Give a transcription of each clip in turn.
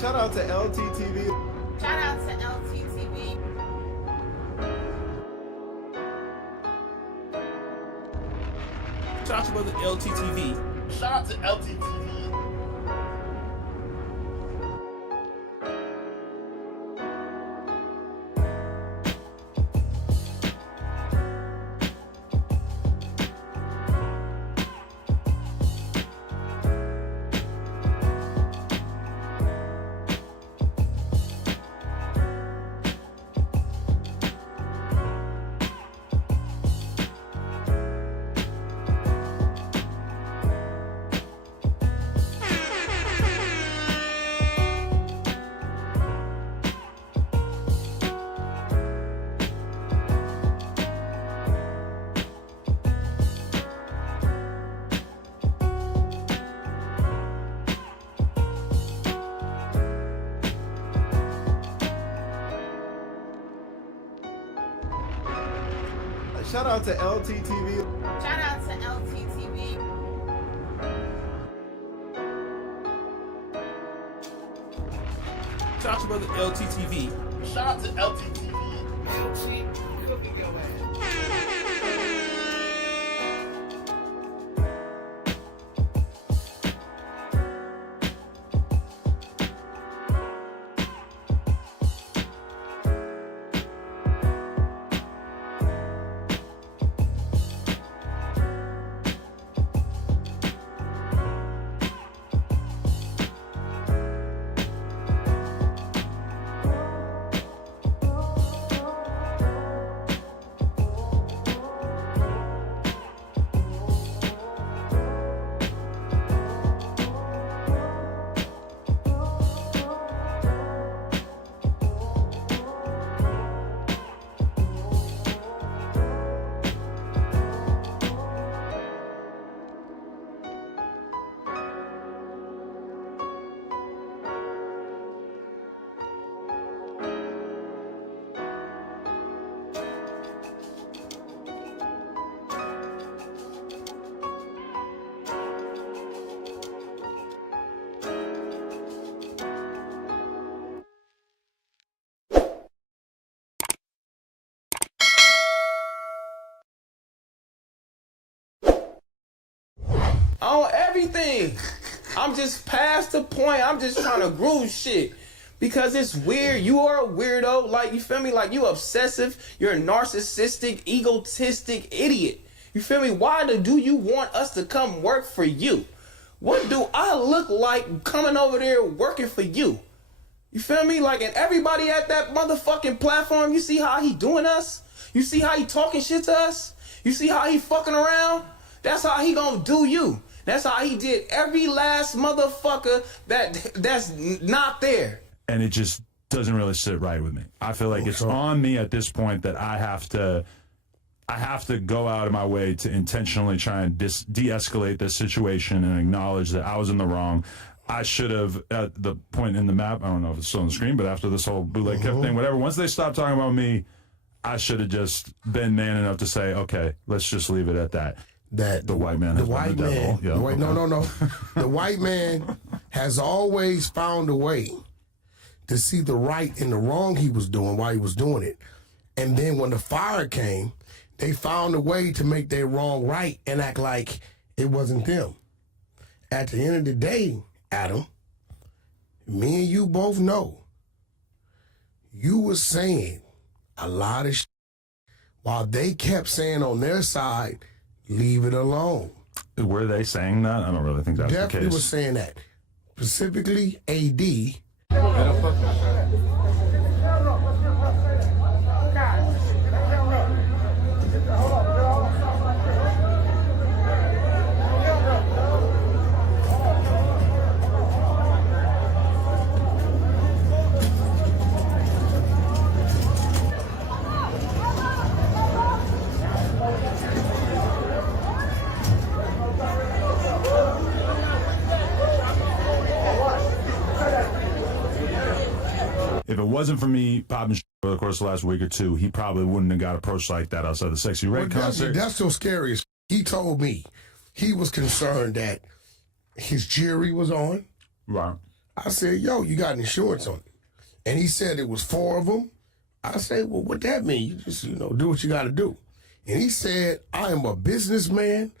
Shout out to LTTV. Shout out to LTTV. Shout out to brother LTTV. Shout out to LTTV. Shout out to LTTV. Shout out to LTTV. Shout out to brother LTTV. Shout out to LTTV. LT cooking your ass. On everything. I'm just past the point. I'm just trying to groove shit. Because it's weird. You are a weirdo. Like, you feel me? Like, you obsessive. You're a narcissistic, egotistic idiot. You feel me? Why do you want us to come work for you? What do I look like coming over there working for you? You feel me? Like, and everybody at that motherfucking platform, you see how he doing us? You see how he talking shit to us? You see how he fucking around? That's how he gonna do you. That's how he did every last motherfucker that's not there. And it just doesn't really sit right with me. I feel like it's on me at this point that I have to go out of my way to intentionally try and de-escalate this situation and acknowledge that I was in the wrong. I should have, at the point in the map, I don't know if it's still on the screen, but after this whole bootleg Kev thing, whatever, once they stopped talking about me, I should have just been man enough to say, okay, let's just leave it at that. That the white man, the white man, yeah, no. The white man has always found a way to see the right and the wrong he was doing while he was doing it. And then when the fire came, they found a way to make their wrong right and act like it wasn't them. At the end of the day, Adam, me and you both know you were saying a lot of shit while they kept saying on their side, leave it alone. Were they saying that? I don't really think that's the case. Definitely was saying that. Specifically, AD. If it wasn't for me popping shit over the course of the last week or two, he probably wouldn't have got approached like that outside the Sexy Red concert. That's so scary. He told me he was concerned that his jury was on. Right. I said, yo, you got insurance on it. And he said it was 4 of them. I said, well, what that mean? You just, do what you got to do. And he said, I am a businessman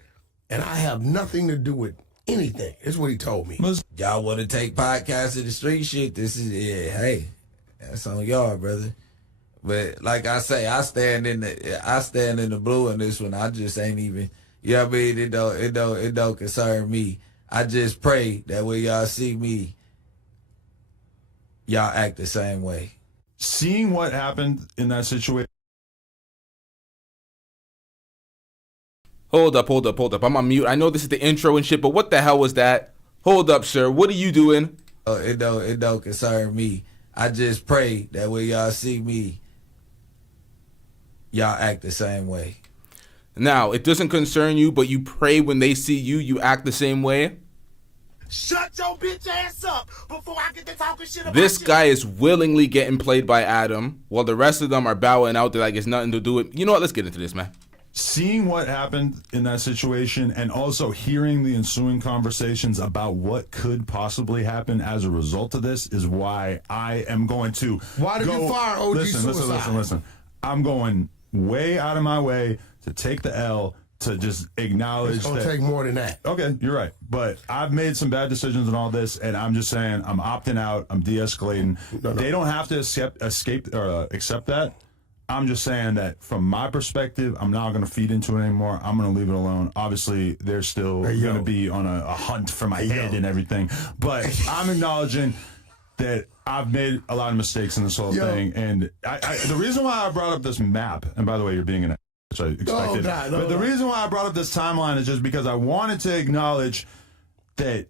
and I have nothing to do with anything. That's what he told me. Y'all want to take podcasts to the street shit? This is hey, that's on y'all, brother. But like I say, I stand in the blue on this one. I just ain't even. You know what I mean? It don't concern me. I just pray that when y'all see me, y'all act the same way. Seeing what happened in that situation. Hold up. I'm on mute. I know this is the intro and shit, but what the hell was that? Hold up, sir. What are you doing? It don't concern me. I just pray that when y'all see me, y'all act the same way. Now, it doesn't concern you, but you pray when they see you, you act the same way? Shut your bitch ass up before I get to talking shit about This you. guy is willingly getting played by Adam, while the rest of them are bowing out. They're like, it's nothing to do with. You know what? Let's get into this, man. Seeing what happened in that situation and also hearing the ensuing conversations about what could possibly happen as a result of this is why I am going to. Why did you fire OG Suicide? Listen. I'm going way out of my way to take the L, to just acknowledge It's going to that. take more than that. Okay, you're right. But I've made some bad decisions and all this, and I'm just saying I'm opting out. I'm de-escalating. No. They don't have to accept that. I'm just saying that from my perspective, I'm not going to feed into it anymore. I'm going to leave it alone. Obviously, they're still going to be on a hunt for my head and everything. But I'm acknowledging that I've made a lot of mistakes in this whole thing. And the reason why I brought up this map, and by the way, you're being an which I expected. But the reason why I brought up this timeline is just because I wanted to acknowledge that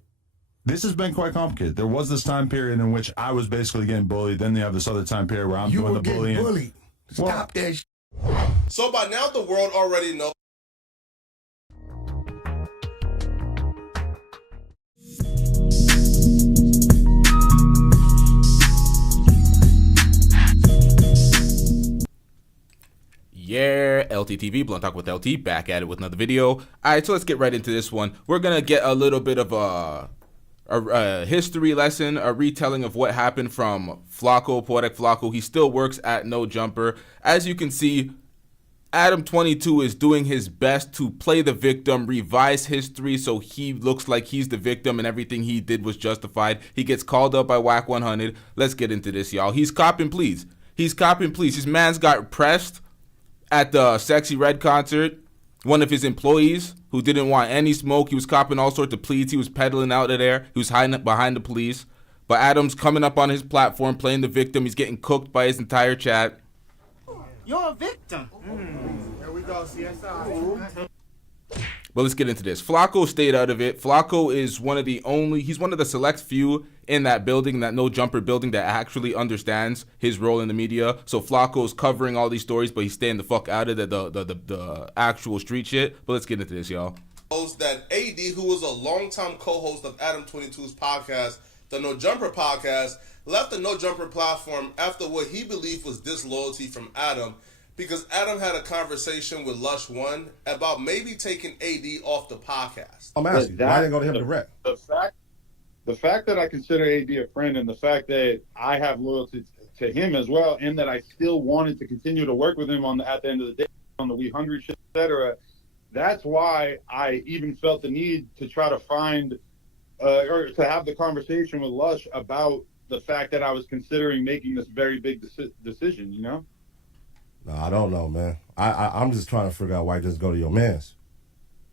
this has been quite complicated. There was this time period in which I was basically getting bullied. Then they have this other time period where I'm doing the bullying. You were getting bullied. Stop that shit. So by now the world already knows. Yeah, LTTV, Blunt Talk with LT, back at it with another video. All right, so let's get right into this one. We're going to get a little bit of a history lesson, a retelling of what happened from Flacco, Poetic Flacco. He still works at No Jumper. As you can see, Adam22 is doing his best to play the victim, revise history so he looks like he's the victim and everything he did was justified. He gets called up by Whack 100. Let's get into this, y'all. He's copping pleas. His man's got pressed at the Sexy Red concert. One of his employees who didn't want any smoke, he was copping all sorts of pleas. He was peddling out of there. He was hiding behind the police. But Adam's coming up on his platform, playing the victim. He's getting cooked by his entire chat. You're a victim. Here we go, CSI. But let's get into this. Flacco stayed out of it. Flacco is he's one of the select few in that building, that No Jumper building, that actually understands his role in the media. So Flacco's covering all these stories, but he's staying the fuck out of the actual street shit. But let's get into this, y'all. That AD, who was a longtime co-host of Adam22's podcast, the No Jumper podcast, left the No Jumper platform after what he believed was disloyalty from Adam, because Adam had a conversation with Lush One about maybe taking AD off the podcast. I'm asking, why didn't go to him direct? The fact that I consider AD a friend, and the fact that I have loyalty to him as well, and that I still wanted to continue to work with him at the end of the day on the We Hungry shit, etc. That's why I even felt the need to try to find or to have the conversation with Lush about the fact that I was considering making this very big decision. You know? No, I don't know, man. I'm just trying to figure out why you just go to your mans.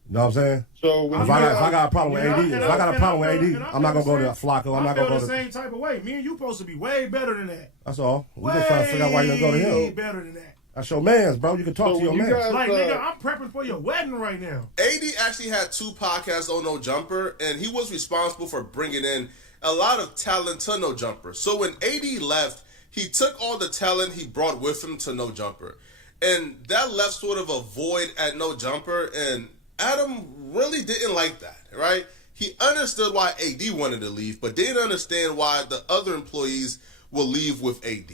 You know what I'm saying? So if I got a problem with AD, I'm not gonna go to Flacco. I'm not gonna go to the same type of way. Me and you supposed to be way better than that. That's all. We just trying to figure out why you didn't go to him. Way better than that. That's your mans, bro. You can talk to your mans. Like, nigga, I'm prepping for your wedding right now. AD actually had 2 podcasts on No Jumper, and he was responsible for bringing in a lot of talent to No Jumper. So when AD left, he took all the talent he brought with him to No Jumper. And that left sort of a void at No Jumper, and Adam really didn't like that, right? He understood why AD wanted to leave, but didn't understand why the other employees will leave with AD.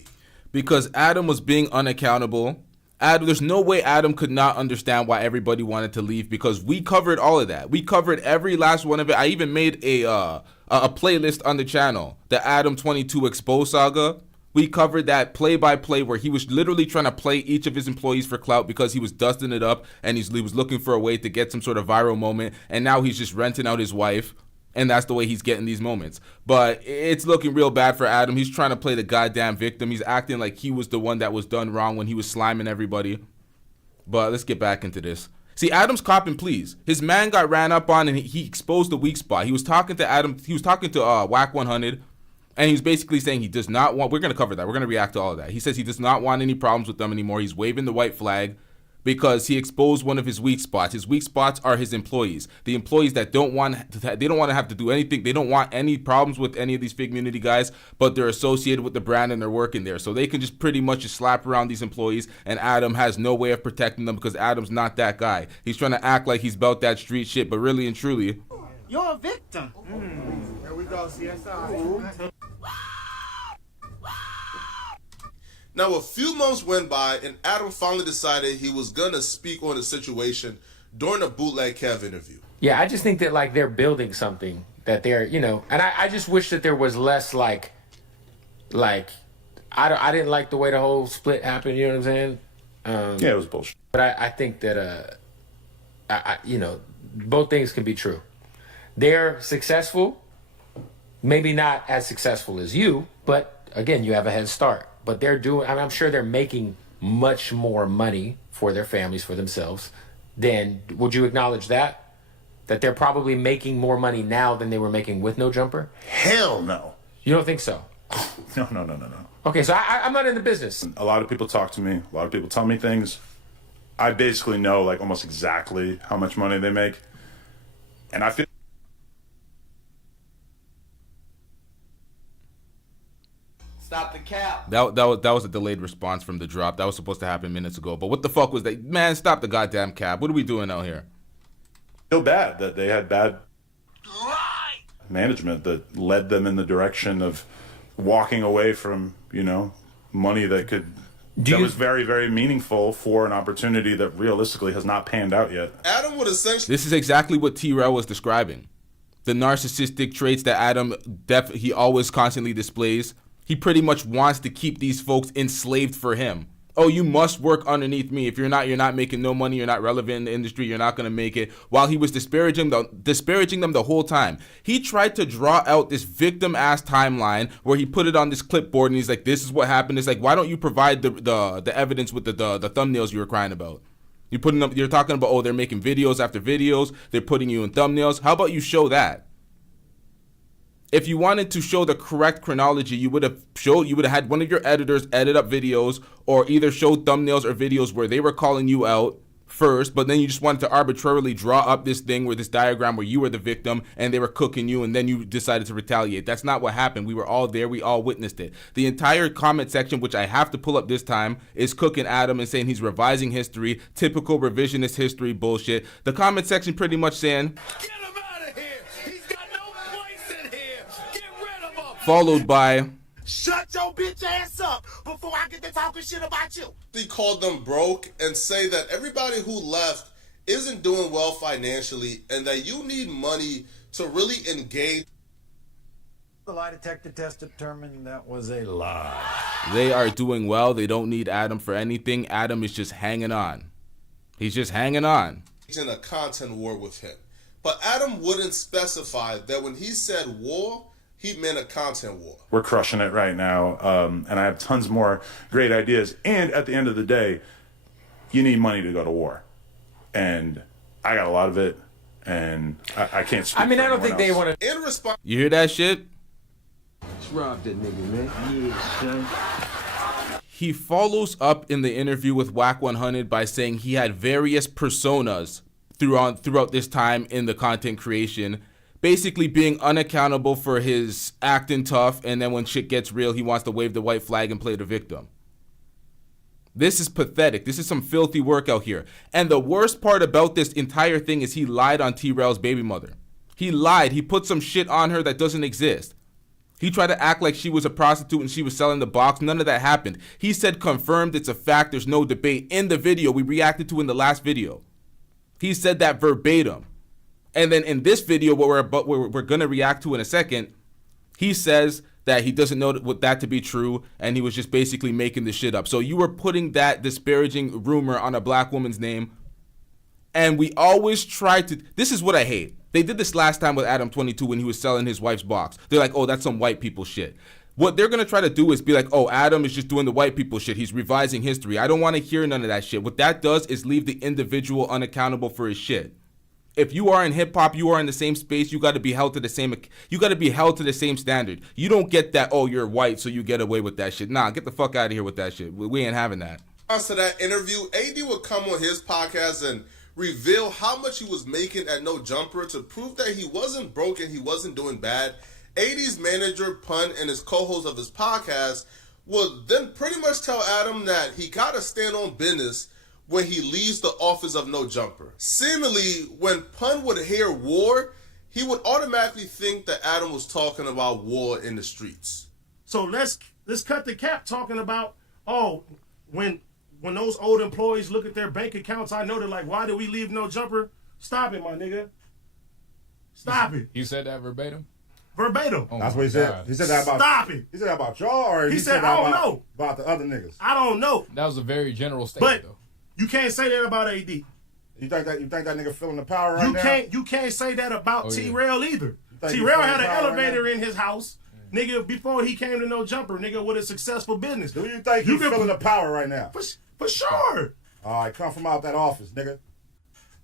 Because Adam was being unaccountable. Adam, there's no way Adam could not understand why everybody wanted to leave, because we covered all of that. We covered every last one of it. I even made a playlist on the channel, the Adam22 Expose saga. We covered that play by play where he was literally trying to play each of his employees for clout because he was dusting it up and he was looking for a way to get some sort of viral moment. And now he's just renting out his wife. And that's the way he's getting these moments. But it's looking real bad for Adam. He's trying to play the goddamn victim. He's acting like he was the one that was done wrong when he was sliming everybody. But let's get back into this. See, Adam's copping pleas. His man got ran up on and he exposed the weak spot. He was talking to Adam. He was talking to Whack 100. And he's basically saying he does not want, we're going to cover that. We're going to react to all of that. He says he does not want any problems with them anymore. He's waving the white flag because he exposed one of his weak spots. His weak spots are his employees. The employees that don't want to have to do anything. They don't want any problems with any of these Figgmunity guys, but they're associated with the brand and they're working there. So they can just pretty much just slap around these employees, and Adam has no way of protecting them because Adam's not that guy. He's trying to act like he's about that street shit, but really and truly, You're a victim. There we go, CSI. Now, a few months went by, and Adam finally decided he was going to speak on the situation during a Bootleg Kev interview. Yeah, I just think that, like, they're building something that they're, you know, and I just wish that there was less, I didn't like the way the whole split happened, you know what I'm saying? Yeah, it was bullshit. But I think that, you know, both things can be true. They're successful, maybe not as successful as you, but, again, you have a head start. But they're doing, I'm sure they're making much more money for their families, for themselves. Then, would you acknowledge that? That they're probably making more money now than they were making with No Jumper? Hell no. You don't think so? No. Okay, so I'm not in the business. A lot of people talk to me. A lot of people tell me things. I basically know, like, almost exactly how much money they make. And I feel... Stop the cap. that was a delayed response from the drop. That was supposed to happen minutes ago. But what the fuck was that? Man, stop the goddamn cap. What are we doing out here? feel bad that they had bad management that led them in the direction of walking away from, you know, money that could... was very, very meaningful for an opportunity that realistically has not panned out yet. Adam would essentially... This is exactly what T-Rell was describing. The narcissistic traits that Adam he always constantly displays. He pretty much wants to keep these folks enslaved for him. Oh, you must work underneath me. If you're not making no money, you're not relevant in the industry, you're not going to make it. While he was disparaging them the whole time. He tried to draw out this victim-ass timeline where he put it on this clipboard and he's like, this is what happened. It's like, why don't you provide the evidence with the thumbnails you were crying about? You're talking about, oh, they're making videos after videos, they're putting you in thumbnails. How about you show that? If you wanted to show the correct chronology, you would have had one of your editors edit up videos or either show thumbnails or videos where they were calling you out first, but then you just wanted to arbitrarily draw up this thing where this diagram where you were the victim and they were cooking you and then you decided to retaliate. That's not what happened. We were all there. We all witnessed it. The entire comment section, which I have to pull up this time, is cooking Adam and saying he's revising history, typical revisionist history bullshit. The comment section pretty much saying... Followed by, shut your bitch ass up before I get to talking shit about you. He called them broke and say that everybody who left isn't doing well financially and that you need money to really engage. The lie detector test determined that was a lie. They are doing well. They don't need Adam for anything. Adam is just hanging on. He's just hanging on. In a content war with him. But Adam wouldn't specify that when he said war, he meant a content war. We're crushing it right now, and I have tons more great ideas. And at the end of the day, you need money to go to war. And I got a lot of it, and I can't speak. I mean, I don't think they want to... In response... You hear that shit? Let's rob that nigga, man. Yeah, son. He follows up in the interview with Whack 100 by saying he had various personas throughout this time in the content creation, basically being unaccountable for his acting tough, and then when shit gets real, he wants to wave the white flag and play the victim. This is pathetic. This is some filthy work out here. And the worst part about this entire thing is he lied on T-Rell's baby mother. He lied. He put some shit on her that doesn't exist. He tried to act like she was a prostitute and she was selling the box. None of that happened. He said confirmed, it's a fact, there's no debate. In the video we reacted to in the last video, he said that verbatim. And then in this video, what we're going to react to in a second, he says that he doesn't know that to be true, and he was just basically making the shit up. So you were putting that disparaging rumor on a black woman's name, and we always try to, this is what I hate. They did this last time with Adam22 when he was selling his wife's box. They're like, oh, that's some white people shit. What they're going to try to do is be like, oh, Adam is just doing the white people shit. He's revising history. I don't want to hear none of that shit. What that does is leave the individual unaccountable for his shit. If you are in hip hop, you are in the same space, you got to be held to the same standard. You don't get that, oh, you're white, so you get away with that shit. Nah, get the fuck out of here with that shit. We ain't having that. After that interview, AD would come on his podcast and reveal how much he was making at No Jumper to prove that he wasn't broke and he wasn't doing bad. AD's manager, Pun, and his co-host of his podcast would then pretty much tell Adam that he got to stand on business when he leaves the office of No Jumper. Seemingly, when Pun would hear war, he would automatically think that Adam was talking about war in the streets. So let's cut the cap talking about, oh, when those old employees look at their bank accounts, I know they're like, why did we leave No Jumper? Stop it, my nigga. Stop it. You said that verbatim? Verbatim. Oh, that's what he said. God. He said that about. Stop it. He said that about y'all, or he said I don't know about the other niggas. I don't know. That was a very general statement, though. You can't say that about AD. You think that nigga feeling the power right now? You can't say that about T-Rell either. T-Rell had an elevator in his house, nigga, before he came to No Jumper, nigga, with a successful business. Do you think he's feeling the power right now? For sure. All right, come from out that office, nigga.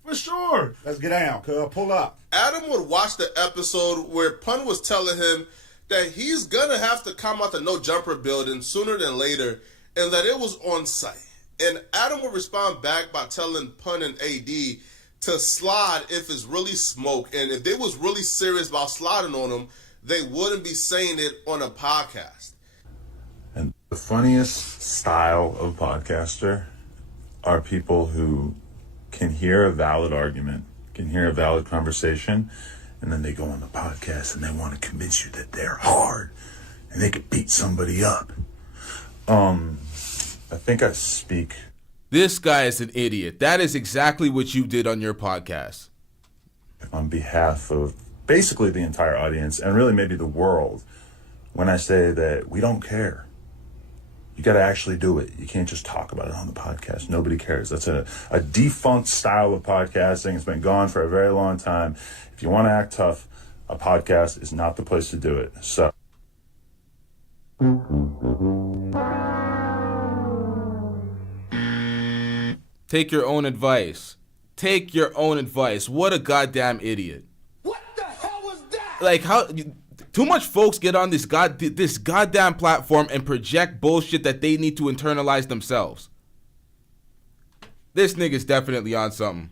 For sure. Let's get down, cuz. Pull up. Adam would watch the episode where Pun was telling him that he's gonna have to come out the No Jumper building sooner than later, and that it was on site. And Adam would respond back by telling Pun and AD to slide if it's really smoke. And if they was really serious about sliding on him, they wouldn't be saying it on a podcast. And the funniest style of podcaster are people who can hear a valid argument, can hear a valid conversation, and then they go on the podcast and they want to convince you that they're hard and they could beat somebody up. I think I speak. This guy is an idiot. That is exactly what you did on your podcast. On behalf of basically the entire audience and really maybe the world when I say that we don't care. You got to actually do it. You can't just talk about it on the podcast. Nobody cares. That's a defunct style of podcasting. It's been gone for a very long time. If you want to act tough, a podcast is not the place to do it. So. Take your own advice. Take your own advice. What a goddamn idiot. What the hell was that? Like, how too much folks get on this goddamn platform and project bullshit that they need to internalize themselves. This nigga's definitely on something.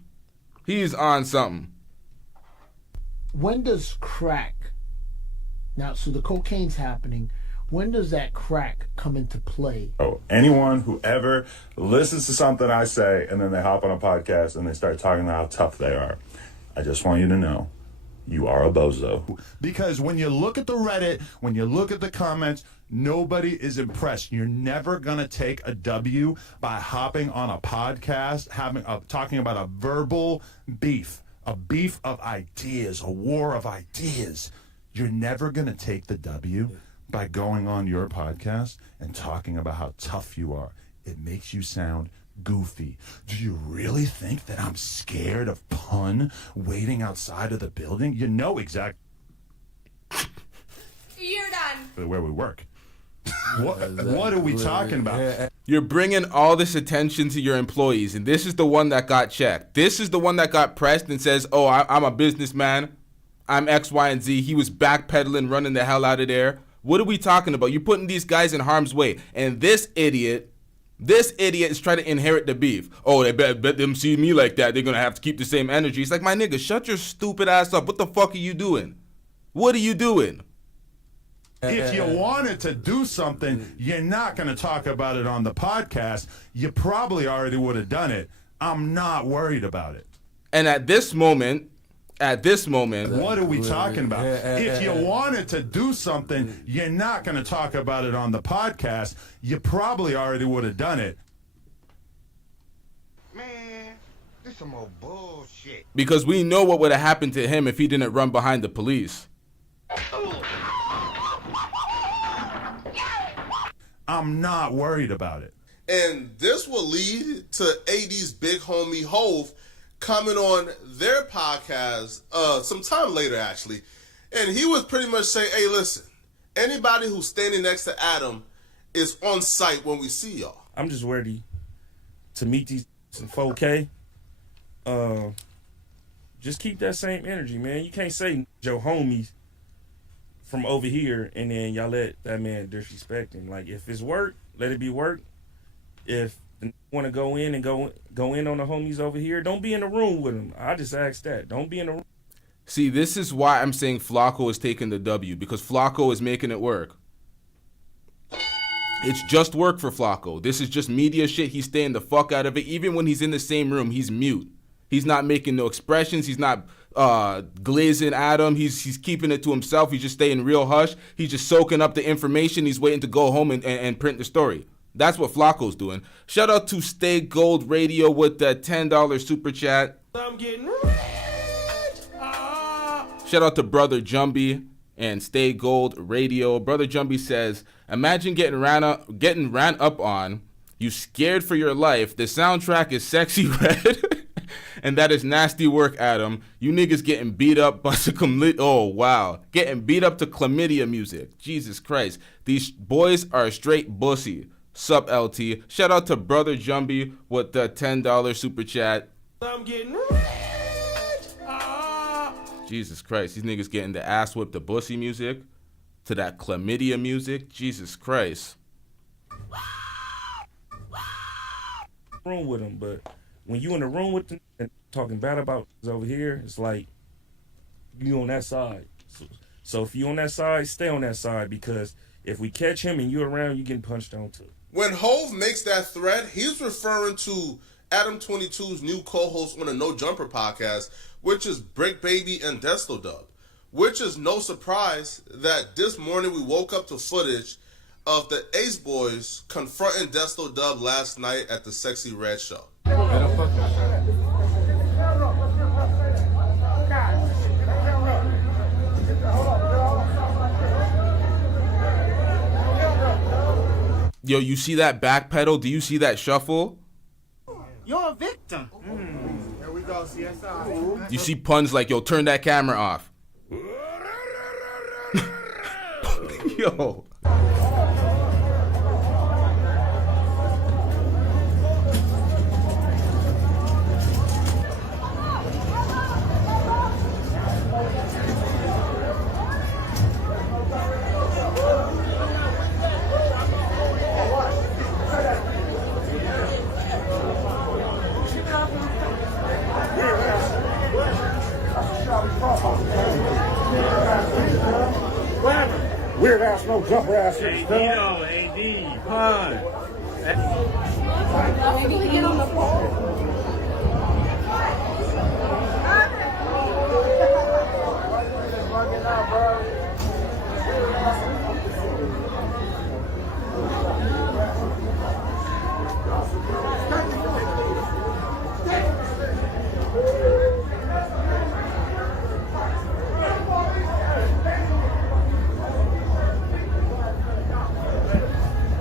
He's on something. When does crack, now, so the cocaine's happening, when does that crack come into play? Oh, anyone who ever listens to something I say and then they hop on a podcast and they start talking about how tough they are, I just want you to know, you are a bozo. Because when you look at the Reddit, when you look at the comments, nobody is impressed. You're never going to take a W by hopping on a podcast, talking about a verbal beef, a beef of ideas, a war of ideas. You're never going to take the W by going on your podcast and talking about how tough you are. It makes you sound goofy. Do you really think that I'm scared of Pun waiting outside of the building? You know exactly You're done. where we work. What are we talking about? You're bringing all this attention to your employees, and this is the one that got checked. This is the one that got pressed and says, oh, I'm a businessman. I'm X, Y, and Z. He was backpedaling, running the hell out of there. What are we talking about? You're putting these guys in harm's way. And this idiot is trying to inherit the beef. Oh, they bet them see me like that. They're going to have to keep the same energy. It's like, my nigga, shut your stupid ass up. What the fuck are you doing? What are you doing? If you wanted to do something, you're not going to talk about it on the podcast. You probably already would have done it. I'm not worried about it. And at this moment, at this moment. What are we talking about? If you wanted to do something, you're not going to talk about it on the podcast. You probably already would have done it. Man, this some old bullshit. Because we know what would have happened to him if he didn't run behind the police. I'm not worried about it. And this will lead to AD's big homie Hove coming on their podcast some time later, actually. And he was pretty much saying, hey, listen, anybody who's standing next to Adam is on site when we see y'all. I'm just ready to meet these in 4K. Just keep that same energy, man. You can't say your homies from over here and then y'all let that man disrespect him. Like, if it's work, let it be work. If you want to go in and go in on the homies over here, don't be in the room with them. I just asked that. Don't be in the room. See, this is why I'm saying Flacco is taking the W, because Flacco is making it work. It's just work for Flacco. This is just media shit. He's staying the fuck out of it. Even when he's in the same room, he's mute. He's not making no expressions. He's not glazing Adam. He's keeping it to himself. He's just staying real hush. He's just soaking up the information. He's waiting to go home and print the story. That's what Flacco's doing. Shout out to Stay Gold Radio with the $10 super chat. I'm getting rich. Shout out to Brother Jumbie and Stay Gold Radio. Brother Jumbie says, imagine getting ran up on. You scared for your life. The soundtrack is Sexy Red. And that is nasty work, Adam. You niggas getting beat up by getting beat up to chlamydia music. Jesus Christ. These boys are straight bussy. Sup, LT. Shout out to Brother Jumbie with the $10 super chat. I'm getting rich. Jesus Christ. These niggas getting the ass whipped to bussy music, to that chlamydia music. Jesus Christ. Room with them, but when you in the room with them and talking bad about over here, it's like you on that side. So if you on that side, stay on that side, because if we catch him and you around, you getting punched on too. When Hove makes that threat, he's referring to Adam22's new co-host on the No Jumper podcast, which is Brick Baby and Desto Dub. Which is no surprise that this morning we woke up to footage of the Ace Boys confronting Desto Dub last night at the Sexy Red show. Yo, you see that back pedal? Do you see that shuffle? You're a victim. Here we go, CSI. You see puns like, yo, turn that camera off. Yo. Weird ass, no jumper ass. AD, pun. Can we get on the pole?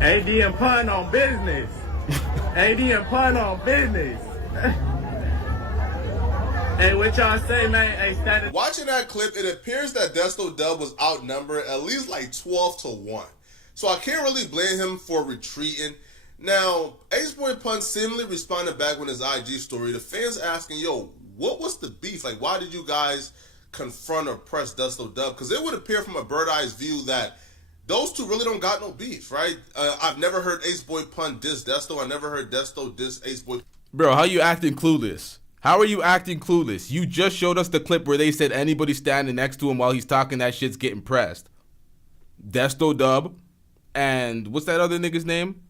AD and pun on business. AD and pun on business. Hey, what y'all say, man? Hey, status. Watching that clip, it appears that Desto Dub was outnumbered at least like 12-1. So I can't really blame him for retreating. Now, Ace Boy Pun seemingly responded back with his IG story. The fans asking, yo, what was the beef? Like, why did you guys confront or press Desto Dub? Because it would appear from a bird-eye's view that those two really don't got no beef, right? I've never heard Ace Boy Pun diss Desto. I never heard Desto diss Ace Boy. Bro, how you acting clueless? How are you acting clueless? You just showed us the clip where they said anybody standing next to him while he's talking that shit's getting pressed. Desto Dub and what's that other nigga's name?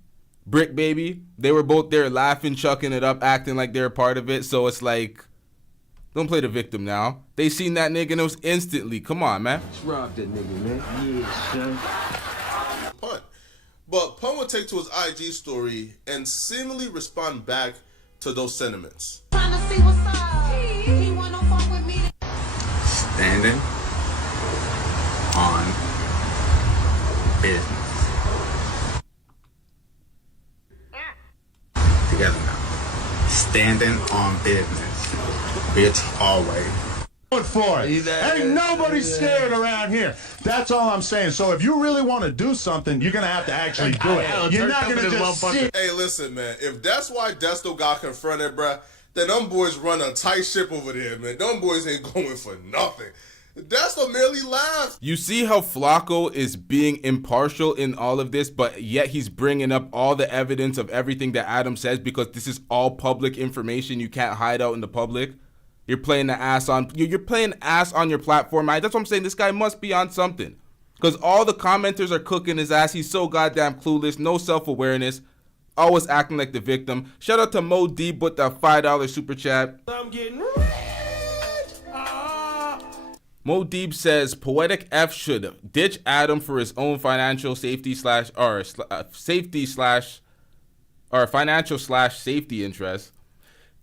Brick Baby. They were both there laughing, chucking it up, acting like they're a part of it. So it's like, Don't play the victim now. They seen that nigga and it was instantly. Come on, man. Let's rob that nigga, man. Yeah, son. Pun. But Pun would take to his IG story and seemingly respond back to those sentiments. Standing on business. Together now. Standing on business. Bitch, always. For it. Ain't nobody scared around here. That's all I'm saying. So if you really want to do something, you're gonna have to actually do it. You're not gonna just sit. Hey, listen, man. If that's why Desto got confronted, bruh, then them boys run a tight ship over there, man. Them boys ain't going for nothing. Desto merely laughed. You see how Flacco is being impartial in all of this, but yet he's bringing up all the evidence of everything that Adam says because this is all public information. You can't hide out in the public. You're playing the ass on. You're playing ass on your platform. That's what I'm saying. This guy must be on something, because all the commenters are cooking his ass. He's so goddamn clueless, no self-awareness, always acting like the victim. Shout out to Mo Deep with the $5 super chat. I'm getting rich. Mo Deep says Poetic F should ditch Adam for his own financial safety slash financial slash safety interest.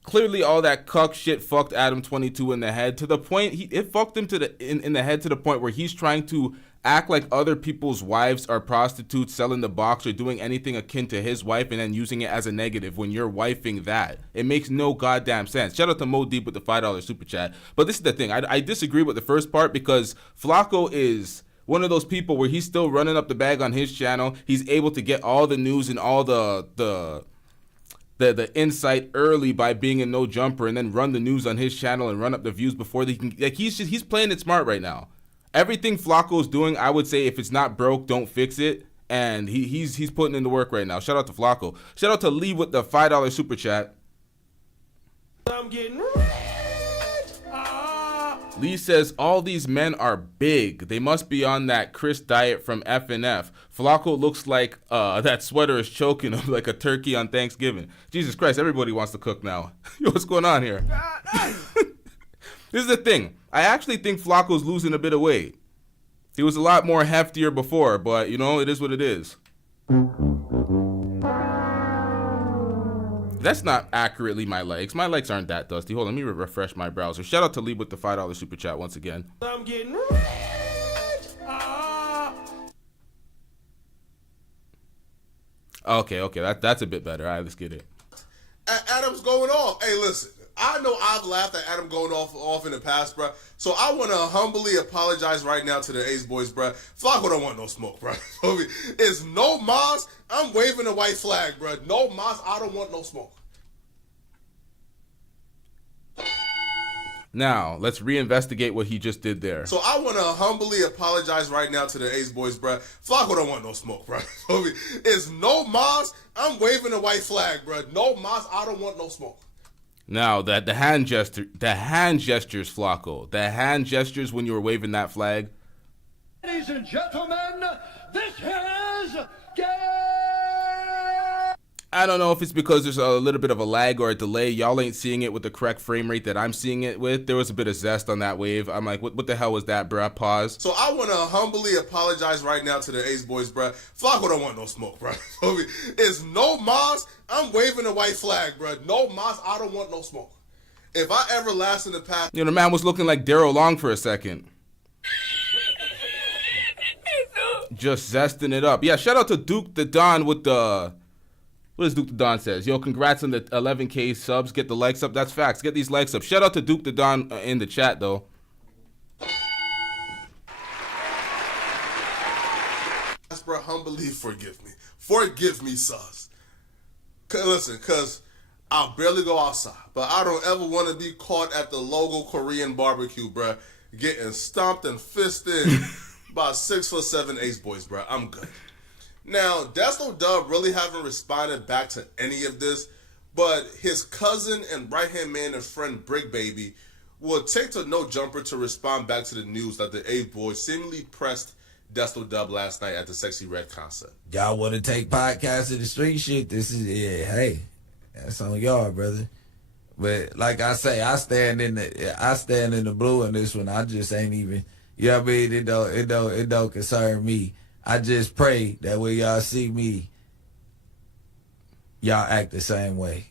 Clearly, all that cuck shit fucked Adam22 in the head to the point it fucked him in the head to the point where he's trying to act like other people's wives are prostitutes selling the box or doing anything akin to his wife and then using it as a negative when you're wifing that. It makes no goddamn sense. Shout out to Mo Deep with the $5 super chat. But this is the thing. I disagree with the first part because Flacco is one of those people where he's still running up the bag on his channel. He's able to get all the news and all the insight early by being in No Jumper and then run the news on his channel and run up the views before they can. Like he's playing it smart right now. Everything Flacco's doing, I would say if it's not broke, don't fix it. And he's putting in the work right now. Shout out to Flacco. Shout out to Lee with the $5 super chat. I'm getting rich. Lee says all these men are big. They must be on that Chris diet from F&F. Flacco looks like that sweater is choking him like a turkey on Thanksgiving. Jesus Christ, everybody wants to cook now. Yo, what's going on here? This is the thing. I actually think Flacco's losing a bit of weight. He was a lot more heftier before, but you know, it is what it is. That's not accurately my legs. My legs aren't that dusty. Hold on, let me refresh my browser. Shout out to Lee with the $5 super chat once again. I'm getting rich. Okay, that's a bit better. All right, let's get it. Adam's going off. Hey, listen, I know I've laughed at Adam going off in the past, bro. So I want to humbly apologize right now to the Ace boys, bro. Flacco don't want no smoke, bro. It's no mas. I'm waving a white flag, bro. No mas. I don't want no smoke. Now, let's reinvestigate what he just did there. So I want to humbly apologize right now to the Ace boys, bro. Flacco don't want no smoke, bro. It's no mas. I'm waving a white flag, bro. No mas. I don't want no smoke. Now, the hand gestures, Flacco. The hand gestures when you were waving that flag. Ladies and gentlemen, this is game. I don't know if it's because there's a little bit of a lag or a delay. Y'all ain't seeing it with the correct frame rate that I'm seeing it with. There was a bit of zest on that wave. I'm like, what the hell was that, bruh? Pause. So I want to humbly apologize right now to the Ace boys, bruh. Flacco don't want no smoke, bruh. It's no mas. I'm waving a white flag, bruh. No mas. I don't want no smoke. If I ever last in the past... You know, the man was looking like Daryl Long for a second. Just zesting it up. Yeah, shout out to Duke the Don with the... What does Duke the Don says? Yo, congrats on the 11K subs. Get the likes up. That's facts. Get these likes up. Shout out to Duke the Don in the chat, though. Bro, humbly forgive me. Forgive me, sus. Listen, because I'll barely go outside, but I don't ever want to be caught at the local Korean barbecue, bro, getting stomped and fisted by 6'7" Ace boys, bro. I'm good. Now, Desto Dub really haven't responded back to any of this, but his cousin and right-hand man and friend Brick Baby will take to No Jumper to respond back to the news that the Ace boys seemingly pressed Desto Dub last night at the Sexy Red concert. Y'all want to take podcasts to the street shit? This is, hey, that's on y'all, brother. But like I say, I stand in the blue in this one. I just ain't even, you know what I mean? It don't concern me. I just pray that when y'all see me, y'all act the same way.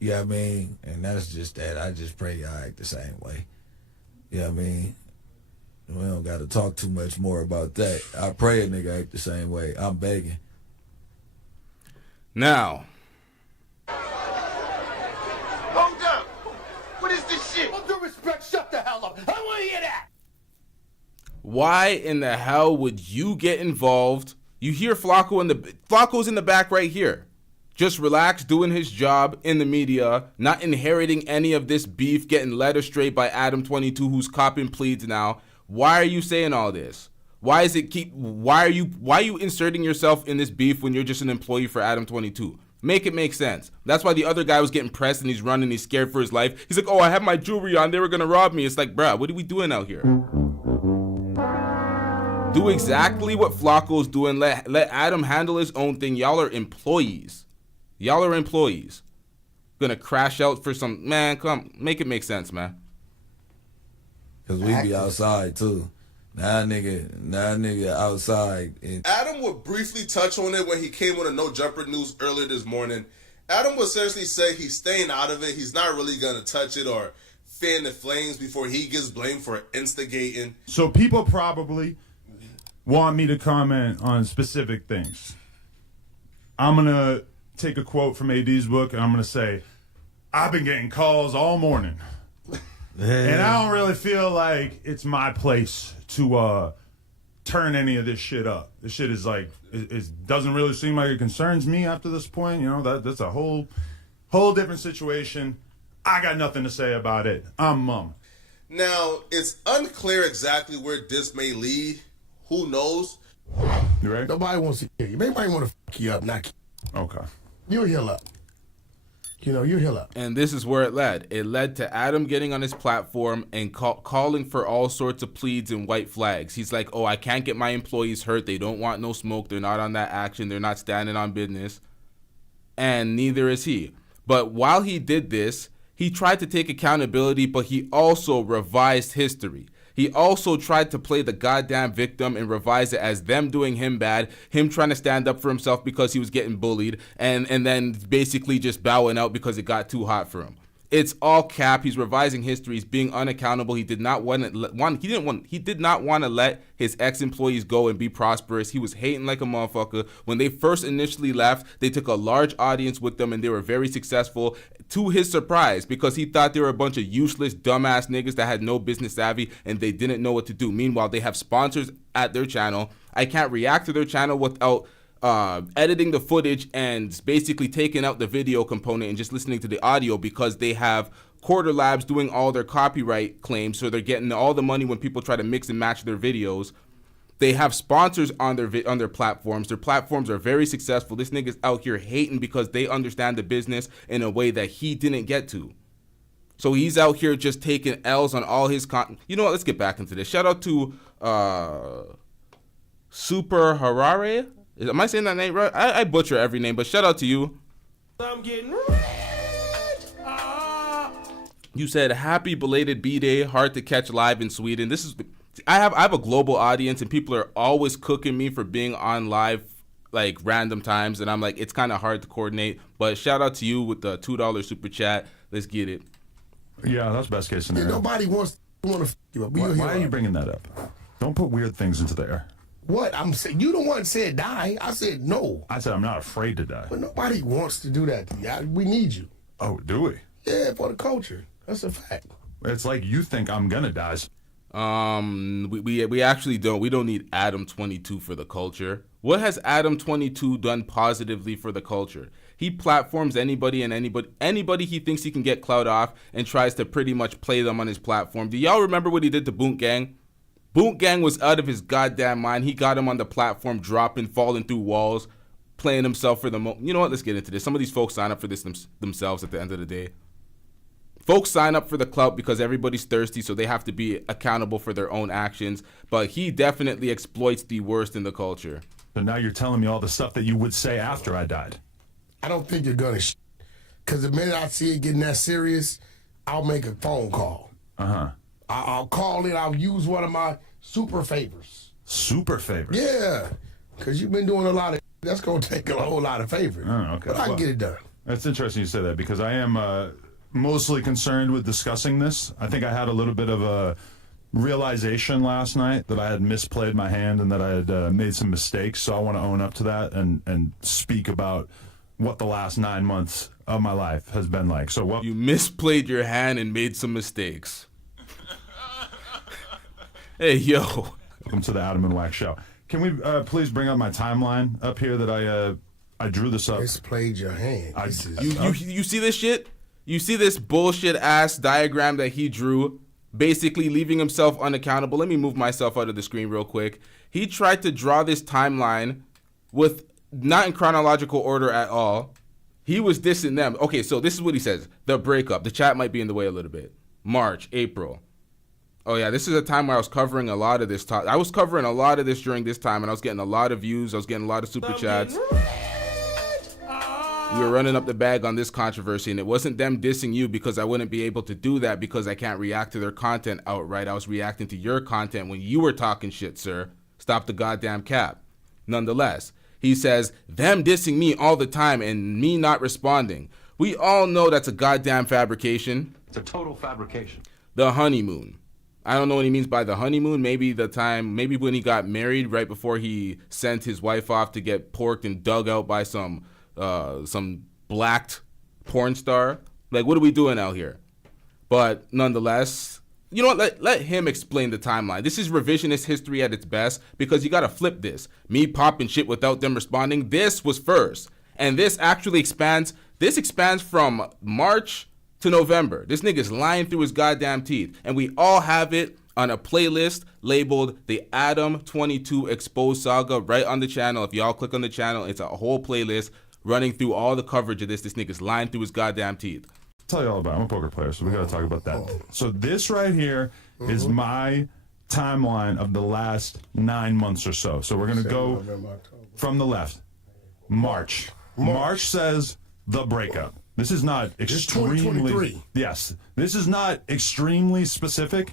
You know what I mean? And that's just that. I just pray y'all act the same way. You know what I mean? We don't got to talk too much more about that. I pray a nigga act the same way. I'm begging. Now. Hold up. What is this shit? With due respect, shut the hell up. I want to hear that. Why in the hell would you get involved? You hear Flacco's in the back right here. Just relax, doing his job in the media, not inheriting any of this beef, getting led astray by Adam22, who's copping pleads now. Why are you saying all this? Why are you inserting yourself in this beef when you're just an employee for Adam22? Make it make sense. That's why the other guy was getting pressed and he's running, he's scared for his life. He's like, oh, I have my jewelry on, they were gonna rob me. It's like, bruh, what are we doing out here? Do exactly what Flacco's doing. Let Adam handle his own thing. Y'all are employees. Gonna crash out for some, man, come, make it make sense, man. Cause we be outside too. Now nigga outside. Adam would briefly touch on it when he came on the No Jumper News earlier this morning. Adam would essentially say he's staying out of it. He's not really gonna touch it or fan the flames before he gets blamed for instigating. So people probably want me to comment on specific things. I'm gonna take a quote from AD's book and I'm gonna say, I've been getting calls all morning. And I don't really feel like it's my place to turn any of this shit up. This shit is like, it doesn't really seem like it concerns me after this point. You know, that's a whole different situation. I got nothing to say about it. I'm mum. Now, it's unclear exactly where this may lead. Who knows? You right? Nobody wants to kill you. Everybody want to fuck you up, not kill you. Okay. You'll heal up. You know, you heal up. And this is where it led. It led to Adam getting on his platform and calling for all sorts of pleads and white flags. He's like, oh, I can't get my employees hurt. They don't want no smoke. They're not on that action. They're not standing on business. And neither is he. But while he did this, he tried to take accountability, but he also revised history. He also tried to play the goddamn victim and revise it as them doing him bad, him trying to stand up for himself because he was getting bullied, and then basically just bowing out because it got too hot for him. It's all cap. He's revising history. He's being unaccountable. He did not want to let his ex-employees go and be prosperous. He was hating like a motherfucker. When they first initially left, they took a large audience with them and they were very successful, to his surprise, because he thought they were a bunch of useless, dumbass niggas that had no business savvy and they didn't know what to do. Meanwhile, they have sponsors at their channel. I can't react to their channel without editing the footage and basically taking out the video component and just listening to the audio, because they have Quarter Labs doing all their copyright claims, so they're getting all the money when people try to mix and match their videos. They have sponsors on their platforms. Their platforms are very successful. This nigga's out here hating because they understand the business in a way that he didn't get to. So he's out here just taking L's on all his You know what? Let's get back into this. Shout out to Super Harare. Am I saying that name right? I butcher every name, but shout out to you. I'm getting You said happy belated B-Day, hard to catch live in Sweden. This is I have a global audience and people are always cooking me for being on live like random times, and I'm like, it's kind of hard to coordinate. But shout out to you with the $2 super chat. Let's get it. Yeah, that's best case scenario. Nobody wants to fuck you up. Why are you bringing that up? Don't put weird things into the air. What? I'm saying, you the one said die. I said no. I said I'm not afraid to die. But nobody wants to do that to you. We need you. Oh, do we? Yeah, for the culture. That's a fact. It's like you think I'm gonna die. We actually don't. We don't need Adam22 for the culture. What has Adam22 done positively for the culture? He platforms anybody and anybody he thinks he can get clout off and tries to pretty much play them on his platform. Do y'all remember what he did to Boot Gang? Boot Gang was out of his goddamn mind. He got him on the platform, dropping, falling through walls, playing himself for the You know what? Let's get into this. Some of these folks sign up for this themselves at the end of the day. Folks sign up for the clout because everybody's thirsty, so they have to be accountable for their own actions. But he definitely exploits the worst in the culture. So now you're telling me all the stuff that you would say after I died. I don't think you're gonna Because the minute I see it getting that serious, I'll make a phone call. I'll call it. I'll use one of my super favors. Super favors? Yeah. Because you've been doing a lot of. That's going to take a whole lot of favors. Oh, okay. But I can get it done. That's interesting you say that because I am mostly concerned with discussing this. I think I had a little bit of a realization last night that I had misplayed my hand and that I had made some mistakes. So I want to own up to that and speak about what the last 9 months of my life has been like. So what you misplayed your hand and made some mistakes. Hey, yo. Welcome to the Adam and Wax Show. Can we please bring up my timeline up here that I drew this up? Misplayed your hand. You see this shit? You see this bullshit ass diagram that he drew, basically leaving himself unaccountable. Let me move myself out of the screen real quick. He tried to draw this timeline with not in chronological order at all. He was dissing them. Okay, so this is what he says. The breakup. The chat might be in the way a little bit. March, April. Oh yeah, this is a time where I was covering a lot of this. I was covering a lot of this during this time, and I was getting a lot of views. I was getting a lot of super chats. We were running up the bag on this controversy, and it wasn't them dissing you because I wouldn't be able to do that because I can't react to their content outright. I was reacting to your content when you were talking shit, sir. Stop the goddamn cap. Nonetheless, he says, them dissing me all the time and me not responding. We all know that's a goddamn fabrication. It's a total fabrication. The honeymoon. I don't know what he means by the honeymoon. Maybe when he got married, right before he sent his wife off to get porked and dug out by some blacked porn star. Like, what are we doing out here? But nonetheless, you know what? Let him explain the timeline. This is revisionist history at its best because you got to flip this. Me popping shit without them responding. This was first. And this actually expands. This expands from March to November. This nigga's lying through his goddamn teeth. And we all have it on a playlist labeled the Adam22 Exposed Saga right on the channel. If y'all click on the channel, it's a whole playlist running through all the coverage of this. This nigga's lying through his goddamn teeth. I'll tell you all about it. I'm a poker player, so we got to talk about that. So this right here is my timeline of the last 9 months or so. So we're going to go from the left. March. March says the breakup. This is not extremely. Yes, this is not extremely specific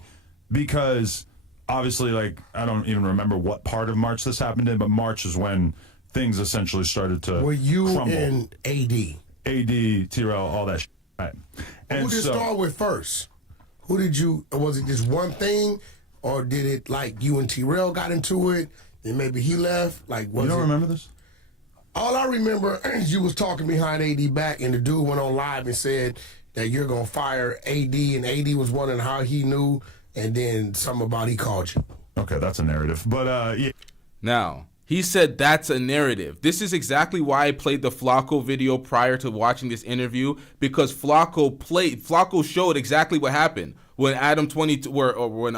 because obviously, like, I don't even remember what part of March this happened in, but March is when things essentially started to Were you crumble. in AD? AD, T-Rell, all that shit. Right. Who did it start with first? Who did you, was it just one thing? Or did it, like, you and T-Rell got into it, then maybe he left? Like, was you don't remember this? All I remember is you was talking behind AD back, and the dude went on live and said that you're going to fire AD, and AD was wondering how he knew, and then something about he called you. Okay, that's a narrative. But, yeah. Now, he said that's a narrative. This is exactly why I played the Flacco video prior to watching this interview, because Flacco showed exactly what happened when Adam22, when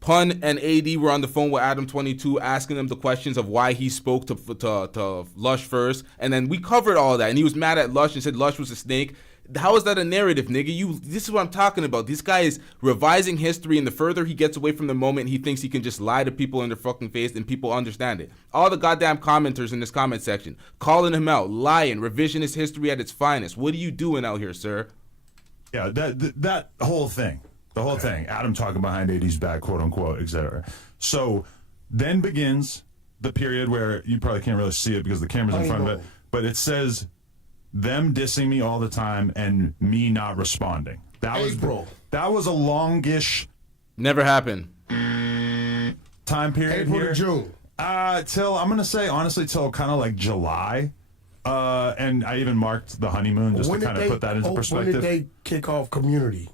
Pun and AD were on the phone with Adam22 asking him the questions of why he spoke to Lush first, and then we covered all that, and he was mad at Lush and said Lush was a snake. How is that a narrative, nigga? This is what I'm talking about. This guy is revising history, and the further he gets away from the moment, he thinks he can just lie to people in their fucking face, and people understand it. All the goddamn commenters in this comment section calling him out, lying, revisionist history at its finest. What are you doing out here, sir? Yeah, that whole thing. The whole thing. Adam talking behind AD's back, quote unquote, etc. So then begins the period where you probably can't really see it because the camera's in front of it, but it says them dissing me all the time and me not responding. That was a longish. Never happened. Time period April here. to June. Till I'm gonna say honestly till kind of like July. And I even marked the honeymoon just to kind of put that into perspective. When did they kick off Community?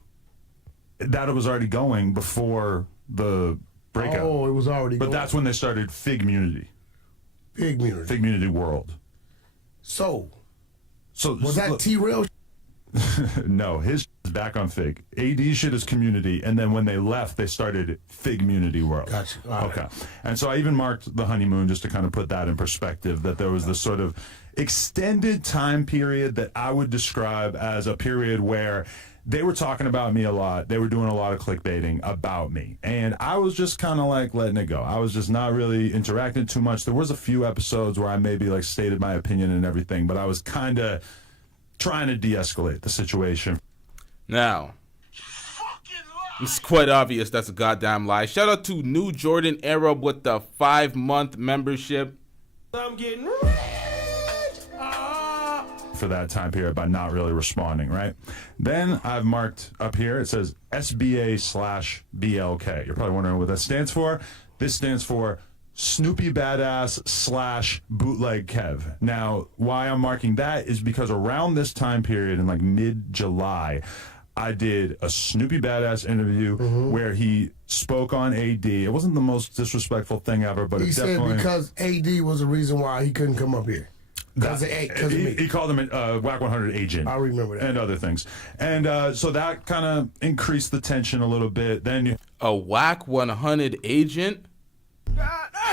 That it was already going before the breakup. Oh, it was already But going. that's when they started Figgmunity. Figgmunity World. So was that T-Rell? No, his is back on Fig. AD shit is Community, and then when they left, they started Figgmunity World. Gotcha. Okay. And so I even marked the honeymoon just to kind of put that in perspective, that there was this sort of extended time period that I would describe as a period where they were talking about me a lot. They were doing a lot of clickbaiting about me. And I was just kind of like letting it go. I was just not really interacting too much. There was a few episodes where I maybe like stated my opinion and everything, but I was kind of trying to de-escalate the situation. Now, it's quite obvious that's a goddamn lie. Shout out to New Jordan Arab with the 5-month membership. I'm getting for that time period by not really responding, right? Then I've marked up here, it says SBA/BLK. You're probably wondering what that stands for. This stands for Snoopy Badass / Bootleg Kev. Now, why I'm marking that is because around this time period in like mid-July, I did a Snoopy Badass interview where he spoke on AD. It wasn't the most disrespectful thing ever, but he it said definitely... because AD was the reason why he couldn't come up here. Because of me. He called him a WAC 100 agent. I remember that. And other things. And so that kind of increased the tension a little bit. Then a WAC 100 agent?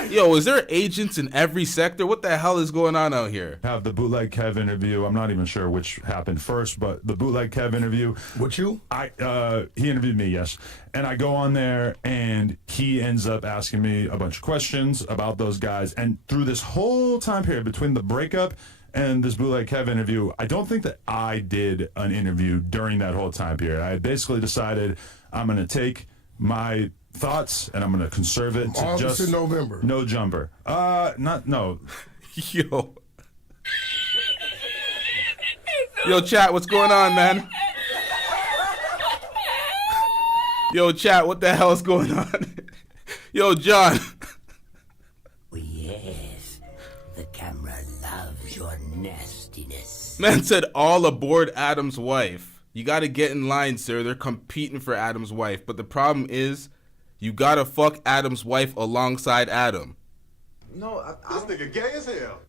Yo, is there agents in every sector? What the hell is going on out here? Have the Bootleg Kev interview. I'm not even sure which happened first, but the Bootleg Kev interview. With you? He interviewed me, yes. And I go on there, and he ends up asking me a bunch of questions about those guys. And through this whole time period between the breakup and this Bootleg Kev interview, I don't think that I did an interview during that whole time period. I basically decided I'm going to take my thoughts and I'm going to conserve it to August just and November. No jumper. No. Yo. Yo, chat, what's going on, man? Yo, chat, what the hell is going on? Yo, John. Yes, the camera loves your nastiness. Man said all aboard Adam's wife. You gotta get in line, sir. They're competing for Adam's wife. But the problem is, you gotta fuck Adam's wife alongside Adam. No, this nigga gay as hell.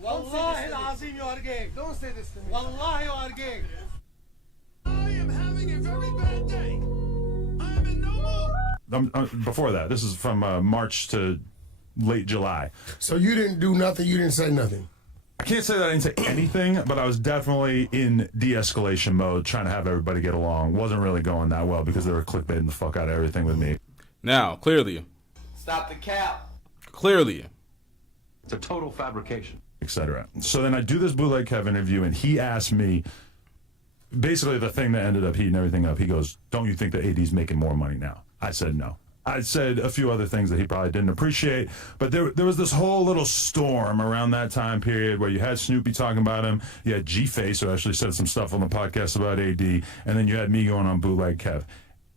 Wallahi al-azim, you are gay. Don't say this to me. Wallahi, you are gay. I am having a very bad day. I am in no mood. Before that, this is from March to late July. So you didn't do nothing, you didn't say nothing? I can't say that I didn't say anything, but I was definitely in de-escalation mode, trying to have everybody get along. Wasn't really going that well because they were clickbaiting the fuck out of everything with me. Now, clearly. Stop the cap. Clearly. It's a total fabrication. Etc. So then I do this Bootleg Kev interview, and he asked me, basically the thing that ended up heating everything up, he goes, don't you think that AD's making more money now? I said no. I said a few other things that he probably didn't appreciate, but there was this whole little storm around that time period where you had Snoopy talking about him, you had G-Face, who actually said some stuff on the podcast about AD, and then you had me going on Bootleg Kev.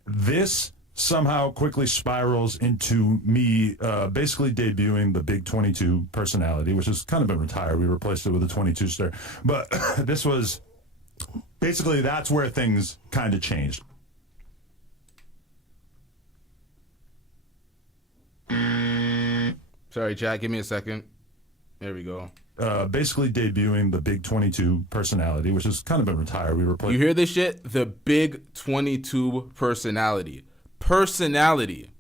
This somehow quickly spirals into me basically debuting the Big 22 personality, which has kind of been retired. We replaced it with a 22 star. But this was basically, that's where things kind of changed. Sorry, Jack, give me a second. There we go. Basically debuting the Big 22 personality, which has kind of been retired. We replaced. You hear this shit? The Big 22 personality. Personality.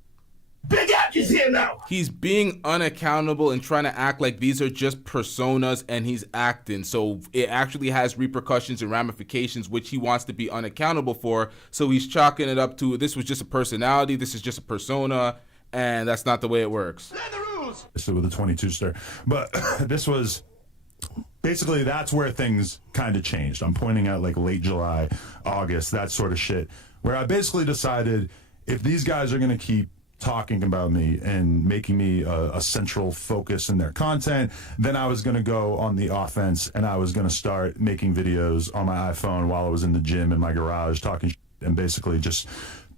Big App's here now. He's being unaccountable and trying to act like these are just personas and he's acting. So it actually has repercussions and ramifications which he wants to be unaccountable for. So he's chalking it up to this was just a personality, this is just a persona, and that's not the way it works. With a 22 star. But this was basically, that's where things kind of changed. I'm pointing out like late July, August, that sort of shit, where I basically decided if these guys are going to keep talking about me and making me a central focus in their content, then I was going to go on the offense and I was going to start making videos on my iPhone while I was in the gym in my garage talking shit and basically just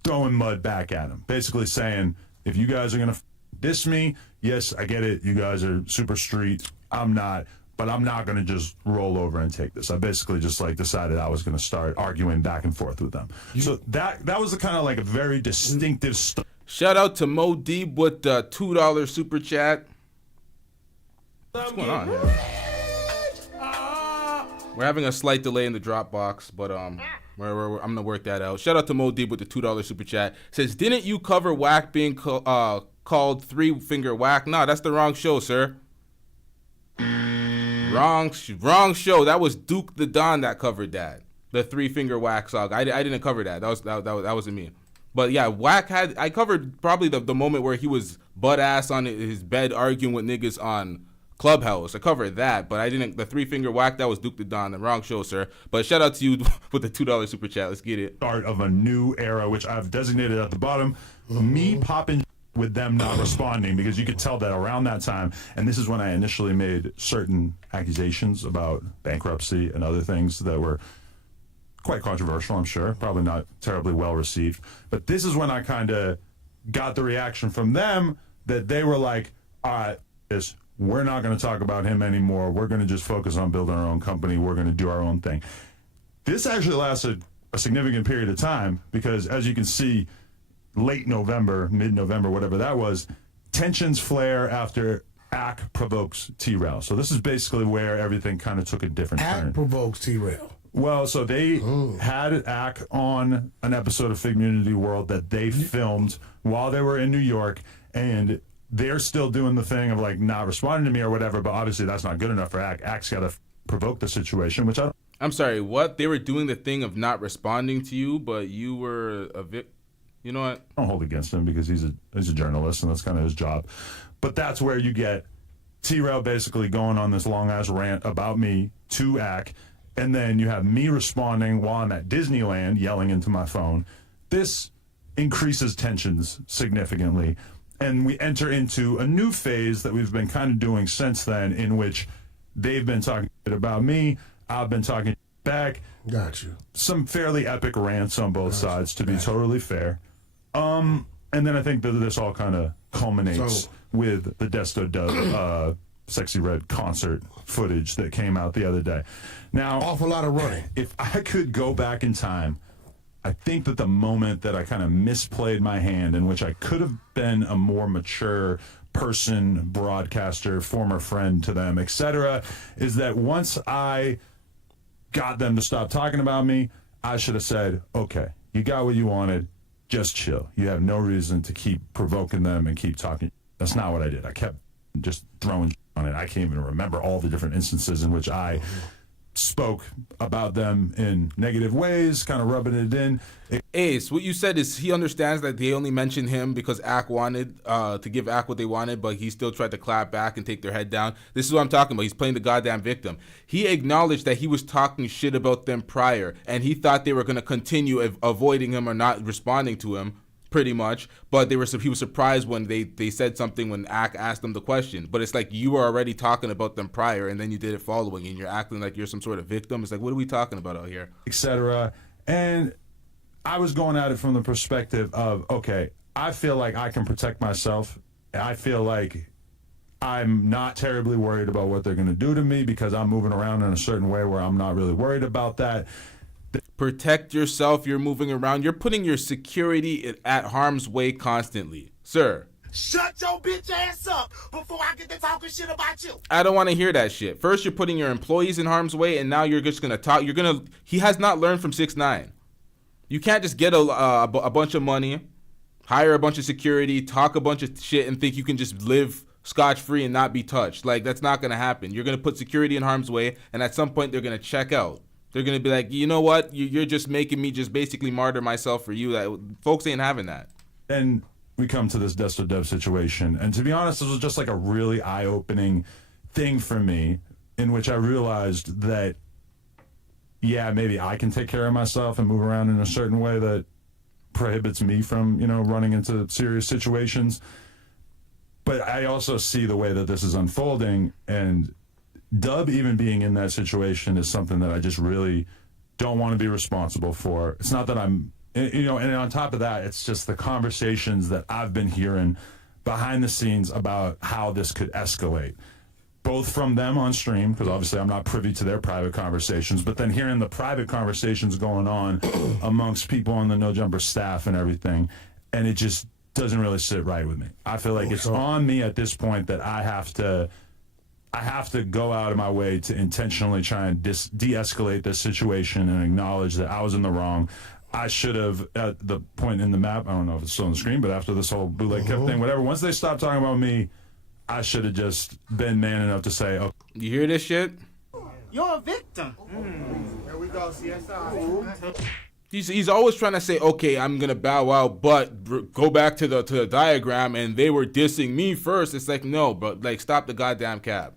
throwing mud back at them. Basically saying, if you guys are going to diss me, yes, I get it. You guys are super street. I'm not. But I'm not going to just roll over and take this. I basically just like decided I was going to start arguing back and forth with them. So that was the kind of like a very distinctive stuff. Shout out to Mo Deeb with the $2 super chat. What's going on here? We're having a slight delay in the Dropbox, but I'm gonna work that out. Shout out to Mo Deeb with the $2 super chat. Says, didn't you cover whack being called three-finger whack? No, that's the wrong show, sir. Wrong show. That was Duke the Don that covered that. The three-finger whack song. I didn't cover that. That wasn't me. But yeah, Whack I covered probably the moment where he was butt ass on his bed arguing with niggas on Clubhouse. I covered that, but I didn't. The 3-finger whack, that was Duke the Don, the wrong show, sir. But shout out to you with the $2 super chat. Let's get it. Start of a new era, which I've designated at the bottom. Me popping with them not responding, because you could tell that around that time, and this is when I initially made certain accusations about bankruptcy and other things that were quite controversial, I'm sure, probably not terribly well received. But this is when I kind of got the reaction from them that they were like, all right, we're not going to talk about him anymore. We're going to just focus on building our own company. We're going to do our own thing. This actually lasted a significant period of time because, as you can see, late November, mid-November, whatever that was, tensions flare after Ack provokes T-Rell. So this is basically where everything kind of took a different turn. Ack provokes T-Rell. Well, so they had Ack on an episode of Figgmunity World that they filmed while they were in New York, and they're still doing the thing of like not responding to me or whatever, but obviously that's not good enough for Ack. Ack's got to provoke the situation, which I'm sorry, what? They were doing the thing of not responding to you, but you were you know what? I don't hold against him because he's a journalist and that's kind of his job. But that's where you get T-Rell basically going on this long-ass rant about me to Ack, and then you have me responding while I'm at Disneyland yelling into my phone. This increases tensions significantly, and we enter into a new phase that we've been kind of doing since then, in which they've been talking about me, I've been talking back. Got you. Some fairly epic rants on both sides, to be totally fair. And then I think that this all kind of culminates with the Desto Dub Sexy Red concert footage that came out the other day. Now, awful lot of running. If I could go back in time, I think that the moment that I kind of misplayed my hand, in which I could have been a more mature person, broadcaster, former friend to them, etc., is that once I got them to stop talking about me, I should have said, okay, you got what you wanted, just chill. You have no reason to keep provoking them and keep talking. That's not what I did. I kept just throwing on it. I can't even remember all the different instances in which I spoke about them in negative ways, kind of rubbing it in. Ace, what you said is he understands that they only mentioned him because Ack wanted to give Ack what they wanted, but he still tried to clap back and take their head down. This is what I'm talking about. He's playing the goddamn victim. He acknowledged that he was talking shit about them prior, and he thought they were going to continue avoiding him or not responding to him, pretty much. But he was surprised when they said something when Ack asked them the question. But it's like you were already talking about them prior, and then you did it following, and you're acting like you're some sort of victim. It's like, what are we talking about out here? Etc. And I was going at it from the perspective of, okay, I feel like I can protect myself. I feel like I'm not terribly worried about what they're going to do to me because I'm moving around in a certain way where I'm not really worried about that. Protect yourself. You're moving around. You're putting your security at harm's way constantly. Sir. Shut your bitch ass up before I get to talking shit about you. I don't want to hear that shit. First, you're putting your employees in harm's way, and now you're just going to talk. He has not learned from 6ix9ine. You can't just get a bunch of money, hire a bunch of security, talk a bunch of shit, and think you can just live scotch-free and not be touched. Like, that's not going to happen. You're going to put security in harm's way, and at some point, they're going to check out. They're going to be like, you know what? You're just making me just basically martyr myself for you. Folks ain't having that. Then we come to this Desto Dev situation, and to be honest, this was just like a really eye-opening thing for me, in which I realized that, yeah, maybe I can take care of myself and move around in a certain way that prohibits me from, running into serious situations. But I also see the way that this is unfolding, and Dub even being in that situation is something that I just really don't want to be responsible for. It's not that I'm, and on top of that, it's just the conversations that I've been hearing behind the scenes about how this could escalate. Both from them on stream, because obviously I'm not privy to their private conversations, but then hearing the private conversations going on amongst people on the No Jumper staff and everything, and it just doesn't really sit right with me. I feel like it's on me at this point that I have to go out of my way to intentionally try and de-escalate this situation and acknowledge that I was in the wrong. I should have, at the point in the map, I don't know if it's still on the screen, but after this whole bootleg kept thing, whatever, once they stopped talking about me, I should have just been man enough to say, oh. You hear this shit? You're a victim. There we go, CSI. He's always trying to say, okay, I'm going to bow out, but go back to the diagram, and they were dissing me first. It's like, no, but like, stop the goddamn cap.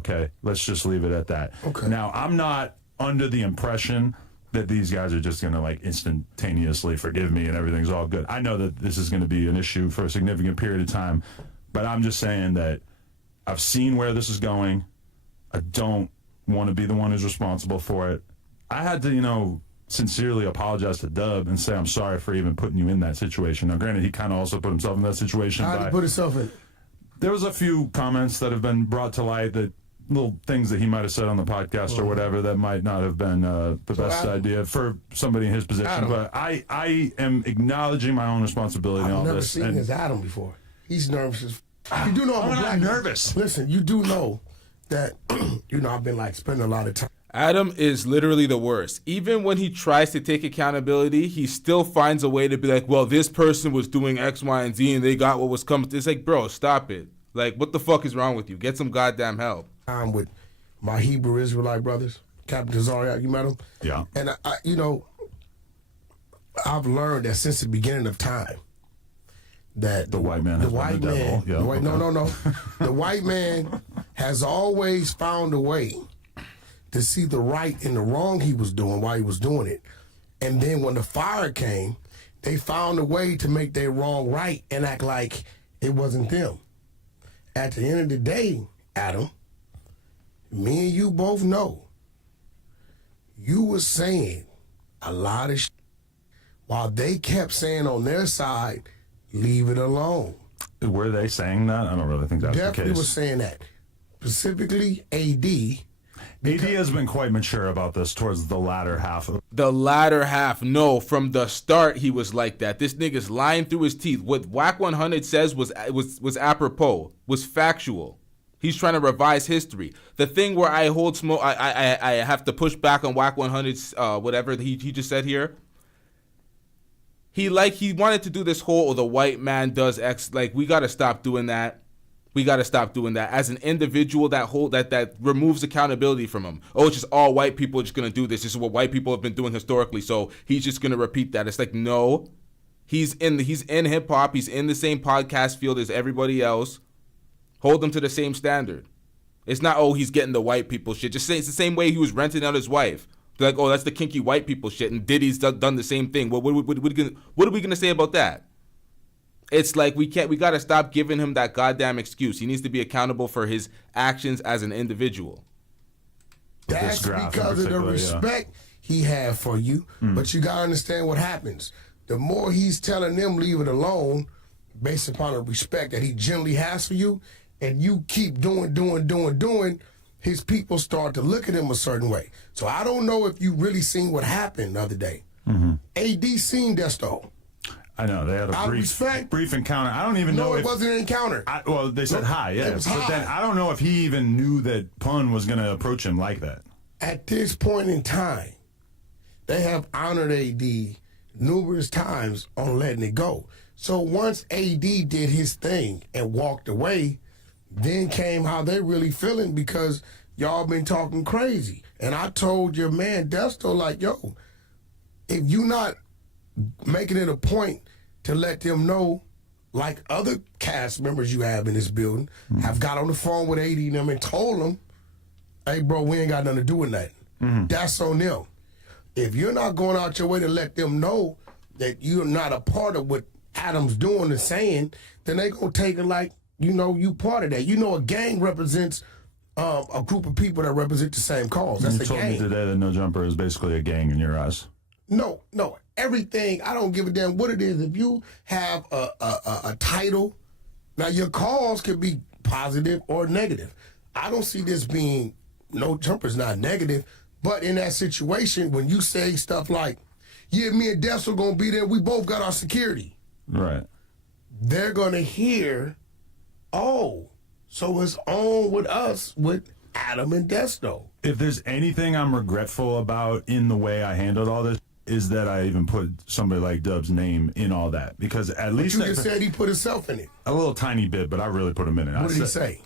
Okay, let's just leave it at that. Okay. Now, I'm not under the impression that these guys are just going to like instantaneously forgive me and everything's all good. I know that this is going to be an issue for a significant period of time, but I'm just saying that I've seen where this is going. I don't want to be the one who's responsible for it. I had to, sincerely apologize to Dub and say I'm sorry for even putting you in that situation. Now, granted, he kind of also put himself in that situation. How did he put himself in? There was a few comments that have been brought to light, that little things that he might have said on the podcast or whatever that might not have been the best idea for somebody in his position. Adam. But I am acknowledging my own responsibility in all I've never this. seen and his Adam before. He's nervous as you do know I'm not black. nervous. Listen, you do know that I've been like spending a lot of time. Adam is literally the worst. Even when he tries to take accountability, he still finds a way to be like, well, this person was doing X, Y, and Z, and they got what was coming. It's like, bro, stop it. Like, what the fuck is wrong with you? Get some goddamn help. I'm with my Hebrew Israelite brothers, Captain Zariah, you met him? Yeah. And, I've learned that since the beginning of time, that the white man, the white man, yeah, no, the white man has always found a way to see the right and the wrong he was doing while he was doing it. And then when the fire came, they found a way to make their wrong right and act like it wasn't them. At the end of the day, Adam, me and you both know, you were saying a lot of shit while they kept saying on their side, leave it alone. Were they saying that? I don't really think that's the Definitely case. was saying that. Specifically, AD. AD has been quite mature about this towards the latter half. The latter half, no. From the start, he was like that. This nigga's lying through his teeth. What Whack 100 says was apropos, was factual. He's trying to revise history. The thing where I hold smoke, I have to push back on Whack 100's whatever he just said here. He wanted to do this whole, the white man does X. Like, we got to stop doing that. We got to stop doing that. As an individual, that removes accountability from him. Oh, it's just all white people are just going to do this. This is what white people have been doing historically, so he's just going to repeat that. It's like, no. He's in hip hop. He's in the same podcast field as everybody else. Hold him to the same standard. It's not, oh, he's getting the white people shit. Just say it's the same way he was renting out his wife. They're like, oh, that's the kinky white people shit, and Diddy's done the same thing. What are we gonna say about that? It's like we got to stop giving him that goddamn excuse. He needs to be accountable for his actions as an individual. That's because of the respect he had for you. But you got to understand what happens. The more he's telling them leave it alone, based upon the respect that he generally has for you, and you keep doing, his people start to look at him a certain way. So I don't know if you really seen what happened the other day. AD seen Desto. I know, they had a brief encounter. I don't even know if... No, it wasn't an encounter. Well, they said hi, yeah. But then I don't know if he even knew that Pun was going to approach him like that. At this point in time, they have honored AD numerous times on letting it go. So once AD did his thing and walked away, then came how they really feeling because y'all been talking crazy. And I told your man Desto, like, yo, if you not making it a point to let them know, like other cast members you have in this building, have got on the phone with AD and them and told them, hey, bro, we ain't got nothing to do with that. That's on them. If you're not going out your way to let them know that you're not a part of what Adam's doing and saying, then they gonna take it like, you part of that. A gang represents a group of people that represent the same cause. That's You a told gang. me today that No Jumper is basically a gang in your eyes. No. Everything, I don't give a damn what it is. If you have a title, now your cause could be positive or negative. I don't see this being, No Jumper's not negative, but in that situation, when you say stuff like, yeah, me and Des are going to be there, we both got our security. Right. They're going to hear, oh, so it's on with us with Adam and Desto. If there's anything I'm regretful about in the way I handled all this, is that I even put somebody like Dub's name in all that. Because at least you just said he put himself in it. A little tiny bit, but I really put him in it. What did he say?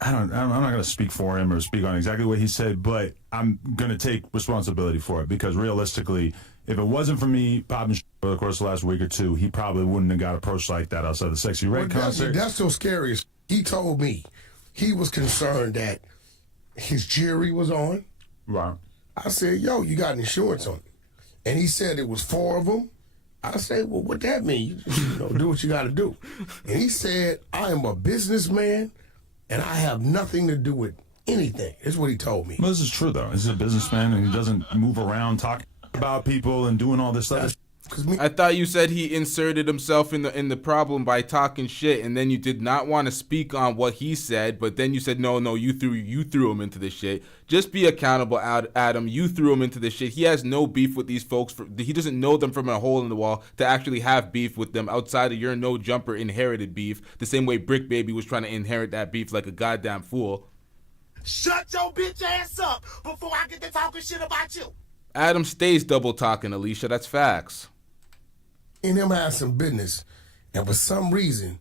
I'm not going to speak for him or speak on exactly what he said, but I'm going to take responsibility for it because realistically, if it wasn't for me popping for the course of the last week or two, he probably wouldn't have got approached like that outside the Sexy Red concert. That's so scary. He told me he was concerned that his jury was on. Right. I said, yo, you got insurance on it. And he said it was 4 of them. I said, well, what that mean? You know, do what you got to do. And he said, I am a businessman, and I have nothing to do with anything. That's what he told me. Well, this is true, though. He's a businessman, and he doesn't move around talking about people and doing all this stuff. I thought you said he inserted himself in the problem by talking shit, and then you did not want to speak on what he said, but then you said no, you threw him into this shit. Just be accountable, Adam. You threw him into this shit. He has no beef with these folks. He doesn't know them from a hole in the wall to actually have beef with them outside of your no jumper inherited beef. The same way Brick Baby was trying to inherit that beef like a goddamn fool. Shut your bitch ass up before I get to talking shit about you. Adam stays double talking, Alicia. That's facts. And him had some business, and for some reason,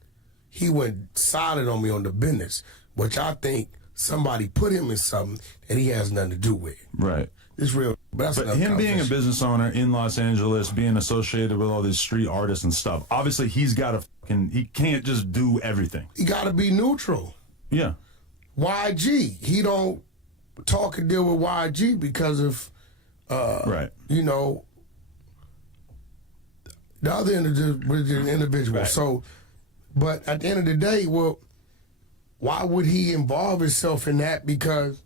he went silent on me on the business, which I think somebody put him in something that he has nothing to do with. Right. It's real. But him being a business owner in Los Angeles, being associated with all these street artists and stuff, obviously he can't just do everything. He got to be neutral. Yeah. YG, he don't talk and deal with YG because of, you know, the other individual. Right. So, but at the end of the day, well, why would he involve himself in that? Because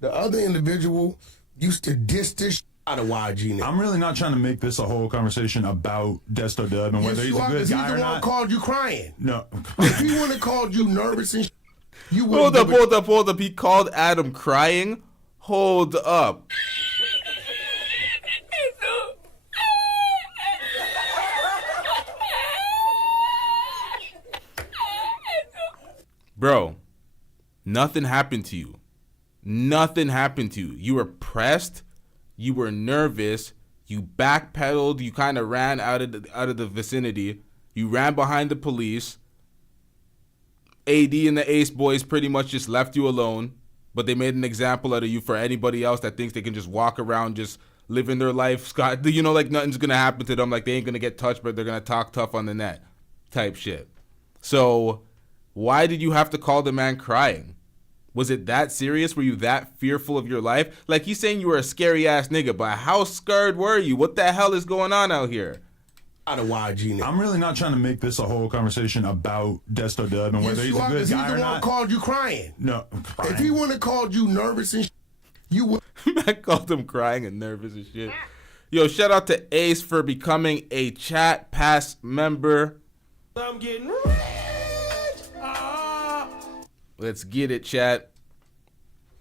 the other individual used to diss this out of YG now. I'm really not trying to make this a whole conversation about Desto Dub and whether he's a good guy or not. He's the one called you crying. No. If he wouldn't have called you nervous and you would hold up. He called Adam crying? Hold up. Bro, nothing happened to you. Nothing happened to you. You were pressed. You were nervous. You backpedaled. You kind of ran out of the vicinity. You ran behind the police. AD and the Ace Boys pretty much just left you alone, but they made an example out of you for anybody else that thinks they can just walk around just living their life, Scott. You know, like nothing's going to happen to them. Like they ain't going to get touched, but they're going to talk tough on the net type shit. So why did you have to call the man crying? Was it that serious? Were you that fearful of your life? Like he's saying you were a scary ass nigga, but how scared were you? What the hell is going on out here? Out of YG now. I'm really not trying to make this a whole conversation about Desto Dub and whether he's a good guy or not. He's the one called you crying. No. If he wouldn't have called you nervous and you would. I called him crying and nervous and shit. Yo, shout out to Ace for becoming a Chat Pass member. I'm getting rich. Let's get it, chat.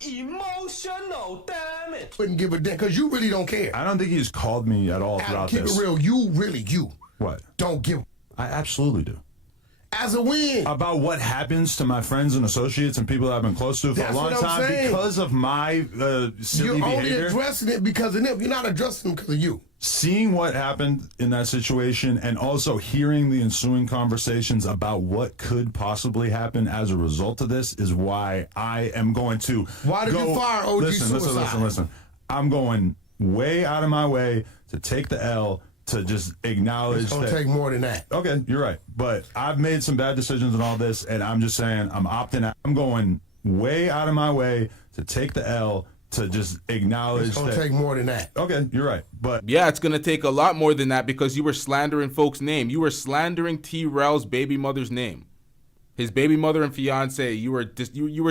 Emotional damage. Wouldn't give a damn because you really don't care. I don't think he's called me at all throughout this. Keep it real. You What? Don't give. I absolutely do. As a win. About what happens to my friends and associates and people that I've been close to for a long time because of my silly behavior. You're only addressing it because of them. You're not addressing them because of you. Seeing what happened in that situation and also hearing the ensuing conversations about what could possibly happen as a result of this is why I am going to Why did you fire OG Suicide? Listen. I'm going way out of my way to take the L, to just acknowledge it's gonna take more than that. Okay, you're right. But I've made some bad decisions and all this, and I'm just saying I'm opting out. I'm going way out of my way to take the L, to just acknowledge it's gonna take more than that. Okay, you're right. But yeah, it's gonna take a lot more than that because you were slandering folks' name. You were slandering T-Rell's baby mother's name. His baby mother and fiance. You were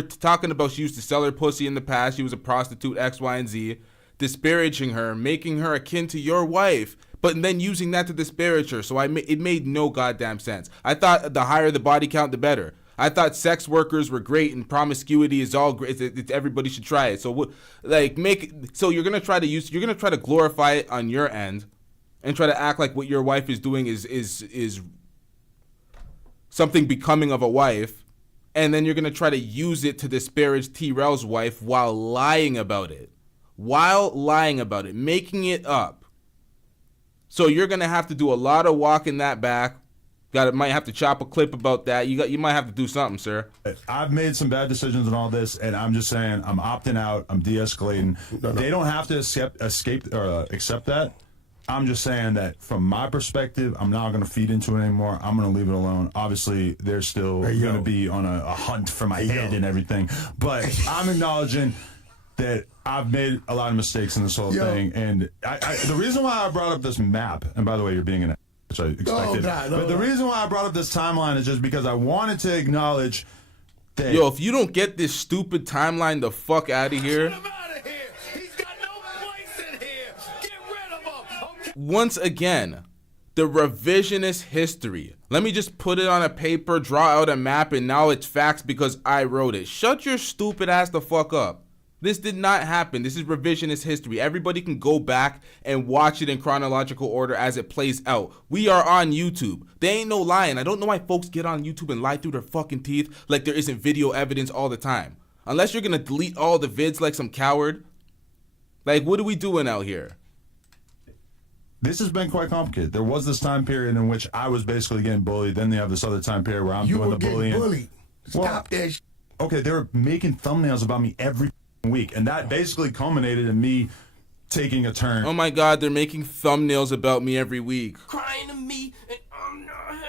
talking about she used to sell her pussy in the past. She was a prostitute, X, Y, and Z. Disparaging her, making her akin to your wife, but then using that to disparage her. So it made no goddamn sense. I thought the higher the body count, the better. I thought sex workers were great and promiscuity is all great. Everybody should try it. So you're gonna try to glorify it on your end, and try to act like what your wife is doing is something becoming of a wife, and then you're gonna try to use it to disparage T-Rell's wife while lying about it, making it up. So you're gonna have to do a lot of walking that back. Might have to chop a clip about that. You might have to do something, sir. I've made some bad decisions and all this, and I'm just saying I'm opting out. I'm de-escalating. No. They don't have to accept that. I'm just saying that from my perspective, I'm not going to feed into it anymore. I'm going to leave it alone. Obviously, they're still going to be on a hunt for my head and everything. But I'm acknowledging that I've made a lot of mistakes in this whole thing. And the reason why I brought up this map, and by the way, you're being an which I expected. But the reason why I brought up this timeline is just because I wanted to acknowledge that. Yo, if you don't get this stupid timeline the fuck out of here. Once again, the revisionist history. Let me just put it on a paper, draw out a map, and now it's facts because I wrote it. Shut your stupid ass the fuck up. This did not happen. This is revisionist history. Everybody can go back and watch it in chronological order as it plays out. We are on YouTube. They ain't no lying. I don't know why folks get on YouTube and lie through their fucking teeth like there isn't video evidence all the time. Unless you're gonna delete all the vids like some coward. Like, what are we doing out here? This has been quite complicated. There was this time period in which I was basically getting bullied. Then they have this other time period where I'm doing the bullying. Bullied. Stop that. Okay, they were making thumbnails about me every week, and that basically culminated in me taking a turn. Oh my God, they're making thumbnails about me every week. Crying to me, and I'm not having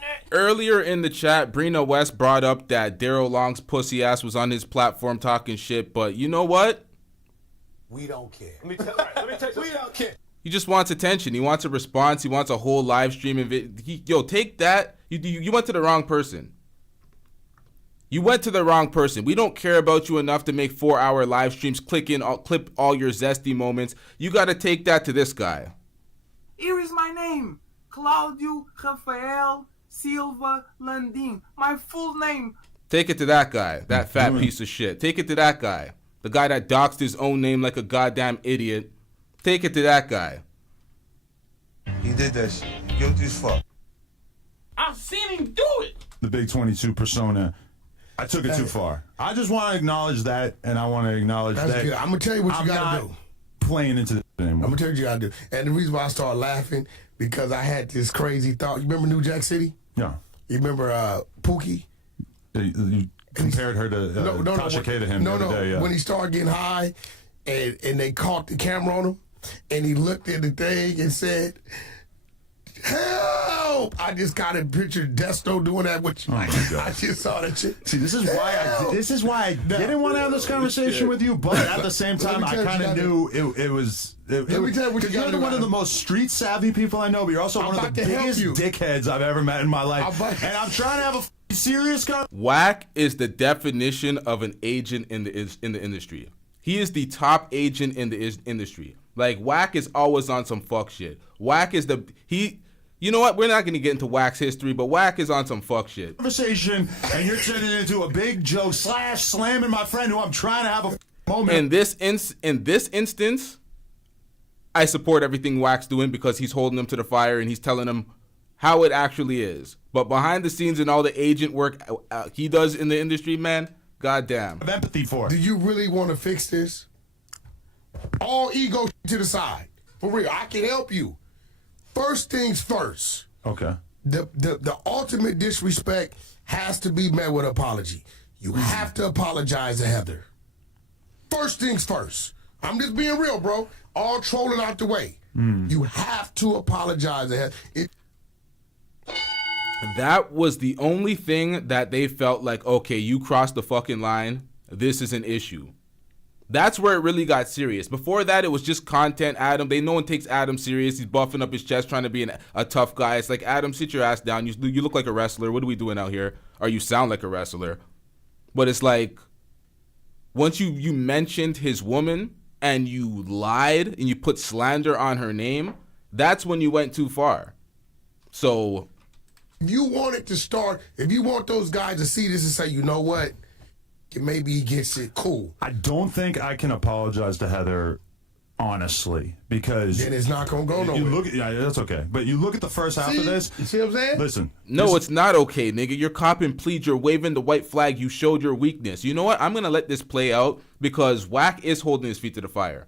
that. Earlier in the chat, Brina West brought up that Daryl Long's pussy ass was on his platform talking shit, but you know what? We don't care. Let me tell you, we don't care. He just wants attention. He wants a response. He wants a whole live stream. Yo, take that. You went to the wrong person. You went to the wrong person. We don't care about you enough to make 4-hour live streams. Clip all your zesty moments. You got to take that to this guy. Here is my name, Claudio Rafael Silva Landim. My full name. Take it to that guy, that fat piece of shit. Take it to that guy, the guy that doxed his own name like a goddamn idiot. Take it to that guy. He did that shit. Guilty as fuck. I've seen him do it. The big 22 persona. I took it too far. I just want to acknowledge that, and I want to acknowledge that. Good. I'm gonna tell you what you gotta do. Playing into this anymore. I'm gonna tell you what you gotta do. And the reason why I started laughing because I had this crazy thought. You remember New Jack City? Yeah. You remember Pookie? You compared her to Tasha K to him the other day. Yeah. When he started getting high, and they caught the camera on him, and he looked at the thing and said, "Help!" I just kind of pictured Desto doing that with you. Oh my God. I just saw that shit. See, this is why I didn't want to have this conversation with you, but at the same time, I kind of knew it was. Let me tell you what you got to do. You're one of the most street savvy people I know, but you're also one of the biggest dickheads I've ever met in my life. And I'm trying to have a serious conversation. Wack is the definition of an agent in the industry. He is the top agent in the industry. Like, Wack is always on some fuck shit. Wack is you know what? We're not going to get into Wack's history, but Wack is on some fuck shit. Conversation, and you're turning it into a big joke / slamming my friend who I'm trying to have a moment. In this instance, I support everything Wack's doing because he's holding them to the fire and he's telling them how it actually is. But behind the scenes and all the agent work he does in the industry, man, goddamn. I have empathy for it. Do you really want to fix this? All ego to the side. For real, I can help you. First things first. Okay. The ultimate disrespect has to be met with apology. You have to apologize to Heather. First things first. I'm just being real, bro. All trolling out the way. You have to apologize to Heather. That was the only thing that they felt like, okay, you crossed the fucking line. This is an issue. That's where it really got serious. Before that, it was just content. Adam, no one takes Adam serious. He's buffing up his chest, trying to be a tough guy. It's like, Adam, sit your ass down. You look like a wrestler. What are we doing out here? Or you sound like a wrestler. But it's like, once you mentioned his woman and you lied and you put slander on her name, that's when you went too far. So, if you want it to start, if you want those guys to see this and say, you know what? Maybe he gets it cool. I don't think I can apologize to Heather, honestly, because then it's not gonna go nowhere. That's okay. But you look at the first half of this. You see what I'm saying? Listen. No, it's not okay, nigga. You're copping pleas. You're waving the white flag. You showed your weakness. You know what? I'm gonna let this play out because Wack is holding his feet to the fire.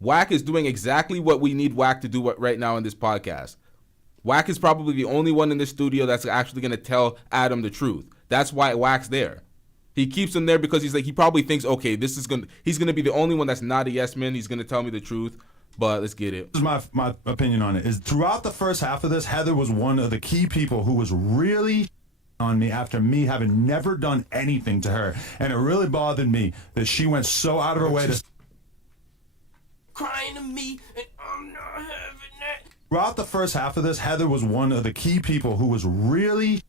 Wack is doing exactly what we need Wack to do right now in this podcast. Wack is probably the only one in this studio that's actually gonna tell Adam the truth. That's why Wack's there. He keeps him there because he probably thinks, okay, he's gonna be the only one that's not a yes man. He's gonna tell me the truth. But let's get it. This is my opinion on it. Is throughout the first half of this, Heather was one of the key people who was really on me after me having never done anything to her. And it really bothered me that she went so out of her way to Crying to me, and I'm not having that. throughout the first half of this, Heather was one of the key people who was really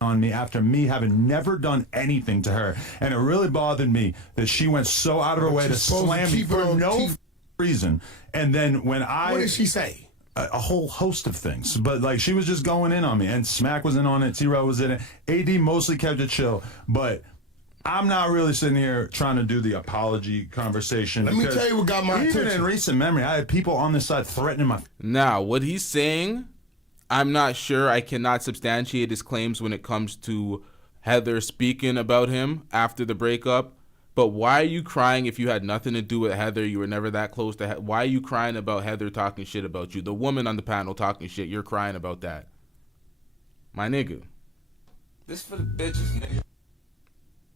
on me after me having never done anything to her. And it really bothered me that she went so out of her way to slam me for no reason. And then when What did she say? A whole host of things, but like she was just going in on me, and Smack was in on it, T-Rell was in it, AD mostly kept it chill, but I'm not really sitting here trying to do the apology conversation. Let me tell you what got my even attention. in recent memory, I had people on this side threatening my. Now, what he's saying, I'm not sure. I cannot substantiate his claims when it comes to Heather speaking about him after the breakup. But why are you crying if you had nothing to do with Heather? You were never that close to Why are you crying about Heather talking shit about you? The woman on the panel talking shit, you're crying about that. My nigga. This for the bitches, nigga.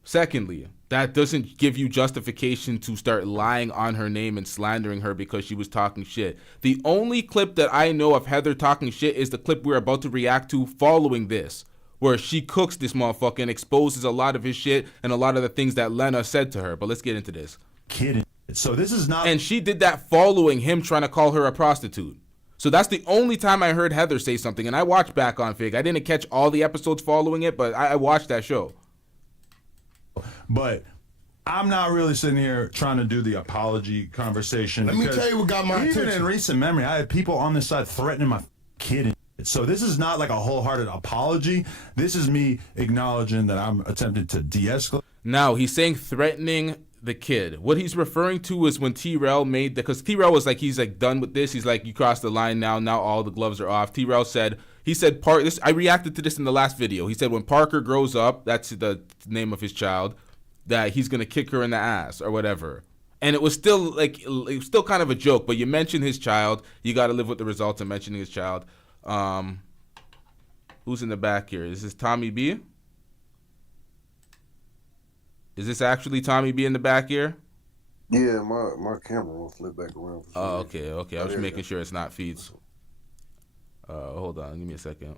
Secondly, that doesn't give you justification to start lying on her name and slandering her because she was talking shit. The only clip that I know of Heather talking shit is the clip we're about to react to following this, where she cooks this motherfucker and exposes a lot of his shit and a lot of the things that Lena said to her. But let's get into this. Kidding. So this is not. And she did that following him trying to call her a prostitute. So that's the only time I heard Heather say something. And I watched Back on Fig. I didn't catch all the episodes following it, but I watched that show. But I'm not really sitting here trying to do the apology conversation. Let me tell you what got my even attention. in recent memory, I had people on this side threatening my kid. So this is not like a wholehearted apology. This is me acknowledging that I'm attempting to de-escalate. Now, he's saying threatening the kid. What he's referring to is when T-Rell made the, because T-Rell was like, he's like done with this. He's like, you crossed the line now. Now all the gloves are off. T-Rell said, I reacted to this in the last video. He said when Parker grows up, that's the name of his child, that he's going to kick her in the ass or whatever. And it was still like, it was still kind of a joke, but you mentioned his child. You got to live with the results of mentioning his child. Who's in the back here? Is this Tommy B? Is this actually Tommy B in the back here? Yeah, my camera won't flip back around. Oh, okay. I was just making sure it's not feeds. Hold on, give me a second.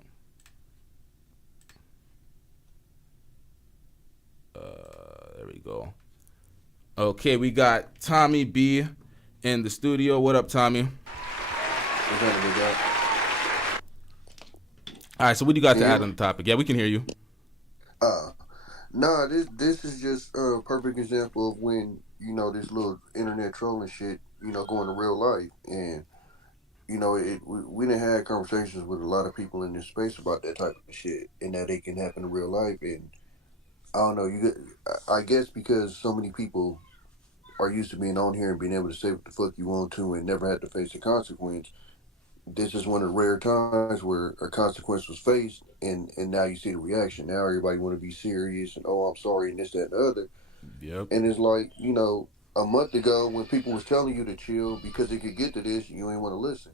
There we go. Okay, we got Tommy B in the studio. What up, Tommy? All right, so what do you got to add on the topic? Yeah, we can hear you. Nah, this is just a perfect example of when, you know, this little internet trolling shit, you know, going to real life. And, you know, we done had conversations with a lot of people in this space about that type of shit and that it can happen in real life. And I don't know, I guess because so many people are used to being on here and being able to say what the fuck you want to and never had to face the consequence. This is one of the rare times where a consequence was faced, and now you see the reaction. Now everybody want to be serious and, oh, I'm sorry, and this, that, and the other. Yep. And it's like, you know, a month ago when people was telling you to chill because it could get to this, you ain't want to listen.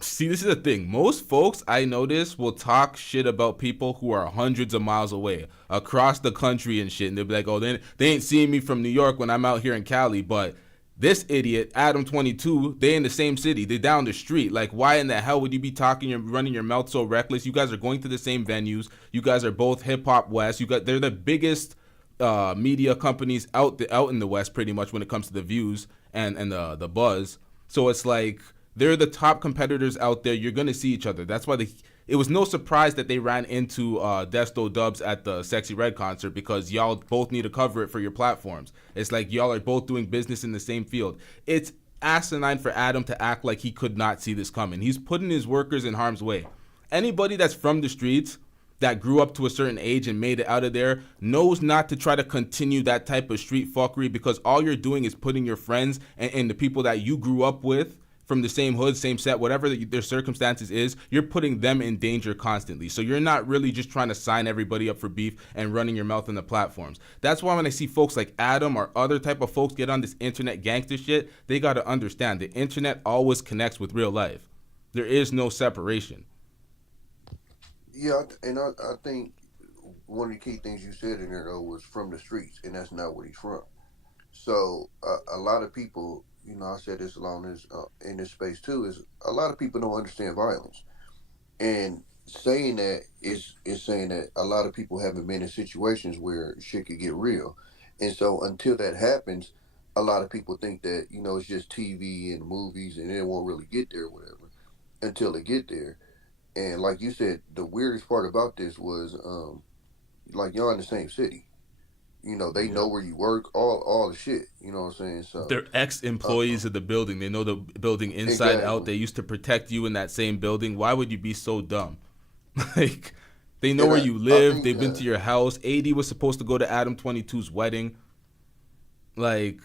See, this is the thing. Most folks I notice will talk shit about people who are hundreds of miles away, across the country and shit. And they'll be like, oh, they ain't seeing me from New York when I'm out here in Cali, but this idiot, Adam22, they in the same city. They're down the street. Like, why in the hell would you be talking and running your mouth so reckless? You guys are going to the same venues. You guys are both Hip Hop West. They're the biggest media companies out in the West, pretty much, when it comes to the views and the buzz. So it's like they're the top competitors out there. You're gonna see each other. That's why it was no surprise that they ran into Desto Dubs at the Sexy Red concert, because y'all both need to cover it for your platforms. It's like y'all are both doing business in the same field. It's asinine for Adam to act like he could not see this coming. He's putting his workers in harm's way. Anybody that's from the streets, that grew up to a certain age and made it out of there, knows not to try to continue that type of street fuckery, because all you're doing is putting your friends and the people that you grew up with from the same hood, same set, whatever their circumstances is, you're putting them in danger constantly. So you're not really just trying to sign everybody up for beef and running your mouth on the platforms. That's why when I see folks like Adam or other type of folks get on this internet gangster shit, they got to understand the internet always connects with real life. There is no separation. Yeah, and I think one of the key things you said in there, though, was from the streets, and that's not where he's from. So a lot of people, I said this along this in this space too, is a lot of people don't understand violence, and saying that is saying that a lot of people haven't been in situations where shit could get real, and so until that happens, a lot of people think that it's just TV and movies, and it won't really get there, or whatever, until they get there. And like you said, the weirdest part about this was, like y'all in the same city. They know where you work, all the shit. You know what I'm saying? So they're ex-employees of the building. They know the building inside out. They used to protect you in that same building. Why would you be so dumb? Like, they know where you live. They've been to your house. AD was supposed to go to Adam22's wedding. Like,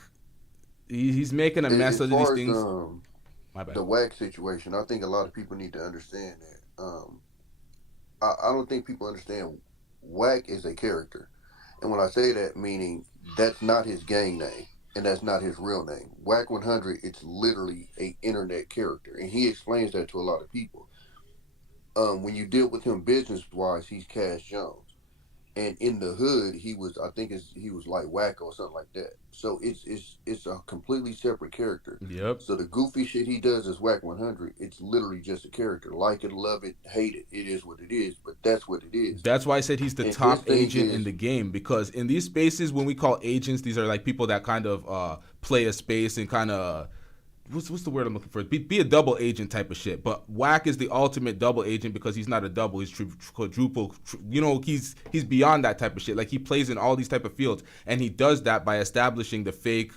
he's making a mess of these things. My bad. The WAC situation, I think a lot of people need to understand that. I don't think people understand WAC is a character. And when I say that, meaning that's not his gang name, and that's not his real name. WAC 100, it's literally a internet character, and he explains that to a lot of people. When you deal with him business-wise, he's Cash Jones. And in the hood, he was like Wacko or something like that. So it's a completely separate character. Yep. So the goofy shit he does is WAC 100. It's literally just a character. Like it, love it, hate it. It is what it is, but that's what it is. That's why I said he's the top agent in the game, because in these spaces, when we call agents, these are like people that kind of play a space and kind of, what's the word I'm looking for? Be a double agent type of shit. But Whack is the ultimate double agent because he's not a double. He's quadruple. He's beyond that type of shit. Like, he plays in all these type of fields, and he does that by establishing the fake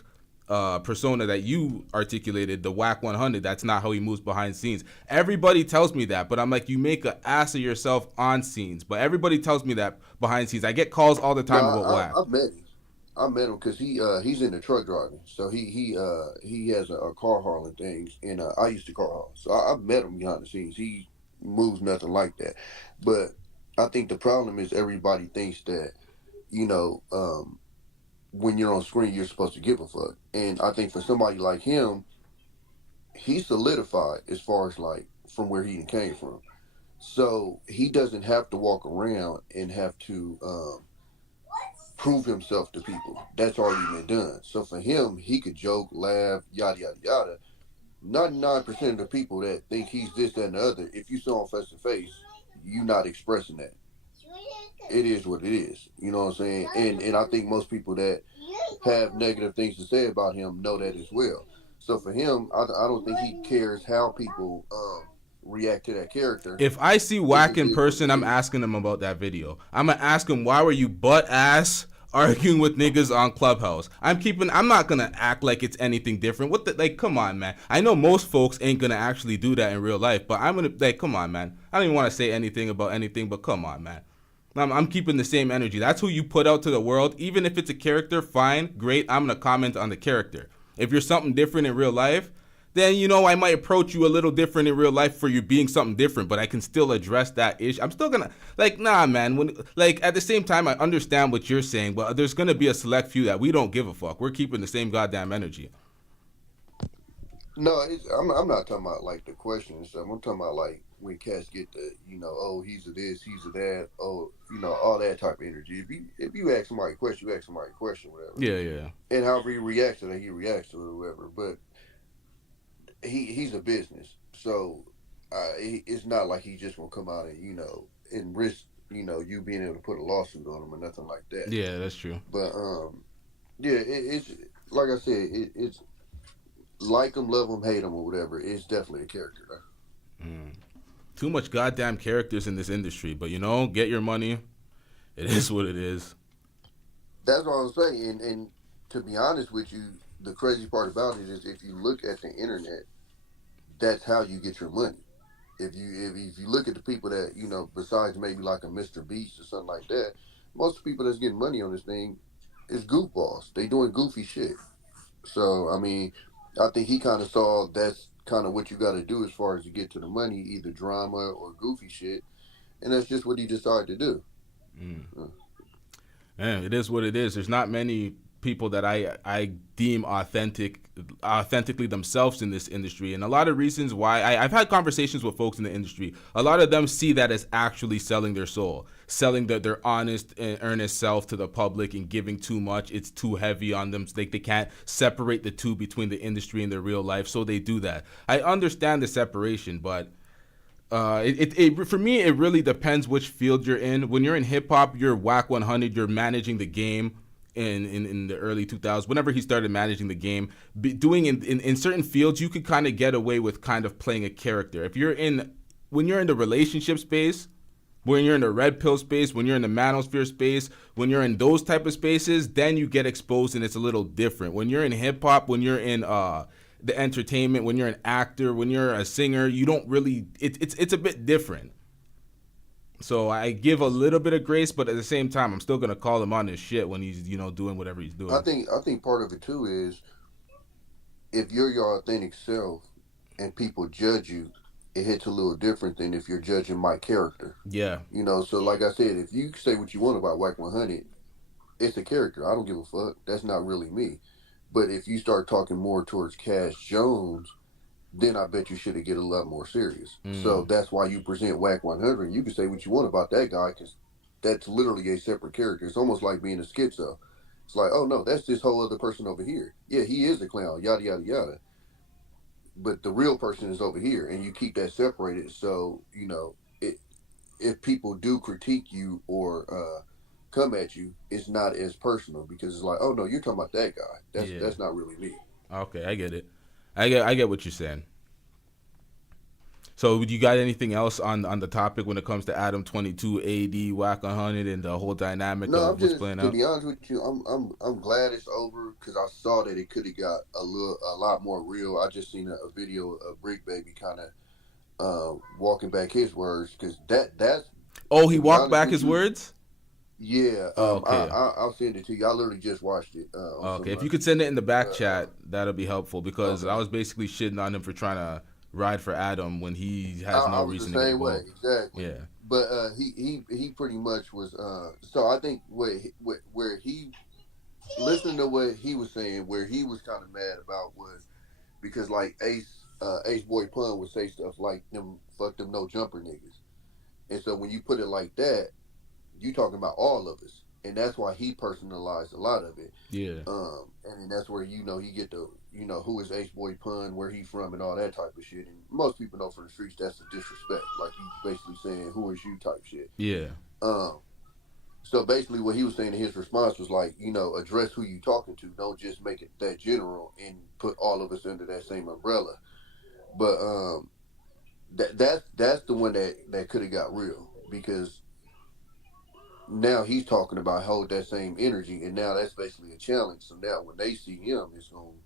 persona that you articulated, the Whack 100. That's not how he moves behind scenes. Everybody tells me that, but I'm like, you make an ass of yourself on scenes. But everybody tells me that behind scenes. I get calls all the time about Whack. I met him because he's into truck driving, so he has a car hauling things, and I used to car haul, so I met him behind the scenes. He moves nothing like that, but I think the problem is everybody thinks that when you're on screen you're supposed to give a fuck, and I think for somebody like him, he's solidified as far as like from where he came from, so he doesn't have to walk around and have to prove himself to people. That's already been done. So for him, he could joke, laugh, yada yada yada. 99% of the people that think he's this, that, and the other, if you saw him face to face, you not expressing that. It is what it is. You know what I'm saying? And I think most people that have negative things to say about him know that as well. So for him, I don't think he cares how people react to that character. If I see Whack in person, I'm asking him about that video. I'm gonna ask him, why were you butt ass arguing with niggas on Clubhouse? I'm not gonna act like it's anything different. Come on, man. I know most folks ain't gonna actually do that in real life, but I'm gonna, come on, man. I don't even want to say anything about anything, but come on, man. I'm keeping the same energy. That's who you put out to the world. Even if it's a character, fine, great. I'm gonna comment on the character. If you're something different in real life, then, I might approach you a little different in real life for you being something different, but I can still address that issue. I'm still gonna, nah, man. At the same time, I understand what you're saying, but there's gonna be a select few that we don't give a fuck. We're keeping the same goddamn energy. No, I'm not talking about like the question and stuff. I'm talking about like when cats get the, oh, he's a this, he's a that, oh, all that type of energy. If you ask somebody a question, you ask somebody a question, whatever. Yeah. And however he reacts to that, he reacts to it, or whatever. But he's a business, so it's not like he's just gonna come out and and risk you being able to put a lawsuit on him or nothing like that. Yeah, that's true. But it's like I said, it's like him, love him, hate him, or whatever. It's definitely a character though. Too much goddamn characters in this industry, but get your money. It is what it is. That's what I'm saying, and to be honest with you, the crazy part about it is if you look at the internet, that's how you get your money. If you look at the people that, besides maybe like a Mr. Beast or something like that, most people that's getting money on this thing is goofballs. They doing goofy shit. So, I mean, I think he kind of saw that's kind of what you got to do as far as you get to the money, either drama or goofy shit. And that's just what he decided to do. Man, it is what it is. There's not many people that I deem authentically themselves in this industry. And a lot of reasons why I've had conversations with folks in the industry. A lot of them see that as actually selling their soul, selling their honest and earnest self to the public and giving too much. It's too heavy on them. So they can't separate the two between the industry and their real life. So they do that. I understand the separation, but for me, it really depends which field you're in. When you're in hip hop, you're whack 100. You're managing the game in the early 2000s. Whenever he started managing the game, doing in certain fields, you could kind of get away with kind of playing a character. When you're in the relationship space, when you're in the red pill space, when you're in the manosphere space, when you're in those type of spaces, then you get exposed and it's a little different. When you're in hip hop, when you're in the entertainment, when you're an actor, when you're a singer, you don't really, it's a bit different. So I give a little bit of grace, but at the same time, I'm still gonna call him on his shit when he's, doing whatever he's doing. I think part of it too is if you're your authentic self and people judge you, it hits a little different than if you're judging my character. Yeah. So like I said, if you say what you want about Whack 100, it's a character. I don't give a fuck. That's not really me. But if you start talking more towards Cash Jones, then I bet you should get a lot more serious. So that's why you present Whack 100. You can say what you want about that guy because that's literally a separate character. It's almost like being a schizo. It's like, oh no, that's this whole other person over here. Yeah, he is a clown, yada, yada, yada. But the real person is over here, and you keep that separated. So, if people do critique you or come at you, it's not as personal because it's like, oh no, you're talking about that guy. That's not really me. Okay, I get it. I get what you're saying. So, you got anything else on the topic when it comes to Adam22, AD, Whack 100, and the whole dynamic of what's playing out? To be honest with you, I'm glad it's over because I saw that it could have got a lot more real. I just seen a video of Brick Baby kind of walking back his words because that's. Oh, he walked back his words. Yeah, okay. I'll send it to you. I literally just watched it. Okay, if you could send it in the back chat, that'll be helpful because I was basically shitting on him for trying to ride for Adam when he has no reason to get way, exactly. Yeah, but he pretty much was. So I think where he listening to what he was saying, where he was kind of mad about was because like Ace Boy Pun would say stuff like them fuck them no jumper niggas, and so when you put it like that, you talking about all of us, and that's why he personalized a lot of it. Yeah. And then that's where he get the who is Ace Boy Pun, where he from, and all that type of shit. And most people know from the streets that's a disrespect, like he's basically saying who is you type shit. Yeah. So basically, what he was saying in his response was like, address who you talking to. Don't just make it that general and put all of us under that same umbrella. But that's the one that could have got real because. Now he's talking about hold that same energy, and now that's basically a challenge. So now when they see him, it's going,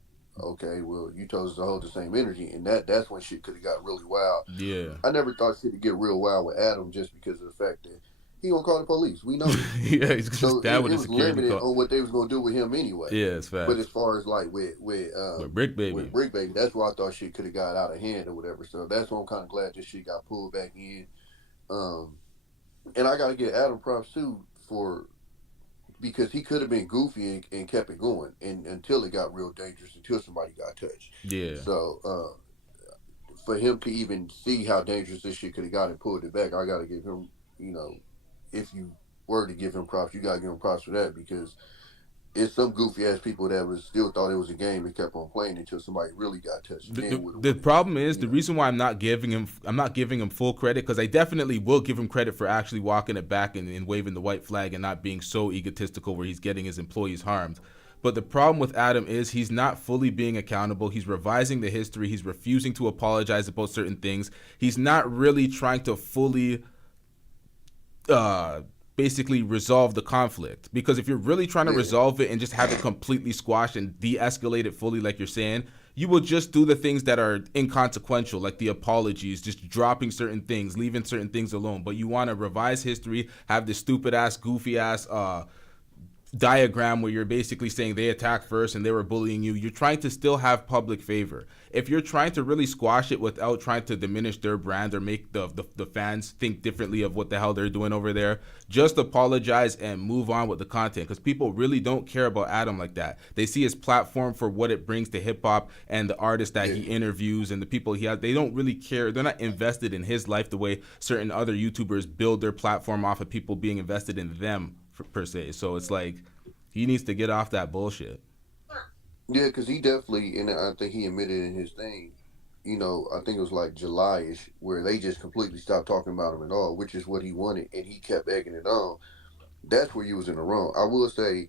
okay, well, you told us to hold the same energy, and that's when shit could have got really wild. Yeah. I never thought shit would get real wild with Adam just because of the fact that he gonna call the police. We know that. Yeah, he's just down with it the was security limited on what they was gonna do with him anyway. Yeah, it's fast. But as far as like with Brick Baby, that's why I thought shit could have got out of hand or whatever. So that's why I'm kind of glad this shit got pulled back in. And I gotta give Adam props too because he could have been goofy and kept it going and until it got real dangerous, until somebody got touched. Yeah. So for him to even see how dangerous this shit could have got and pulled it back, I gotta give him, if you were to give him props, you gotta give him props for that because it's some goofy ass people that was still thought it was a game and kept on playing until somebody really got touched. The problem is the reason why I'm not giving him full credit because I definitely will give him credit for actually walking it back and waving the white flag and not being so egotistical where he's getting his employees harmed. But the problem with Adam is he's not fully being accountable. He's revising the history. He's refusing to apologize about certain things. He's not really trying to fully basically resolve the conflict because if you're really trying to resolve it and just have it completely squashed and de-escalate it fully like you're saying, you will just do the things that are inconsequential like the apologies, just dropping certain things, leaving certain things alone. But you want to revise history, have this stupid ass goofy ass diagram where you're basically saying they attacked first and they were bullying you, you're trying to still have public favor. If you're trying to really squash it without trying to diminish their brand or make the fans think differently of what the hell they're doing over there, just apologize and move on with the content, because people really don't care about Adam like that. They see his platform for what it brings to hip hop and the artists that he interviews and the people he has. They don't really care. They're not invested in his life the way certain other YouTubers build their platform off of people being invested in them per se. So it's like he needs to get off that bullshit. Yeah, because he definitely, and I think he admitted in his thing, you know, I think it was like July-ish, where they just completely stopped talking about him at all, which is what he wanted, and he kept egging it on. That's where you was in the wrong. I will say,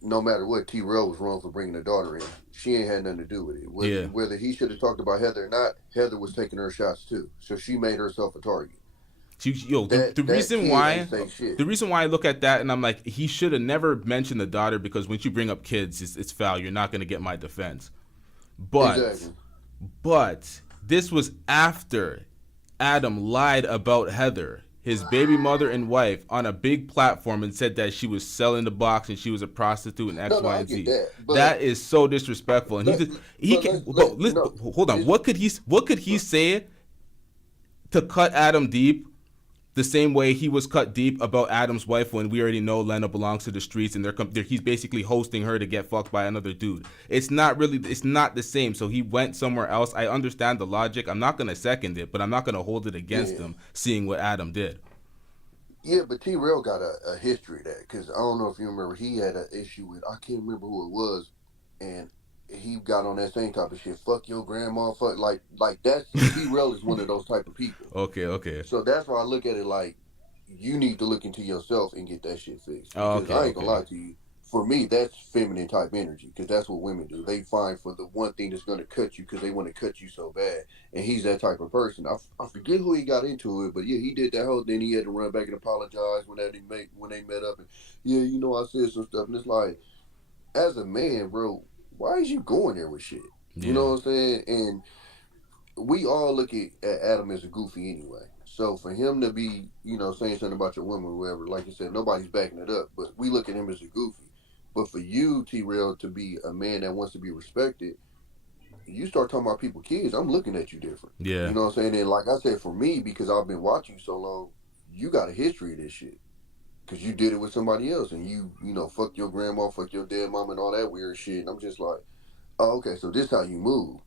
no matter what, T-Rell was wrong for bringing the daughter in. She ain't had nothing to do with it. Whether he should have talked about Heather or not, Heather was taking her shots too, so she made herself a target. The reason why I look at that and I'm like, he should have never mentioned the daughter, because when you bring up kids, it's foul. You're not going to get my defense. But this was after Adam lied about Heather, his baby mother and wife, on a big platform and said that she was selling the box and she was a prostitute and X, Y, and Z. That is so disrespectful. And hold on. What could he say to cut Adam deep? The same way he was cut deep about Adam's wife when we already know Lena belongs to the streets and he's basically hosting her to get fucked by another dude. It's not the same. So he went somewhere else. I understand the logic. I'm not going to second it, but I'm not going to hold it against him seeing what Adam did. Yeah, but T-Rell got a history of that, because I don't know if you remember, he had an issue with, I can't remember who it was, and he got on that same type of shit. Fuck your grandma. Fuck like that's T-Rell is one of those type of people. Okay. So that's why I look at it like you need to look into yourself and get that shit fixed. Because I ain't gonna lie to you. For me, that's feminine type energy, because that's what women do. They find for the one thing that's gonna cut you because they want to cut you so bad. And he's that type of person. I forget who he got into it, but yeah, he did that whole thing. He had to run back and apologize when they met up. And yeah, you know, I said some stuff, and it's like, as a man, bro, why is you going there with shit? You know what I'm saying? And we all look at Adam as a goofy anyway. So for him to be, you know, saying something about your woman or whatever, like you said, nobody's backing it up. But we look at him as a goofy. But for you, T-Rell, to be a man that wants to be respected, you start talking about people's kids, I'm looking at you different. Yeah. You know what I'm saying? And like I said, for me, because I've been watching you so long, you got a history of this shit. Because you did it with somebody else, and you know, fuck your grandma, fuck your dead mom, and all that weird shit. And I'm just like, oh, okay, so this is how you move.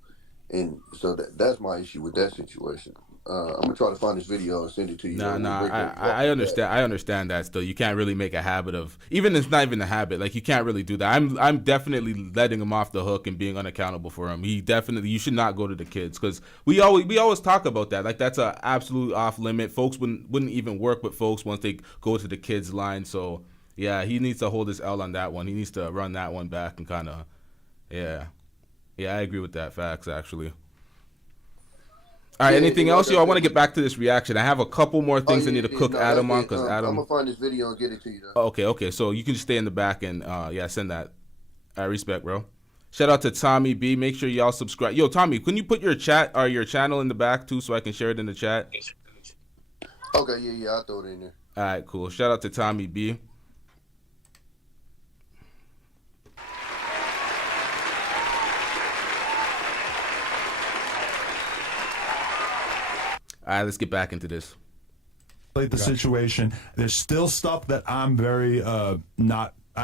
And so that's my issue with that situation. I'm gonna try to find this video and send it to you. I understand. I understand that still. You can't really make a habit of, even if it's not even a habit. Like, you can't really do that. I'm definitely letting him off the hook and being unaccountable for him. You should not go to the kids, because we always talk about that. Like, that's a absolute off limit. Folks wouldn't even work with folks once they go to the kids line. So yeah, he needs to hold his L on that one. He needs to run that one back and kind of, yeah, I agree with that. Facts, actually. All right, anything else, yo? I want to get back to this reaction. I have a couple more things I need to cook Adam on, because Adam. I'm gonna find this video and get it to you. Though. Okay. So you can just stay in the back and send that. I respect, bro. Shout out to Tommy B. Make sure y'all subscribe. Yo, Tommy, can you put your chat or your channel in the back too, so I can share it in the chat? Okay, yeah, I'll throw it in there. All right, cool. Shout out to Tommy B. All right, let's get back into this. The situation. There's still stuff that I'm very I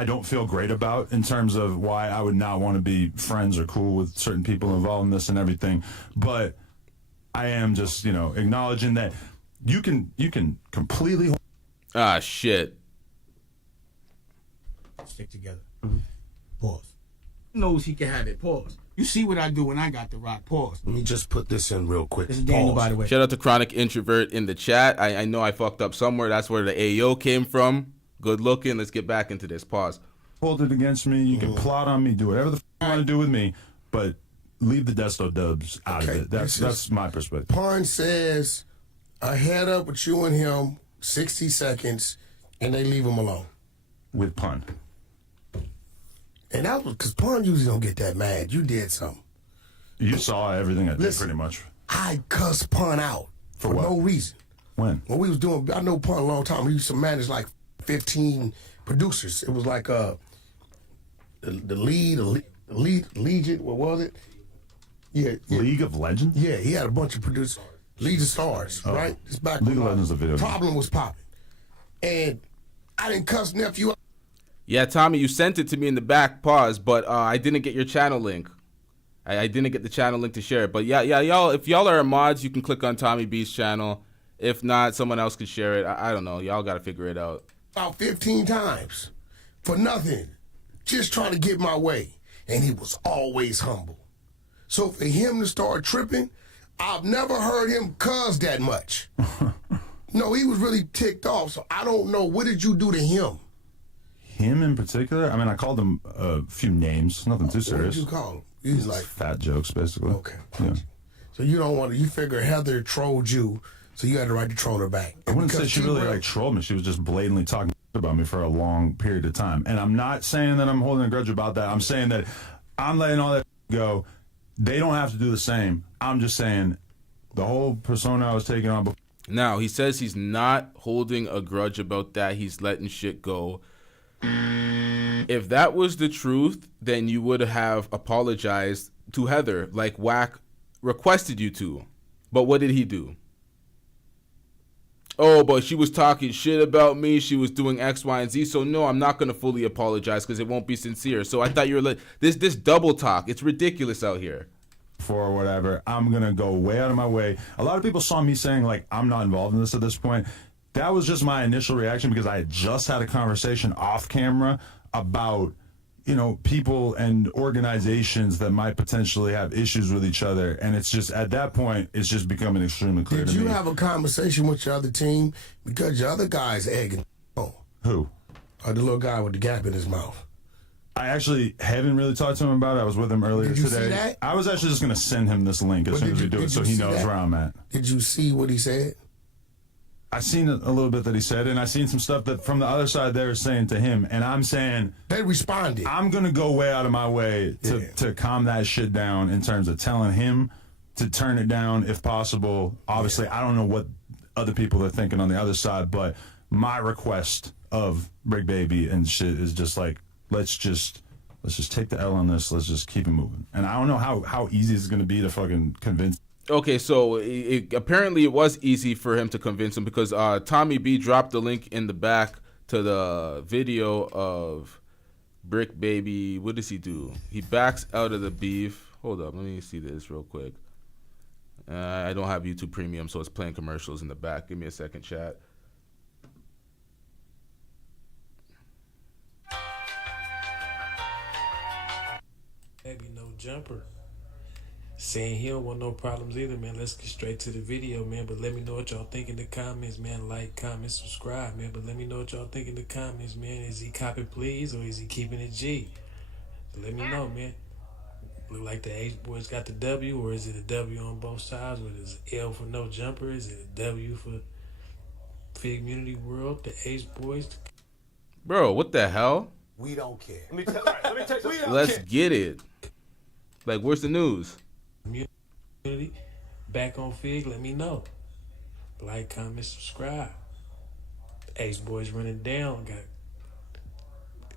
don't feel great about in terms of why I would not want to be friends or cool with certain people involved in this and everything. But I am just, acknowledging that you can completely. Ah, shit. Stick together. Pause. Knows he can have it. Pause. You see what I do when I got the rock. Pause. Let me just put this in real quick. This is Daniel, by the way. Shout out to Chronic Introvert in the chat. I know I fucked up somewhere. That's where the AO came from. Good looking. Let's get back into this. Pause. Hold it against me. You can plot on me. Do whatever the you want to do with me. But leave the Desto Dubs out of it. That's my perspective. Pun says, I head up with you and him, 60 seconds, and they leave him alone. With Pun. And that was because Pun usually don't get that mad. You did something. You saw everything I did, pretty much. I cussed Pun out for no reason. When we was doing, I know Pun a long time. He used to manage like 15 producers. It was like the Legion. What was it? Yeah, League of Legends. Yeah, he had a bunch of producers. Legion Stars, right? It's back. League of Legends, a video. Problem was popping, and I didn't cuss nephew. Yeah, Tommy, you sent it to me in the back. Pause, but I didn't get your channel link. I didn't get the channel link to share it. But yeah, y'all. If y'all are mods, you can click on Tommy B's channel. If not, someone else can share it. I don't know. Y'all got to figure it out. About 15 times for nothing, just trying to get my way, and he was always humble. So for him to start tripping, I've never heard him cuss that much. No, he was really ticked off. So I don't know. What did you do to him? Him in particular? I mean, I called him a few names. Nothing too serious. What did you call him? He's like fat jokes, basically. Okay. Yeah. So you don't want to. You figure Heather trolled you, so you had the right to troll her back. I wouldn't say she really like trolled me. She was just blatantly talking about me for a long period of time. And I'm not saying that I'm holding a grudge about that. I'm saying that I'm letting all that go. They don't have to do the same. I'm just saying the whole persona I was taking on. Now, he says he's not holding a grudge about that. He's letting shit go. If that was the truth, then you would have apologized to Heather like Wack requested you to. But what did he do? Oh, but she was talking shit about me. She was doing X, Y, and Z. So no, I'm not going to fully apologize because it won't be sincere. So I thought you were like, this double talk. It's ridiculous out here. For whatever, I'm going to go way out of my way. A lot of people saw me saying, like, I'm not involved in this at this point. That was just my initial reaction because I had just had a conversation off camera about, you know, people and organizations that might potentially have issues with each other. And it's just, at that point, it's just becoming extremely clear to me. Did you have a conversation with your other team? Because your other guy's egging on. Who? The little guy with the gap in his mouth. I actually haven't really talked to him about it. I was with him earlier Did you today. See that? I was actually just going to send him this link as soon as we do it so he knows where I'm at. Did you see what he said? I seen a little bit that he said, and I seen some stuff that from the other side they were saying to him, and I'm saying they responded. I'm gonna go way out of my way to calm that shit down in terms of telling him to turn it down if possible. Obviously, I don't know what other people are thinking on the other side, but my request of Brick Baby and shit is just like let's just take the L on this. Let's just keep it moving. And I don't know how easy it's gonna be to fucking convince. Okay, so apparently it was easy for him to convince him because Tommy B dropped the link in the back to the video of Brick Baby. What does he do? He backs out of the beef. Hold up, let me see this real quick. I don't have YouTube Premium, so it's playing commercials in the back. Give me a second, chat. Maybe no jumper. Saying he don't want no problems either, man. Let's get straight to the video, man. But let me know what y'all think in the comments, man. Like, comment, subscribe, man. But let me know what y'all think in the comments, man. Is he copy please or is he keeping it G? So let me know, man. Look like the H boys got the W, or is it a W on both sides? Or is it L for no jumper? Is it a W for Figgmunity World? The H boys. Bro, what the hell? We don't care. Let me tell you. Let's get it. Like, where's the news? Community back on Fig, let me know. Like, comment, subscribe. Ace boys running down.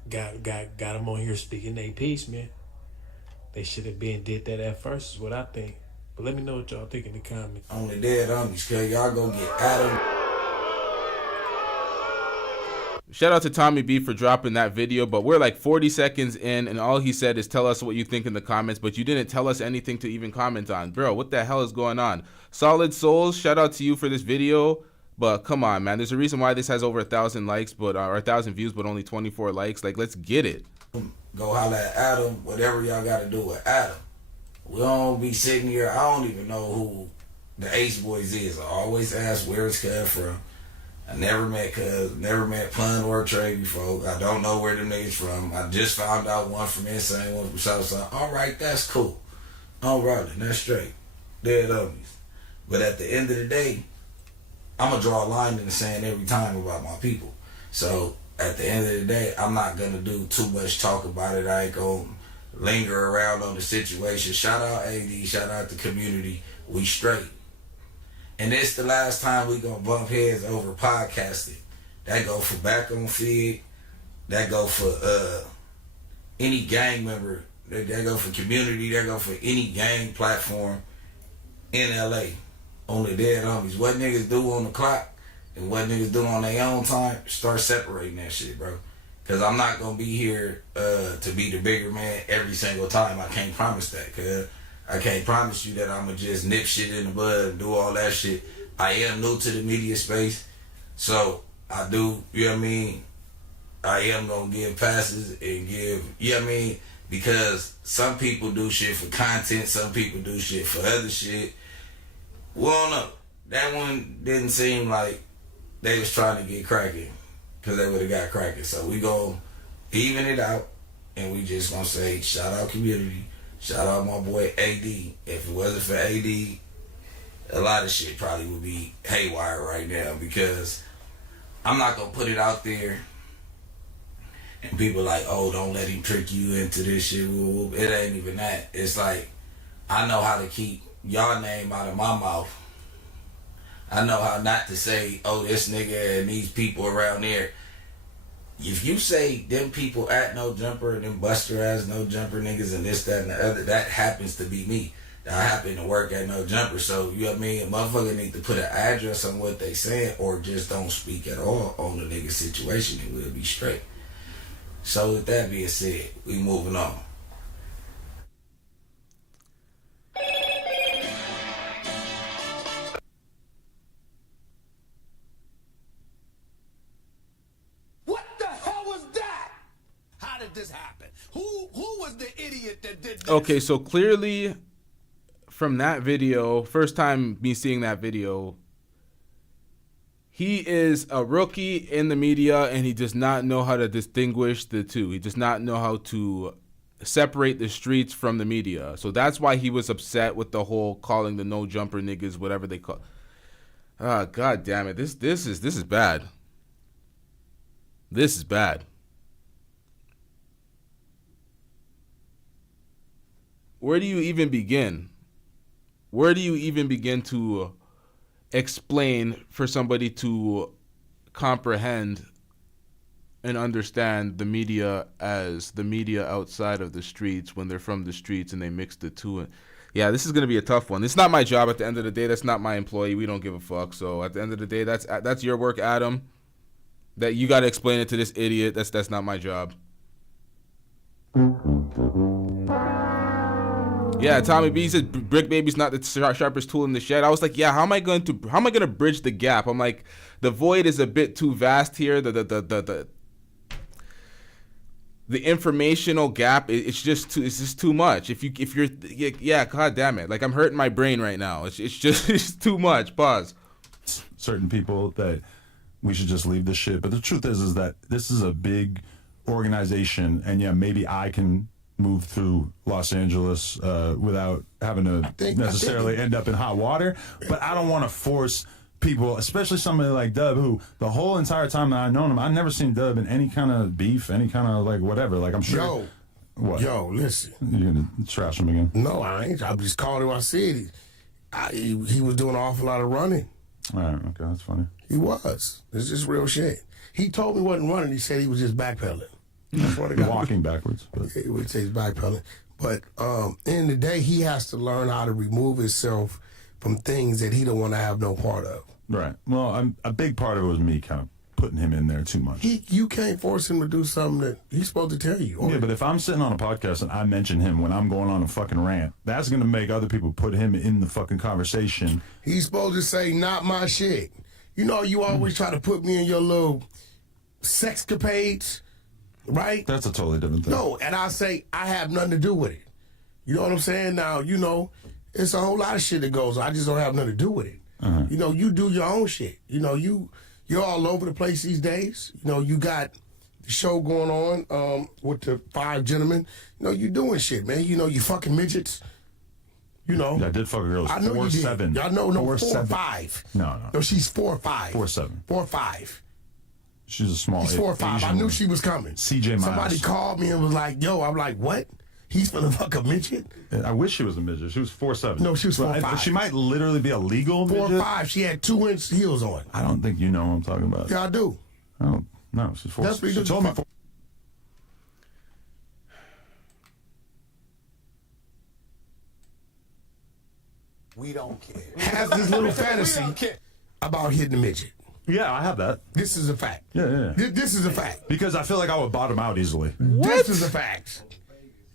Got them on here speaking their piece, man. They should have been did that at first, is what I think. But let me know what y'all think in the comments. Only dead homies, cause y'all go get Adam. Shout out to Tommy B for dropping that video, but we're like 40 seconds in and all he said is tell us what you think in the comments, but you didn't tell us anything to even comment on. Bro, what the hell is going on? Solid Souls, shout out to you for this video, but come on, man. There's a reason why this has over 1,000 likes, but or 1,000 views, but only 24 likes. Like, let's get it. Go holler at Adam, whatever y'all got to do with Adam. We don't be sitting here. I don't even know who the Ace Boys is. I always ask where it's cut from. I never met Cuz, never met Pun or Trey before. I don't know where them niggas from. I just found out one from Insane, one from Southside. All right, that's cool. I'm rolling, that's straight. Dead homies. But at the end of the day, I'm going to draw a line in the sand every time about my people. So at the end of the day, I'm not going to do too much talk about it. I ain't going to linger around on the situation. Shout out AD, shout out the community. We straight. And it's the last time we gonna bump heads over podcasting. That go for back on Fig. That go for any gang member. That go for community. That go for any gang platform in LA. On the dead homies. What niggas do on the clock and what niggas do on their own time, start separating that shit, bro. Cause I'm not gonna be here to be the bigger man every single time. I can't promise that, cause I can't promise you that I'ma just nip shit in the bud and do all that shit. I am new to the media space, so I do, you know what I mean? I am gonna give passes and give, you know what I mean? Because some people do shit for content, some people do shit for other shit. We don't know. That one didn't seem like they was trying to get cracking, because they would have got cracking. So we gonna even it out, and we just gonna say, shout out community, shout out my boy AD. If it wasn't for AD, a lot of shit probably would be haywire right now, because I'm not gonna put it out there and people like, oh, don't let him trick you into this shit. It ain't even that. It's like, I know how to keep y'all name out of my mouth. I know how not to say, oh, this nigga and these people around there. If you say them people at No Jumper and them Buster ass No Jumper niggas and this, that, and the other, that happens to be me. I happen to work at No Jumper, so you know what I mean? A motherfucker need to put an address on what they saying or just don't speak at all on the nigga situation and we'll be straight. So with that being said, we moving on. What the hell was that? How did this happen? Who was the idiot that did this? Okay, so clearly from that video, first time me seeing that video, he is a rookie in the media and he does not know how to distinguish the two. He does not know how to separate the streets from the media. So that's why he was upset with the whole calling the No Jumper niggas, whatever they call. Ah, god damn it. This is bad. This is bad. Where do you even begin? Where do you even begin to explain for somebody to comprehend and understand the media as the media outside of the streets when they're from the streets and they mix the two? Yeah, this is going to be a tough one. It's not my job at the end of the day. That's not my employee. We don't give a fuck. So at the end of the day, that's your work, Adam. That you got to explain it to this idiot. That's not my job. Yeah, Tommy B said Brick Baby's not the sharpest tool in the shed. I was like, yeah, how am I going to bridge the gap? I'm like, the void is a bit too vast here. The informational gap, it's just too much. If you're yeah, god damn it. Like, I'm hurting my brain right now. It's too much. Pause. Certain people that we should just leave this shit. But the truth is that this is a big organization, and yeah, maybe I can move through Los Angeles without having to necessarily end up in hot water. But I don't want to force people, especially somebody like Dub, who the whole entire time that I've known him, I've never seen Dub in any kind of beef, any kind of like whatever. Like, I'm sure. Yo, listen. You're going to trash him again? No, I ain't. I just called him. I said he was doing an awful lot of running. All right, okay, that's funny. He was. It's just real shit. He told me he wasn't running. He said he was just backpedaling. Walking backwards. But. He would say he's backpedaling. But in the day, he has to learn how to remove himself from things that he don't want to have no part of. Right. Well, a big part of it was me kind of putting him in there too much. You can't force him to do something that he's supposed to tell you. Yeah, but if I'm sitting on a podcast and I mention him when I'm going on a fucking rant, that's going to make other people put him in the fucking conversation. He's supposed to say, not my shit. You know, you always try to put me in your little sexcapades. Right? That's a totally different thing. No, and I say, I have nothing to do with it. You know what I'm saying? Now, you know, it's a whole lot of shit that goes on. I just don't have nothing to do with it. Uh-huh. You know, you do your own shit. You know, you're all over the place these days. You know, you got the show going on with the 5 gentlemen. You know, you doing shit, man. You know, you fucking midgets. You know. Yeah, I did fuck a girl. I know 4'7". I know, no, 4'7". 4'5". No. No, she's 4'5". 4'7". 4'5". She's a small. He's 4'5". I knew woman. she was coming. CJ Miles. Somebody called me and was like, "Yo," I'm like, "What? He's finna fuck a midget?" I wish she was a midget. She was 4'7". No, she was 4'5". She might literally be a legal midget. 4'5". She had 2-inch heels on. I don't think you know what I'm talking about. Yeah, I do. Oh, no. She That's what he told me. We don't care. Has this little fantasy about hitting a midget. Yeah, I have that. This is a fact. Yeah. This is a fact. Because I feel like I would bottom out easily. This is a fact.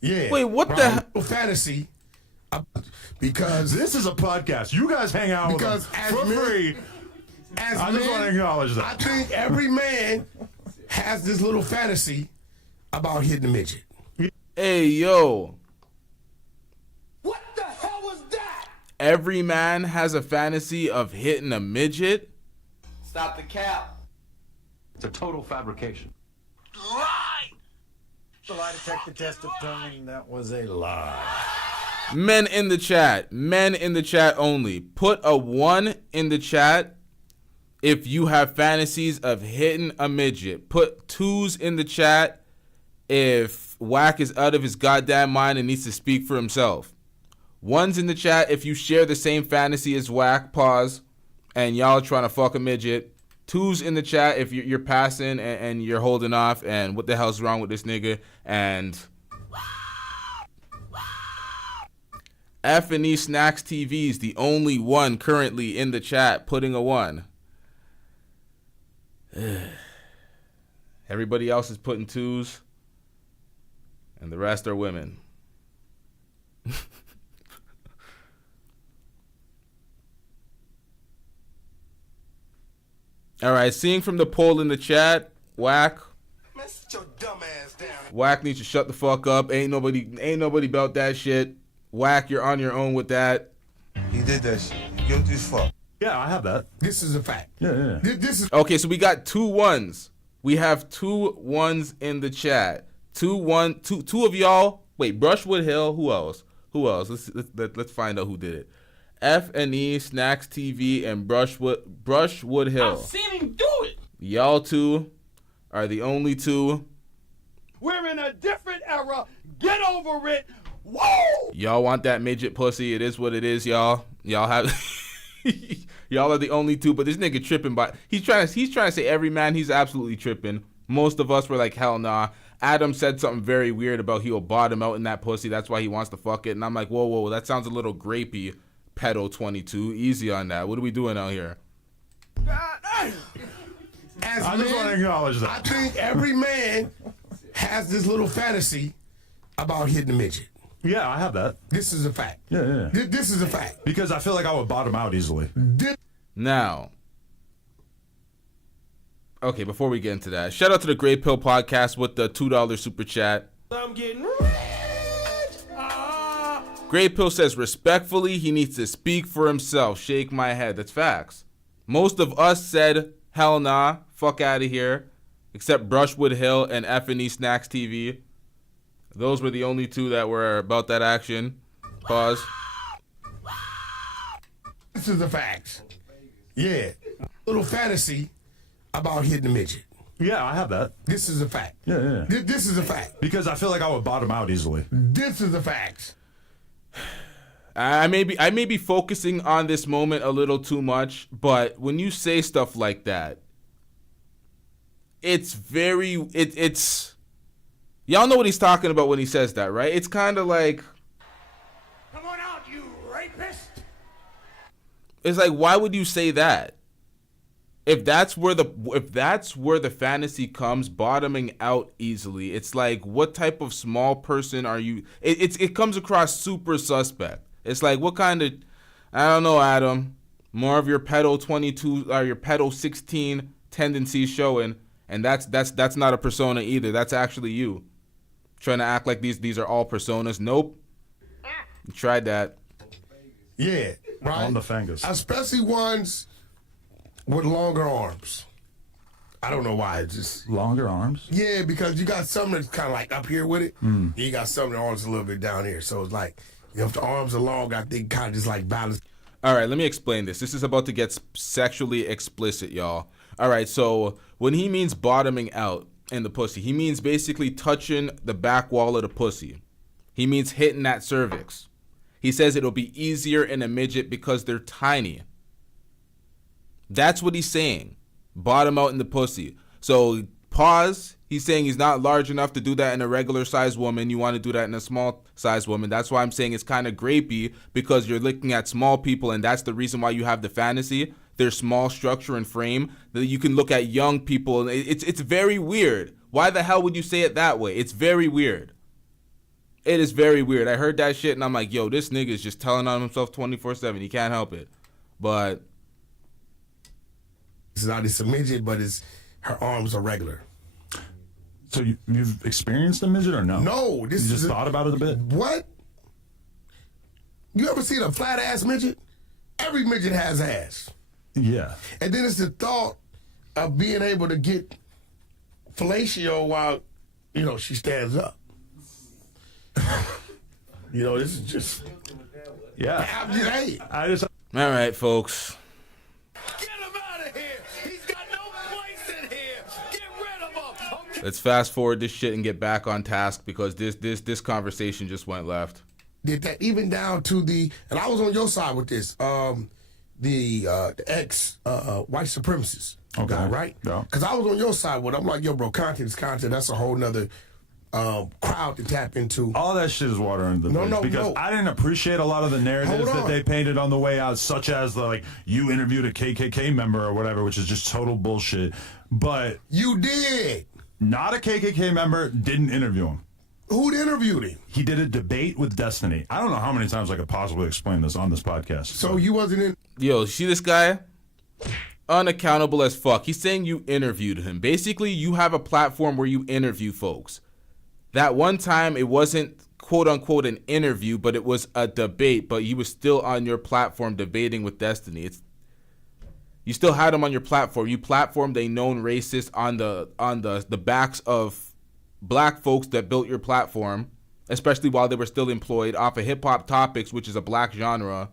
Yeah. Wait, what the hell? Fantasy. Because this is a podcast. You guys hang out with them for free. I just want to acknowledge that. I think every man has this little fantasy about hitting a midget. Hey, yo. What the hell was that? Every man has a fantasy of hitting a midget? Stop the cap. It's a total fabrication. Lie! The lie detector test determined that was a lie. Men in the chat only. Put a 1 in the chat if you have fantasies of hitting a midget. Put 2s in the chat if Whack is out of his goddamn mind and needs to speak for himself. 1s in the chat if you share the same fantasy as Whack, pause, and y'all trying to fuck a midget. 2s in the chat if you're passing and you're holding off and what the hell's wrong with this nigga. And F&E Snacks TV is the only one currently in the chat putting a 1. Everybody else is putting 2s. And the rest are women. All right, seeing from the poll in the chat, Whack. Man, sit your dumb ass down. Whack needs to shut the fuck up. Ain't nobody about that shit. Whack, you're on your own with that. He did that shit. Guilty as fuck. Yeah, I have that. This is a fact. Yeah. This is okay. So we got 2 1s. We have 2 1s in the chat. Two of y'all. Wait, Brushwood Hill. Who else? Let's find out who did it. F&E Snacks TV and Brushwood Hill. I've seen him do it. Y'all 2 are the only 2. We're in a different era. Get over it. Whoa! Y'all want that midget pussy? It is what it is, y'all. Y'all have. Y'all are the only 2, but this nigga tripping. But he's trying to say every man. He's absolutely tripping. Most of us were like, hell nah. Adam said something very weird about he'll bottom out in that pussy. That's why he wants to fuck it. And I'm like, whoa, that sounds a little grapey. Pedo22, easy on that. What are we doing out here? I just want to acknowledge that. I think every man has this little fantasy about hitting a midget. Yeah, I have that. This is a fact. Yeah. This is a fact. Because I feel like I would bottom out easily. Now, okay, before we get into that, shout out to the Grey Pill Podcast with the $2 super chat. I'm getting rich. Grey Pill says, respectfully, he needs to speak for himself. Shake my head. That's facts. Most of us said, hell nah, fuck out of here, except Brushwood Hill and F&E Snacks TV. Those were the only 2 that were about that action. Pause. This is a fact. Yeah. Little fantasy about hitting a midget. Yeah, I have that. This is a fact. Yeah. This is a fact. Because I feel like I would bottom out easily. This is a fact. I may be focusing on this moment a little too much, but when you say stuff like that, it's y'all know what he's talking about when he says that, right? It's kind of like, Come on out, you rapist. it's like, why would you say that? If that's where the fantasy comes, bottoming out easily, it's like, what type of small person are you? It comes across super suspect. It's like, what kind of, I don't know, Adam, more of your pedo 22 or your pedo 16 tendencies showing, and that's not a persona either. That's actually you trying to act like these are all personas. Nope. You tried that. Yeah, right. On the fingers. Especially ones with longer arms. I don't know why. It's just longer arms. Yeah, because you got some that's kind of like up here with it. You got some of the arms a little bit down here. So it's like, if the arms are long, I think kind of just like balance. All right, let me explain this. This is about to get sexually explicit, y'all. All right, so when he means bottoming out in the pussy, he means basically touching the back wall of the pussy. He means hitting that cervix. He says it'll be easier in a midget because they're tiny. That's what he's saying. Bottom out in the pussy. So pause. He's saying he's not large enough to do that in a regular sized woman. You want to do that in a small sized woman. That's why I'm saying it's kind of grapey, because you're looking at small people, and that's the reason why you have the fantasy. Their small structure and frame, that you can look at young people, and it's very weird. Why the hell would you say it that way? It's very weird. It is very weird. I heard that shit and I'm like, yo, this nigga is just telling on himself 24/7. He can't help it. But it's not a midget, but her arms are regular. So you've experienced a midget or no? No, this you just thought about it a bit. What? You ever seen a flat ass midget? Every midget has ass. Yeah. And then it's the thought of being able to get fellatio while, she stands up. This is just. Yeah. Hey. All right, folks. Get him out of here. He's got no place in here. Get rid of him. Okay. Let's fast forward this shit and get back on task, because this conversation just went left. Did that even down to and I was on your side with this, the ex white supremacist guy, right? Yeah. Because I was on your side with it. I'm like, yo, bro, content is content. That's a whole nother crowd to tap into. All that shit is water under the bridge, because I didn't appreciate a lot of the narratives that they painted on the way out, such as you interviewed a KKK member or whatever, which is just total bullshit. But you did. Not a KKK member, didn't interview him. Who interviewed him? He did a debate with Destiny. I don't know how many times I could possibly explain this on this podcast. So you wasn't in. Yo, see this guy? Unaccountable as fuck. He's saying you interviewed him. Basically, you have a platform where you interview folks. That one time, it wasn't quote unquote an interview, but it was a debate. But he was still on your platform debating with Destiny. You still had him on your platform. You platformed a known racist on the backs of black folks that built your platform, especially while they were still employed, off of hip hop topics, which is a black genre.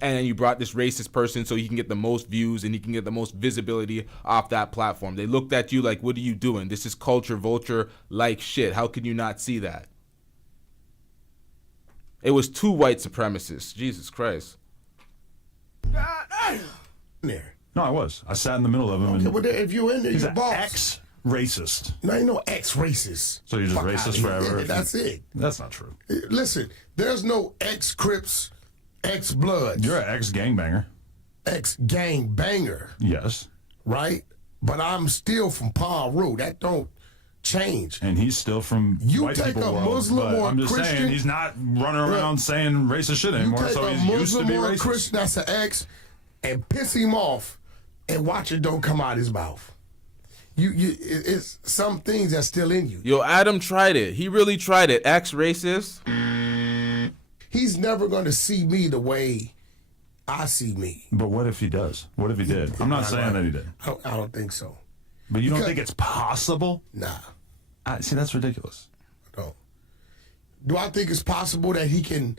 And then you brought this racist person so he can get the most views and he can get the most visibility off that platform. They looked at you like, what are you doing? This is culture vulture like shit. How can you not see that? It was two white supremacists. Jesus Christ. There. No, I was. I sat in the middle of him. Okay, well, if you're in there, he's you're an boss. ex-racist. No, ain't no ex-racist. So you're just racist forever? That's it. That's not true. Listen, there's no ex-Crips, ex-Bloods. You're an ex-gangbanger. Ex-gangbanger. Yes. Right? But I'm still from Paru. That don't change. And he's still from you white take people a world, Muslim but or I'm just Christian, saying he's not running around saying racist shit anymore. So he's used to be or a racist. Christian that's an ex, and piss him off, and watch it don't come out his mouth. It's some things that's still in you. Yo, Adam tried it. He really tried it. Ex-racist. He's never going to see me the way I see me. But what if he does? What if he did? I'm not saying that he did. I don't think so. But you don't think it's possible? Nah. See, that's ridiculous. No. Do I think it's possible that he can...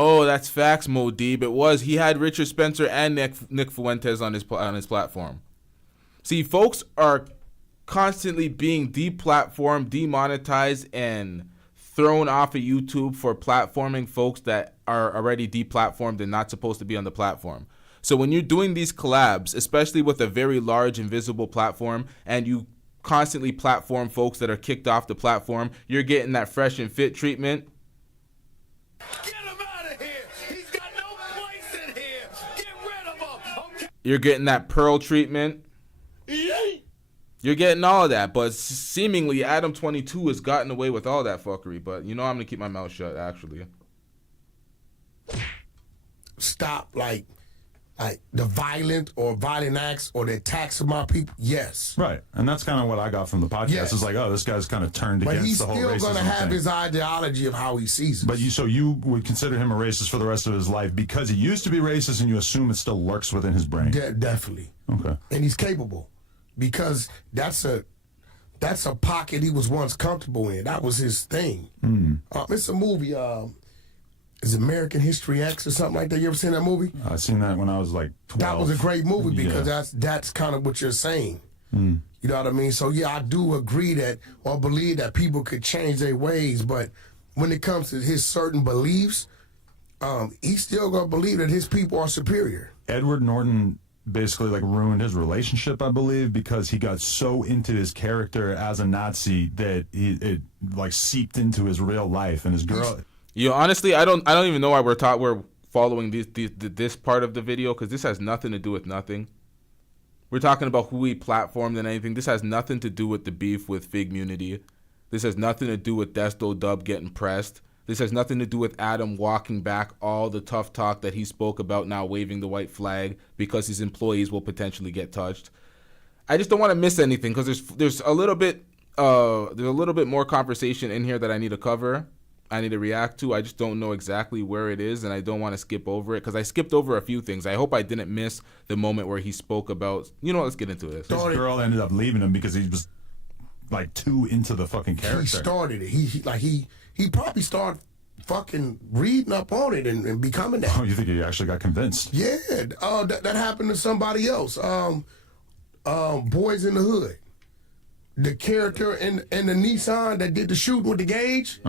Oh, that's facts, Mo Deeb. It was. He had Richard Spencer and Nick Fuentes on his platform. See, folks are constantly being deplatformed, demonetized, and thrown off of YouTube for platforming folks that are already deplatformed and not supposed to be on the platform. So when you're doing these collabs, especially with a very large and visible platform, and you constantly platform folks that are kicked off the platform, you're getting that fresh and fit treatment. Get him out of here. He's got no place in here. Get rid of him. Okay. You're getting that pearl treatment. You're getting all of that, but seemingly Adam22 has gotten away with all that fuckery. But I'm gonna keep my mouth shut. Actually, stop like the violent acts or the attacks of my people. Yes, right, and that's kind of what I got from the podcast. Yes. It's like, oh, this guy's kind of turned against the whole racism thing. But he's still gonna have his ideology of how he sees it. But so you would consider him a racist for the rest of his life because he used to be racist, and you assume it still lurks within his brain. Definitely. Okay. And he's capable because that's a pocket he was once comfortable in. That was his thing. It's a movie. Is American History X or something like that? You ever seen that movie? I seen that when I was like 12. That was a great movie because that's kind of what you're saying. You know what I mean? So yeah, I do agree that or believe that people could change their ways, but when it comes to his certain beliefs, he's still gonna believe that his people are superior. Edward Norton basically like ruined his relationship, I believe, because he got so into his character as a Nazi that it like seeped into his real life and his girl. Honestly, I don't even know why we're following this part of the video, because this has nothing to do with nothing. We're talking about who he platformed and anything. This has nothing to do with the beef with Figgmunity. This has nothing to do with Desto Dub getting pressed. This has nothing to do with Adam walking back all the tough talk that he spoke about, now waving the white flag because his employees will potentially get touched. I just don't want to miss anything, because there's a little bit more conversation in here that I need to cover. I need to react to. I just don't know exactly where it is, and I don't want to skip over it because I skipped over a few things. I hope I didn't miss the moment where he spoke about, let's get into this. His girl ended up leaving him because he was like too into the fucking character. He started it. He probably started fucking reading up on it and becoming that. Oh, you think he actually got convinced? Yeah, that happened to somebody else. Boys in the Hood. The character in the Nissan that did the shooting with the gauge,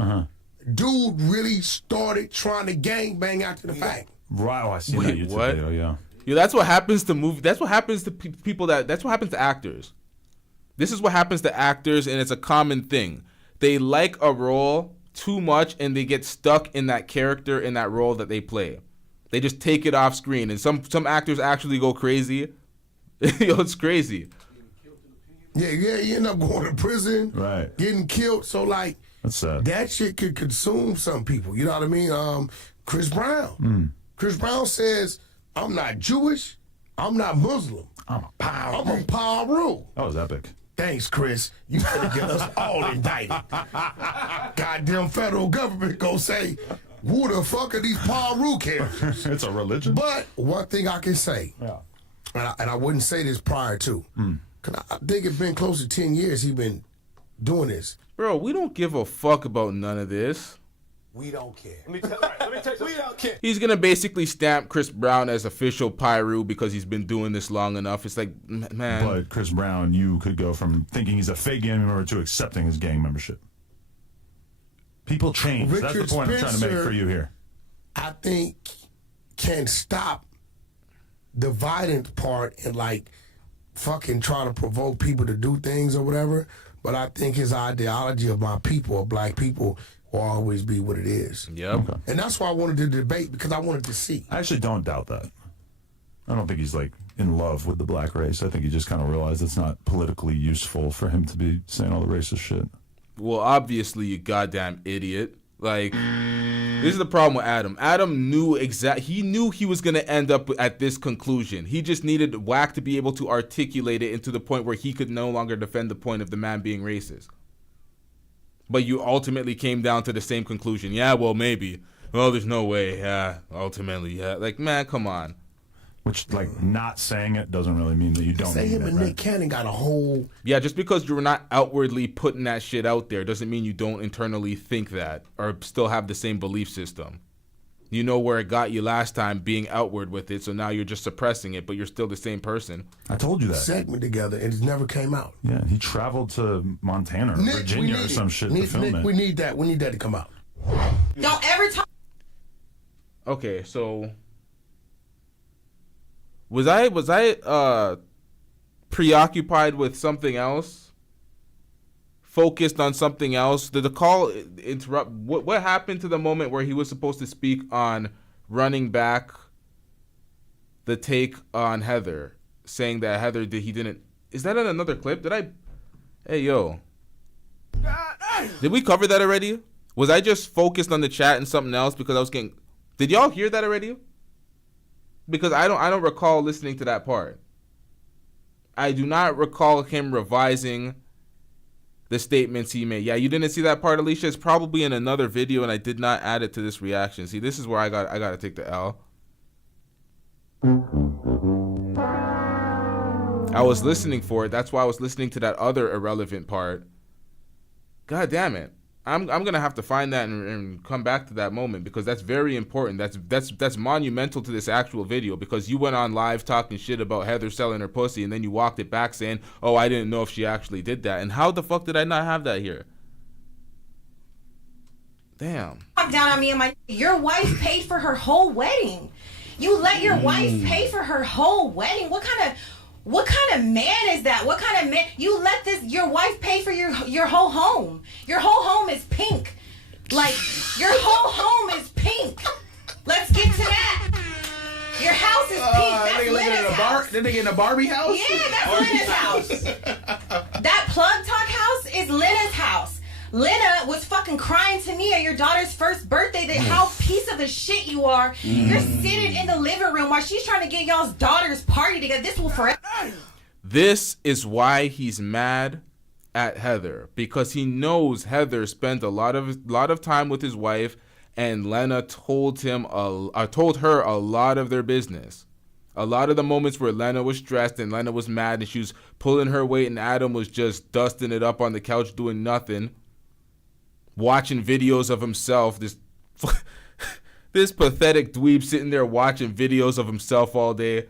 dude really started trying to gangbang after the fact. Right, I see that YouTube video, yeah. Yeah, that's what happens to movies. That's what happens to people that's what happens to actors. This is what happens to actors, and it's a common thing. They like a role too much, and they get stuck in that character, in that role that they play. They just take it off screen, and some actors actually go crazy. It's crazy. Yeah, you end up going to prison, right? Getting killed. So that's sad. That shit could consume some people. You know what I mean? Chris Brown. Chris Brown says, "I'm not Jewish. I'm not Muslim. I'm a Paru." That was epic. Thanks, Chris. You gonna get us all indicted. Goddamn federal government gonna say, who the fuck are these Paru characters? It's a religion. But one thing I can say, and I wouldn't say this prior to, because I think it's been close to 10 years he been doing this. Bro, we don't give a fuck about none of this. We don't care. Let me tell you, we don't care. He's gonna basically stamp Chris Brown as official Pyru because he's been doing this long enough. It's like, man. But Chris Brown, you could go from thinking he's a fake gang member to accepting his gang membership. People change. That's the point I'm trying to make for you here. I think can stop the violent part and fucking try to provoke people to do things or whatever. But I think his ideology of my people, or black people, will always be what it is. Yep. Okay. And that's why I wanted to debate, because I wanted to see. I actually don't doubt that. I don't think he's in love with the black race. I think he just kind of realized it's not politically useful for him to be saying all the racist shit. Well, obviously, you goddamn idiot. This is the problem with Adam. Adam knew he knew he was going to end up at this conclusion. He just needed Wack to be able to articulate it into the point where he could no longer defend the point of the man being racist. But you ultimately came down to the same conclusion. Yeah, well, maybe. Well, there's no way. Yeah, ultimately, yeah. Man, come on. Which, not saying it doesn't really mean that you don't say mean him it, and right? Nick Cannon got a whole... Yeah, just because you're not outwardly putting that shit out there doesn't mean you don't internally think that or still have the same belief system. You know where it got you last time being outward with it, so now you're just suppressing it, but you're still the same person. I told you that. Segment together, and it never came out. Yeah, he traveled to Montana or Nick, Virginia or some shit to film it. We need that. We need that to come out. Don't ever talk. Okay, so was I preoccupied with something else? Focused on something else? Did the call interrupt? What happened to the moment where he was supposed to speak on running back the take on Heather, saying that Heather didn't? Is that in another clip? Hey yo, did we cover that already? Was I just focused on the chat and something else because I was getting? Did y'all hear that already? Because I don't recall listening to that part. I do not recall him revising the statements he made. Yeah, you didn't see that part, Alicia? It's probably in another video, and I did not add it to this reaction. See, this is where I got to take the L. I was listening for it. That's why I was listening to that other irrelevant part. God damn it. I'm gonna have to find that and come back to that moment because that's very important. That's monumental to this actual video because you went on live talking shit about Heather selling her pussy and then you walked it back saying, "Oh, I didn't know if she actually did that." And how the fuck did I not have that here? Damn. Talk down on me and your wife paid for her whole wedding. You let your wife pay for her whole wedding. What kind of man is that? What kind of man? You let your wife pay for your whole home. Your whole home is pink. Like, your whole home is pink. Let's get to that. Your house is pink. That's Lena's house. That nigga in a Barbie house? Yeah, that's Lena's house. That Plug Talk house is Lena's house. Lena was fucking crying to me at your daughter's first birthday that how piece of a shit you are. You're sitting in the living room while she's trying to get y'all's daughter's party together. This will forever. This is why he's mad at Heather, because he knows Heather spent a lot of time with his wife, and Lena told her a lot of their business. A lot of the moments where Lena was stressed and Lena was mad and she was pulling her weight and Adam was just dusting it up on the couch doing nothing, watching videos of himself. This pathetic dweeb sitting there watching videos of himself all day.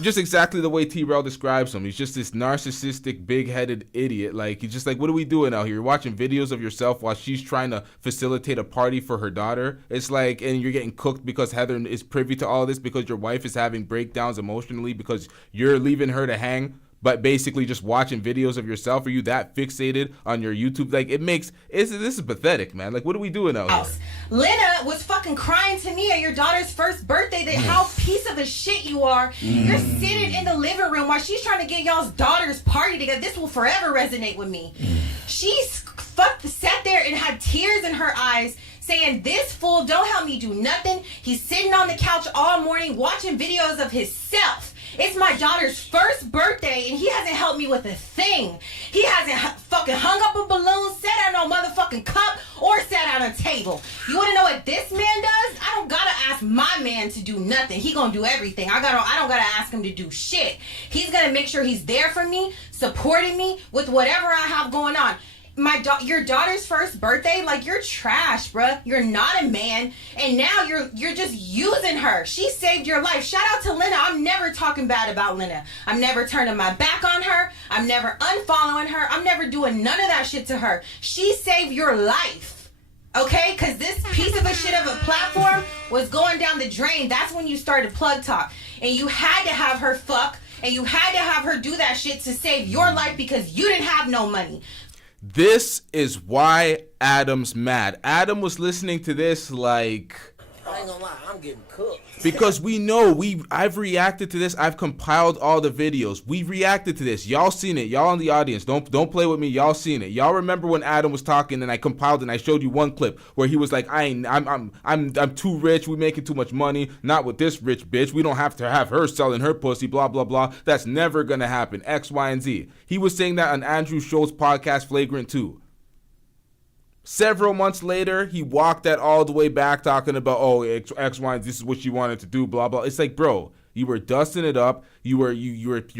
Just exactly the way T-Rell describes him. He's just this narcissistic, big-headed idiot. Like, he's just like, what are we doing out here? You're watching videos of yourself while she's trying to facilitate a party for her daughter. It's like, and you're getting cooked because Heather is privy to all this because your wife is having breakdowns emotionally because you're leaving her to hang, but basically just watching videos of yourself. Are you that fixated on your YouTube? Like, this is pathetic, man. Like, what are we doing out here? Lena was fucking crying to me at your daughter's first birthday that how piece of a shit you are. You're sitting in the living room while she's trying to get y'all's daughter's party together. This will forever resonate with me. She sat there and had tears in her eyes saying, this fool don't help me do nothing. He's sitting on the couch all morning watching videos of himself. It's my daughter's first birthday and he hasn't helped me with a thing. He hasn't fucking hung up a balloon, sat on no motherfucking cup, or sat on a table. You want to know what this man does? I don't gotta ask my man to do nothing. He gonna do everything. I don't gotta ask him to do shit. He's gonna make sure he's there for me, supporting me with whatever I have going on. Your daughter's first birthday, like, you're trash, bruh. You're not a man, and now you're just using her. She saved your life. Shout out to Lena. I'm never talking bad about Lena. I'm never turning my back on her. I'm never unfollowing her. I'm never doing none of that shit to her. She saved your life, okay? Because this piece of a shit of a platform was going down the drain. That's when you started Plug Talk, and you had to have her fuck, and you had to have her do that shit to save your life because you didn't have no money. This is why Adam's mad. Adam was listening to this like, I ain't gonna lie, I'm getting cooked. because we know I've reacted to this. I've compiled all the videos. We reacted to this. Y'all seen it. Y'all in the audience. Don't play with me. Y'all seen it. Y'all remember when Adam was talking and I compiled and I showed you one clip where he was like, I'm too rich. We making too much money. Not with this rich bitch. We don't have to have her selling her pussy. Blah blah blah. That's never gonna happen. X, Y, and Z. He was saying that on Andrew Schultz's podcast, Flagrant 2. Several months later, he walked that all the way back talking about, X, Y, and this is what you wanted to do, blah, blah. It's like, bro, you were dusting it up. You're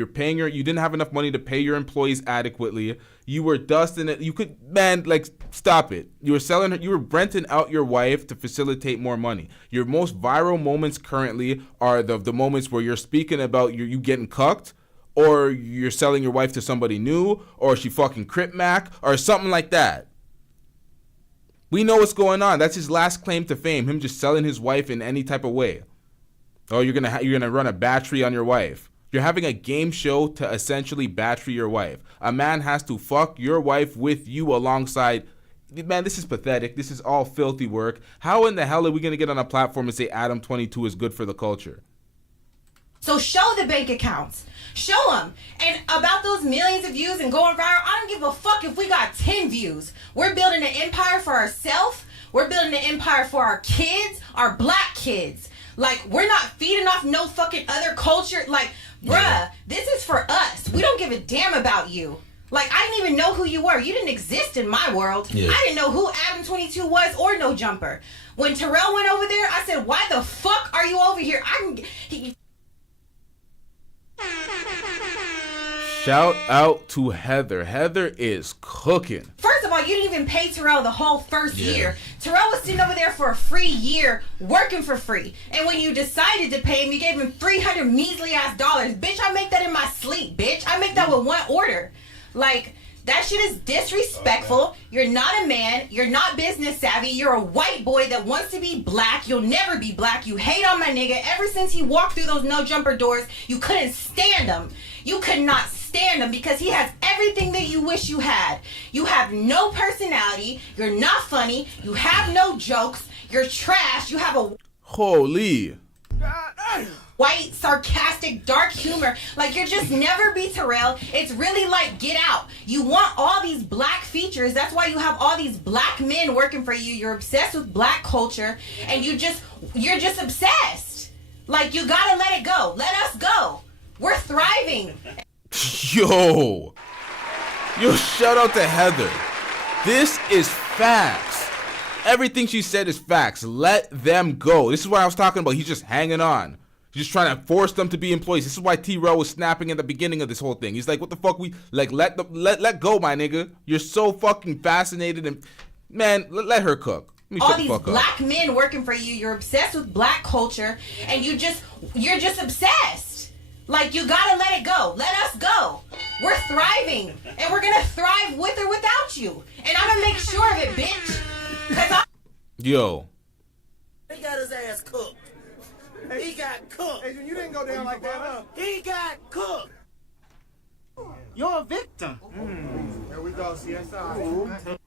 paying you didn't have enough money to pay your employees adequately. You were dusting it. You could, man, like, stop it. You were renting out your wife to facilitate more money. Your most viral moments currently are the moments where you're speaking about you getting cucked, or you're selling your wife to somebody new, or she fucking Crip Mac, or something like that. We know what's going on. That's his last claim to fame, him just selling his wife in any type of way. Oh, you're gonna run a battery on your wife. You're having a game show to essentially battery your wife. A man has to fuck your wife with you alongside. Man, this is pathetic. This is all filthy work. How in the hell are we gonna get on a platform and say Adam22 is good for the culture? So show the bank accounts. Show them. And about those millions of views and going viral, I don't give a fuck if we got 10 views. We're building an empire for ourselves. We're building an empire for our kids, our black kids. Like, we're not feeding off no fucking other culture. Like, bruh, this is for us. We don't give a damn about you. Like, I didn't even know who you were. You didn't exist in my world. Yeah. I didn't know who Adam22 was or No Jumper. When T-Rell went over there, I said, why the fuck are you over here? Shout out to Heather. Heather is cooking. First of all, you didn't even pay T-Rell the whole first year. T-Rell was sitting over there for a free year, working for free. And when you decided to pay him, you gave him $300 measly ass dollars. Bitch, I make that in my sleep, bitch. I make that with one order. Like, That shit is disrespectful. You're not a man. You're not business savvy. You're a white boy that wants to be black. You'll never be black. You hate on my nigga. Ever since he walked through those no jumper doors, you couldn't stand him. You could not stand him because he has everything that you wish you had. You have no personality. You're not funny. You have no jokes. You're trash. You have a Holy. white, sarcastic, dark humor. Like, you're just never be T-Rell. It's really like Get Out. You want all these black features. That's why you have all these black men working for you. You're obsessed with black culture, and you're just obsessed. Like, you gotta let it go. Let us go. We're thriving. Yo, shout out to Heather. This is facts. Everything she said is facts. Let them go. This is what I was talking about. He's just hanging on. He's just trying to force them to be employees. This is why T-Rell was snapping at the beginning of this whole thing. He's like, what the fuck? Let go, my nigga. You're so fucking fascinated, and man, let her cook. All these black men working for you. You're obsessed with black culture, and you're just obsessed. Like, you gotta let it go. Let us go. We're thriving, and we're gonna thrive with or without you. And I'm gonna make sure of it, bitch. Yo. He got his ass cooked. He got cooked. Adrian, you didn't go down like that, huh? He got cooked. You're a victim. There we go, CSI.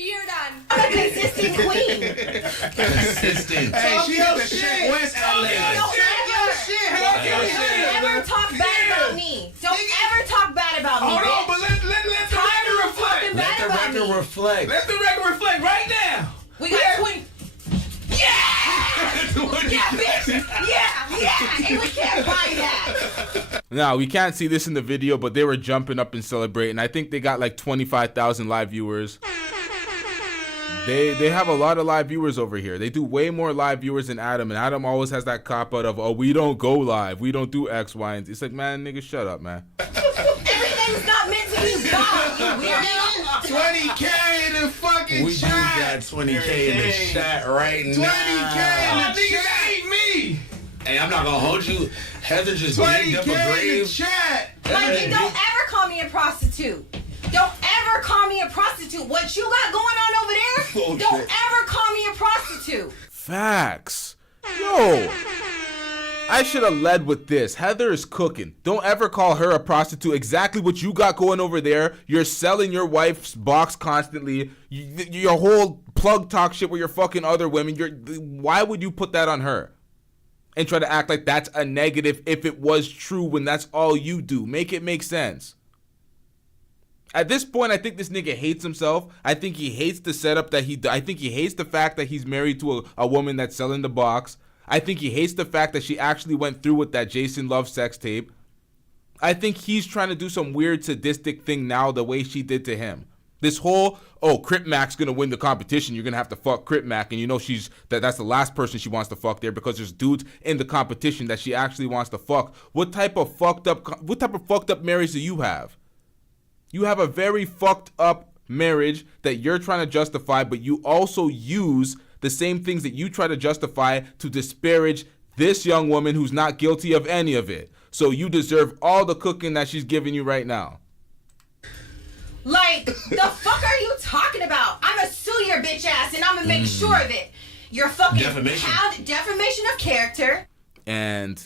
You're done. I'm a consistent queen. Consistent. Hey, she hit the shit. West LA. Don't ever talk bad about me. Don't ever talk bad about me. Hold on, bitch. but let the record reflect. Let the record reflect. Let the record reflect right now. We got 20. Yeah, bitch. Yeah. And we can't buy that. Now, we can't see this in the video, but they were jumping up and celebrating. I think they got like 25,000 live viewers. They have a lot of live viewers over here. They do way more live viewers than Adam, and Adam always has that cop out of, oh, we don't go live. We don't do X, Y, and Z. It's like, man, nigga, shut up, man. Everything's not meant to be bought, you weirdo. 20K in the fucking We do chat. got 20K in the chat right 20K now. in the chat. Ain't me. Hey, I'm not gonna hold you. Heather just digged up a 20K in the grave. chat. Like, and don't ever call me a prostitute. Don't ever call me a prostitute. What you got going on over there, don't ever call me a prostitute. Facts. Yo. I should have led with this. Heather is cooking. Don't ever call her a prostitute. Exactly what you got going over there. You're selling your wife's box constantly. Your whole plug talk shit with your fucking other women. Why would you put that on her? And try to act like that's a negative if it was true when that's all you do. Make it make sense. At this point, I think this nigga hates himself. I think he hates the setup that I think he hates the fact that he's married to a woman that's selling the box. I think he hates the fact that she actually went through with that Jason Love sex tape. I think he's trying to do some weird sadistic thing now the way she did to him. This whole, oh, Crip Mac's gonna win the competition. You're gonna have to fuck Crip Mac, and you know that's the last person she wants to fuck there because there's dudes in the competition that she actually wants to fuck. What type of fucked up marriage do you have? You have a very fucked up marriage that you're trying to justify, but you also use the same things that you try to justify to disparage this young woman who's not guilty of any of it. So you deserve all the cooking that she's giving you right now. Like, the fuck are you talking about? I'm gonna sue your bitch ass, and I'm gonna make sure of it. You're fucking defamation of character. And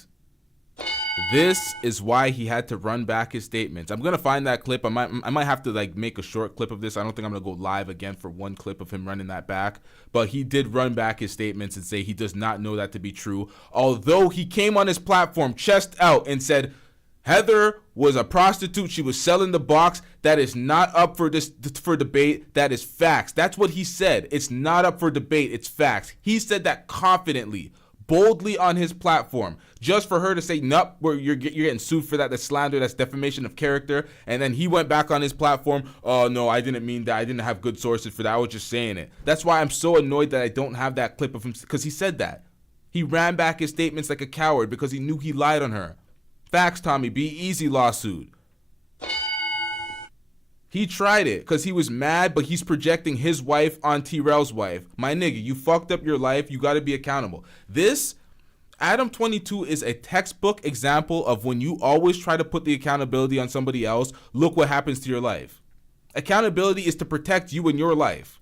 this is why he had to run back his statements. I'm gonna find that clip. I might have to like make a short clip of this. I don't think I'm gonna go live again for one clip of him running that back. But he did run back his statements and say he does not know that to be true. Although he came on his platform chest out and said Heather was a prostitute. She was selling the box. That is not up for debate. That is facts. That's what he said. It's not up for debate. It's facts. He said that confidently, boldly on his platform, just for her to say, nope, you're getting sued for that. That's slander. That's defamation of character. And then he went back on his platform. Oh, no, I didn't mean that. I didn't have good sources for that. I was just saying it. That's why I'm so annoyed that I don't have that clip of him, because he said that. He ran back his statements like a coward because he knew he lied on her. Facts, Tommy. Be easy lawsuit. He tried it because he was mad, but he's projecting his wife on T-Rell's wife. My nigga, you fucked up your life. You got to be accountable. This Adam22 is a textbook example of when you always try to put the accountability on somebody else, look what happens to your life. Accountability is to protect you and your life.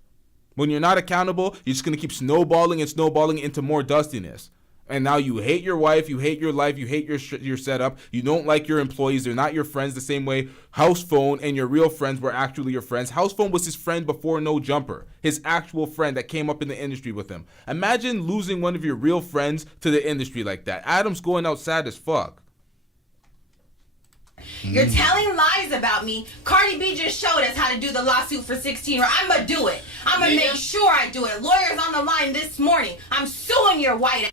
When you're not accountable, you're just going to keep snowballing and snowballing into more dustiness. And now you hate your wife, you hate your life, you hate your setup, you don't like your employees, they're not your friends the same way House Phone and your real friends were actually your friends. House Phone was his friend before No Jumper, his actual friend that came up in the industry with him. Imagine losing one of your real friends to the industry like that. Adam's going out sad as fuck. You're telling lies about me. Cardi B just showed us how to do the lawsuit for 16, or I'ma do it. I'ma make sure I do it. Lawyers on the line this morning. I'm suing your white ass.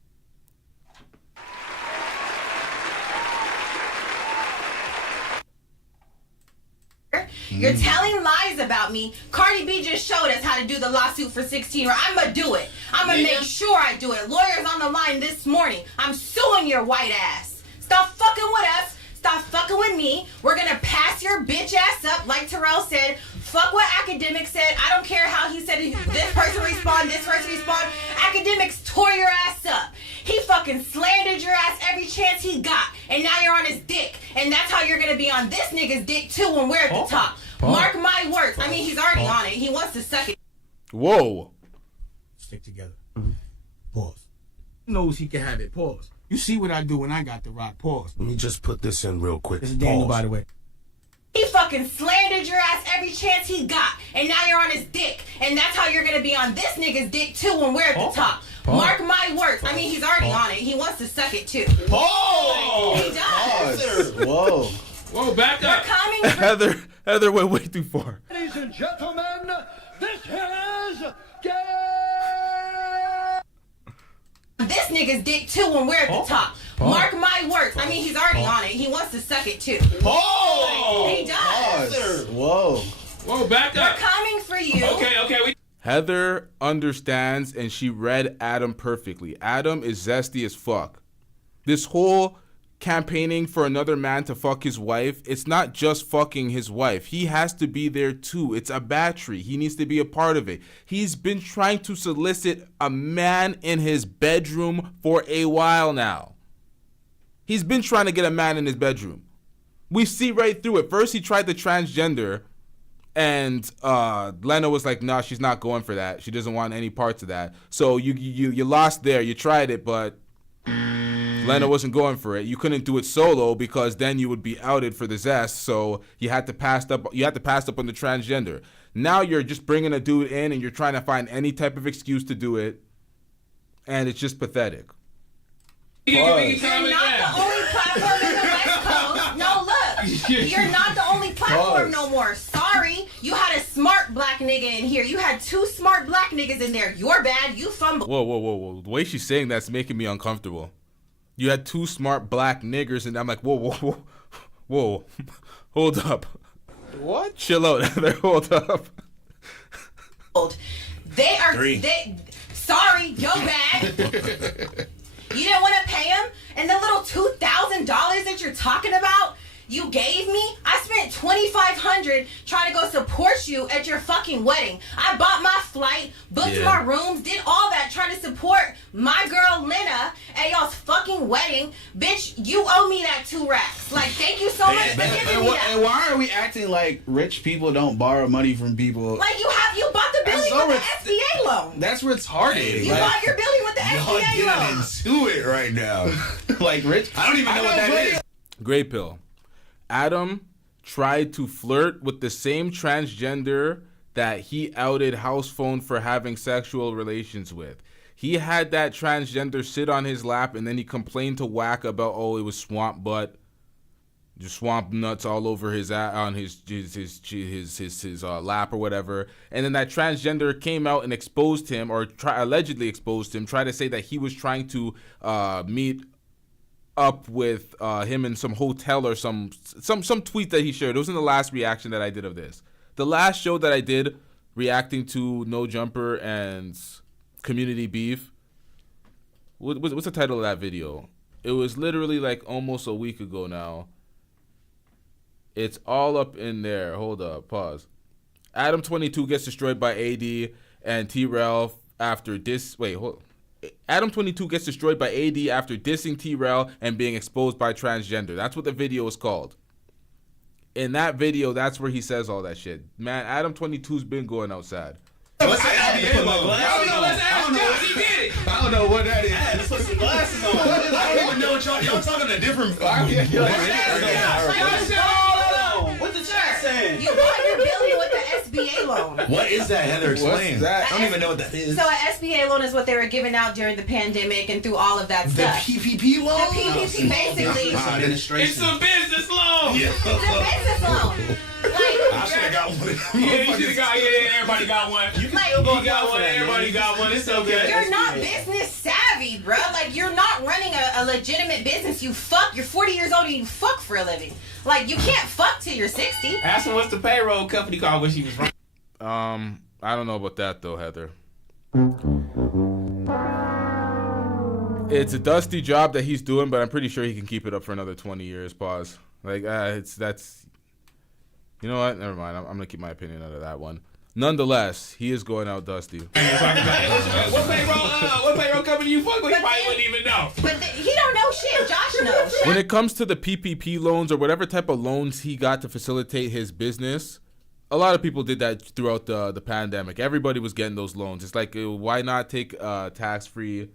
You're telling lies about me. Cardi B just showed us how to do the lawsuit for 16, or I'ma do it. I'ma make sure I do it. Lawyers on the line this morning. I'm suing your white ass. Stop fucking with us. Stop fucking with me. We're gonna pass your bitch ass up, like T-Rell said. Fuck what Academics said. I don't care how he said this person respond, this person respond. Academics tore your ass up. He fucking slandered your ass every chance he got. And now you're on his dick. And that's how you're gonna be on this nigga's dick too when we're at the top. Mark my words. I mean, he's already on it. He wants to suck it. Whoa. Stick together. Pause. Knows he can have it. Pause. You see what I do when I got the rock. Pause. Let me just put this in real quick. This is Daniel, by the way. He fucking slandered your ass every chance he got. And now you're on his dick. And that's how you're gonna be on this nigga's dick too when we're at the top. Mark my words. I mean, he's already on it. He wants to suck it too. He does. Whoa. Whoa, back up. We're coming for Heather went way too far. Ladies and gentlemen, this is this nigga's dick too when we're at the top. Mark my words. I mean, he's already on it. He wants to suck it too. He does. Whoa. Whoa, back up. We're coming for you. Okay. Heather understands and she read Adam perfectly. Adam is zesty as fuck. This whole campaigning for another man to fuck his wife, it's not just fucking his wife. He has to be there too. It's a battery. He needs to be a part of it. He's been trying to solicit a man in his bedroom for a while now. He's been trying to get a man in his bedroom. We see right through it. First, he tried the transgender, and Lena was like, "Nah, she's not going for that. She doesn't want any parts of that." So you lost there. You tried it, but Lena wasn't going for it. You couldn't do it solo because then you would be outed for the zest. So you had to pass up. You had to pass up on the transgender. Now you're just bringing a dude in, and you're trying to find any type of excuse to do it, and it's just pathetic. You're not the only platform in the West Coast. No, look. You're not the only platform no more. Sorry. You had a smart black nigga in here. You had two smart black niggas in there. You're bad. You fumbled. Whoa. The way she's saying that's making me uncomfortable. You had two smart black niggers, and I'm like, whoa. Hold up. What? Chill out, Heather. Hold up. Sorry, you're bad. You didn't want to pay him? And the little $2,000 that you're talking about, you gave me? I spent $2,500 trying to go support you at your fucking wedding. I bought my flight, booked my rooms, did all that trying to support my girl Lena at y'all's fucking wedding. Bitch, you owe me that 2 racks. Like, thank you so much for giving me that. And why are we acting like rich people don't borrow money from people? Like, you bought the building with the SBA loan. That's retarded. You bought your building with the SBA loan. Into it right now. Like, rich, I don't even know what that is. Great pill. Adam tried to flirt with the same transgender that he outed House Phone for having sexual relations with. He had that transgender sit on his lap, and then he complained to Whack about, oh, it was swamp butt, just swamp nuts all over his on his lap or whatever. And then that transgender came out and exposed him, or allegedly exposed him, tried to say that he was trying to meet up with him in some hotel or some tweet that he shared. It was in the last reaction that I did of this. The last show that I did reacting to No Jumper and Community Beef. What's the title of that video? It was literally like almost a week ago now. It's all up in there. Hold up. Pause. Adam22 gets destroyed by AD and T-Rell after this. Wait, hold. Adam22 gets destroyed by AD after dissing T-Rell and being exposed by transgender. That's what the video is called. In that video, that's where he says all that shit. Man, Adam22's been going outside. What's that? I don't know what that is. Let's put some glasses on. I don't even know what y'all talking a different. What's the chat saying? You bought your building with the SBA loan. What is that, Heather? Explain. That? I don't even know what that is. So an SBA loan is what they were giving out during the pandemic and through all of that stuff. The PPP loan? The PPP basically. It's a business loan. Yeah. It's a business loan. I should have got one. Yeah, you should have got. Yeah, everybody got one. You got one. Everybody got one. It's okay. You're not business savvy, bro. Like, you're not running a legitimate business. You fuck. You're 40 years old and you fuck for a living. Like, you can't fuck till you're 60. Ask her what's the payroll company called when she was running. I don't know about that though, Heather. It's a dusty job that he's doing, but I'm pretty sure he can keep it up for another 20 years. Pause. Like, you know what? Never mind. I'm gonna keep my opinion out of that one. Nonetheless, he is going out dusty. What payroll company you fuck with? He probably wouldn't even know. But he don't know shit. Josh knows. When it comes to the PPP loans or whatever type of loans he got to facilitate his business, a lot of people did that throughout the pandemic. Everybody was getting those loans. It's like, why not take a tax-free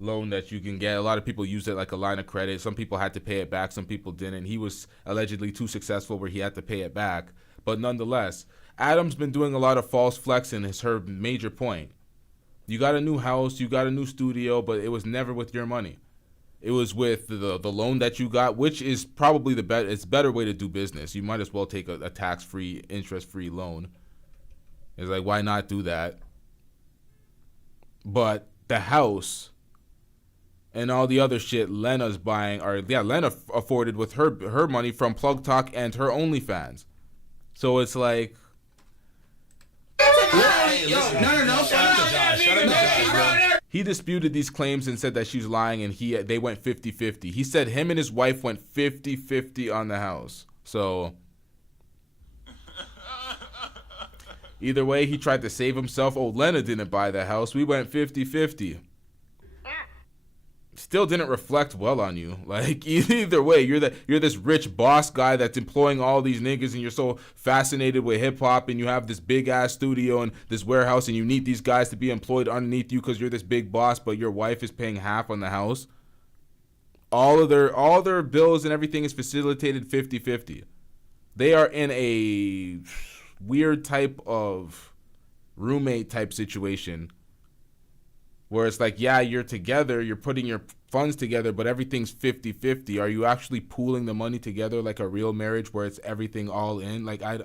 loan that you can get? A lot of people used it like a line of credit. Some people had to pay it back. Some people didn't. He was allegedly too successful where he had to pay it back. But nonetheless, Adam's been doing a lot of false flexing is her major point. You got a new house, you got a new studio, but it was never with your money. It was with the loan that you got, which is probably it's a better way to do business. You might as well take a tax-free, interest-free loan. It's like, why not do that? But the house and all the other shit Lena's buying, Lena afforded with her money from Plug Talk and her OnlyFans. So it's like, No. Shout out to Josh. He disputed these claims and said that she was lying, and they went 50-50. He said him and his wife went 50-50 on the house. So either way, he tried to save himself. Oh, Lena didn't buy the house. We went 50-50. Still didn't reflect well on you. Like, either way, you're this rich boss guy that's employing all these niggas, and you're so fascinated with hip hop, and you have this big ass studio and this warehouse, and you need these guys to be employed underneath you because you're this big boss, but your wife is paying half on the house. All their bills and everything is facilitated 50-50. They are in a weird type of roommate type situation where it's like, yeah, you're together, you're putting your funds together, but everything's 50-50. Are you actually pooling the money together like a real marriage where it's everything all in? Like, I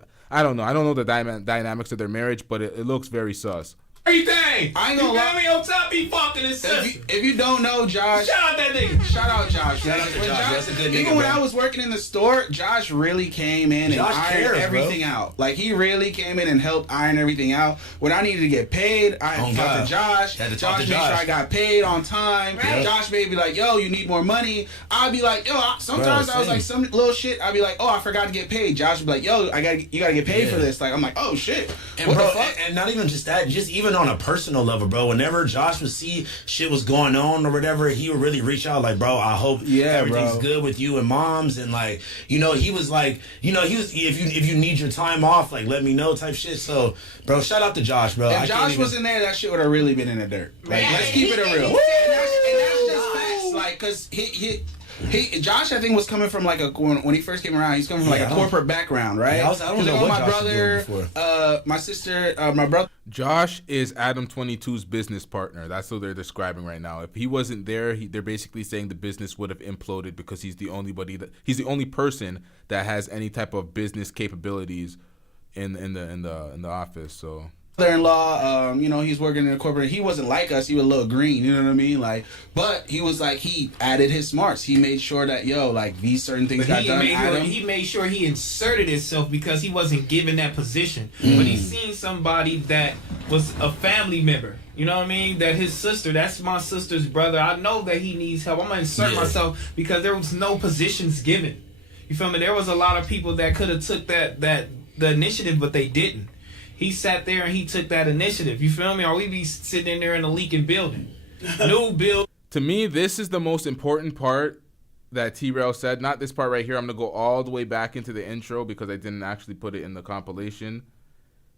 don't know. I don't know the dynamics of their marriage, but it looks very sus. Everything. I ain't gonna lie. Me on top, he fucking his sister. If you don't know Josh, shout out that nigga. Shout out Josh. Shout out to Josh. That's a good nigga. Even when I was working in the store, Josh really came in and ironed everything out. Like, he really came in and helped iron everything out. When I needed to get paid, I had to talk to Josh. Josh made sure I got paid on time. Right. Josh may be like, yo, you need more money. I'd be like, yo, sometimes I was like, some little shit, I'd be like, oh, I forgot to get paid. Josh would be like, yo, you gotta get paid for this. Like, I'm like, oh shit. And what bro, the fuck? and not even just that, just even on a personal level, bro. Whenever Josh would see shit was going on or whatever, he would really reach out like, bro, I hope everything's good with you and moms, and like, you know, he was like, you know, he was if you need your time off, like, let me know type shit. So, bro, shout out to Josh, bro. If Josh wasn't there, that shit would have really been in the dirt. Like, let's keep it real. And that's just facts. Like, cause Josh, I think, was coming from like when he first came around, he's coming from like a corporate background, right? Yeah, I don't know what my Josh brother, was doing before. my sister, my brother. Josh is Adam22's business partner. That's what they're describing right now. If he wasn't there, they're basically saying the business would have imploded because he's the only person that has any type of business capabilities in the office. So. Brother-in-law, you know, he's working in a corporate. He wasn't like us. He was a little green, you know what I mean? Like, but he was like, he added his smarts. He made sure that, like, these certain things got done. He made sure he inserted himself because he wasn't given that position. But he seen somebody that was a family member. You know what I mean? That his sister, that's my sister's brother. I know that he needs help. I'm going to insert myself because there was no positions given. You feel me? There was a lot of people that could have took the initiative, but they didn't. He sat there and he took that initiative. You feel me? Or we be sitting in there in a leaking building. New bill. To me, this is the most important part that T-Rell said. Not this part right here. I'm going to go all the way back into the intro because I didn't actually put it in the compilation.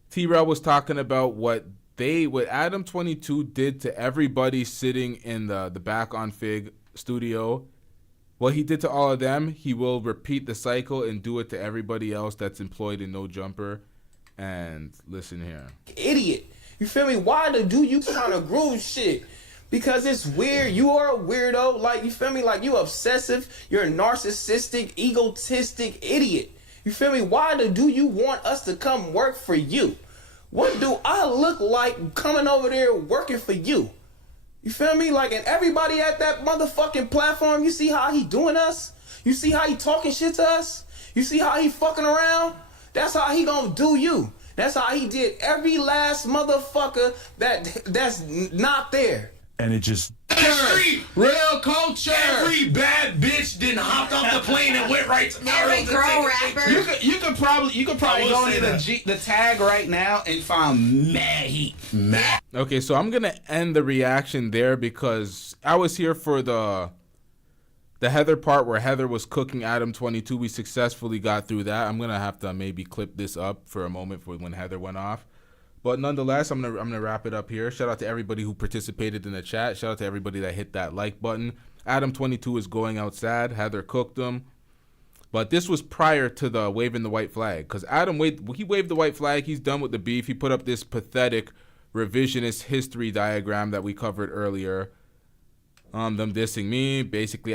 T-Rell was talking about what Adam22 did to everybody sitting in the back on Fig studio. What he did to all of them, he will repeat the cycle and do it to everybody else that's employed in No Jumper. And listen here. Idiot. You feel me? Why do you trying to groove shit? Because it's weird. You are a weirdo. Like, you feel me? Like, you obsessive. You're a narcissistic, egotistic idiot. You feel me? Why do you want us to come work for you? What do I look like coming over there working for you? You feel me? Like, and everybody at that motherfucking platform, you see how he doing us? You see how he talking shit to us? You see how he fucking around? That's how he gonna do you. That's how he did every last motherfucker that's not there. And it just... Real culture. Every bad bitch didn't hop off the plane and went right to Every girl rapper. You could probably go into the tag right now and find mad heat. Mad. Okay, so I'm gonna end the reaction there because I was here for the Heather part where Heather was cooking Adam22. We successfully got through that. I'm gonna have to maybe clip this up for a moment for when Heather went off. But nonetheless, I'm gonna wrap it up here. Shout out to everybody who participated in the chat. Shout out to everybody that hit that like button. Adam22 is going out sad. Heather cooked him. But this was prior to the waving the white flag. Because he waved the white flag. He's done with the beef. He put up this pathetic revisionist history diagram that we covered earlier. Them dissing me, basically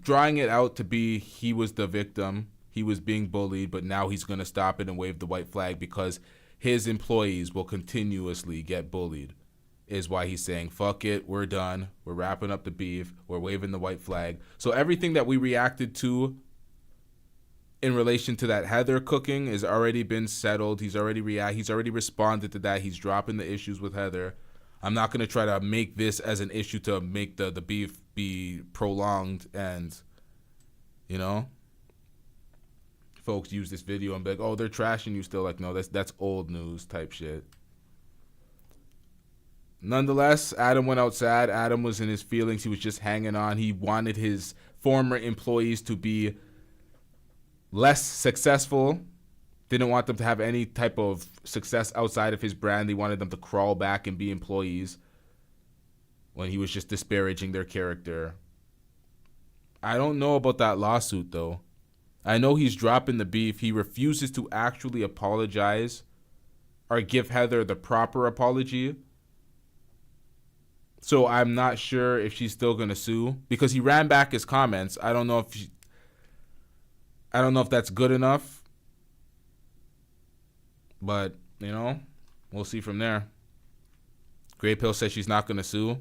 drawing it out to be he was the victim. He was being bullied, but now he's going to stop it and wave the white flag because his employees will continuously get bullied, is why he's saying, fuck it, we're done. We're wrapping up the beef. We're waving the white flag. So everything that we reacted to in relation to that Heather cooking has already been settled. He's already responded to that. He's dropping the issues with Heather. I'm not going to try to make this as an issue to make the beef be prolonged and, you know, folks use this video and be like, oh, they're trashing you still. Like, no, that's old news type shit. Nonetheless, Adam went out sad. Adam was in his feelings. He was just hanging on. He wanted his former employees to be less successful. Didn't want them to have any type of success outside of his brand. He wanted them to crawl back and be employees when he was just disparaging their character. I don't know about that lawsuit, though. I know he's dropping the beef. He refuses to actually apologize or give Heather the proper apology. So I'm not sure if she's still going to sue because he ran back his comments. I don't know if that's good enough. But, you know, we'll see from there. Grey Pill says she's not going to sue.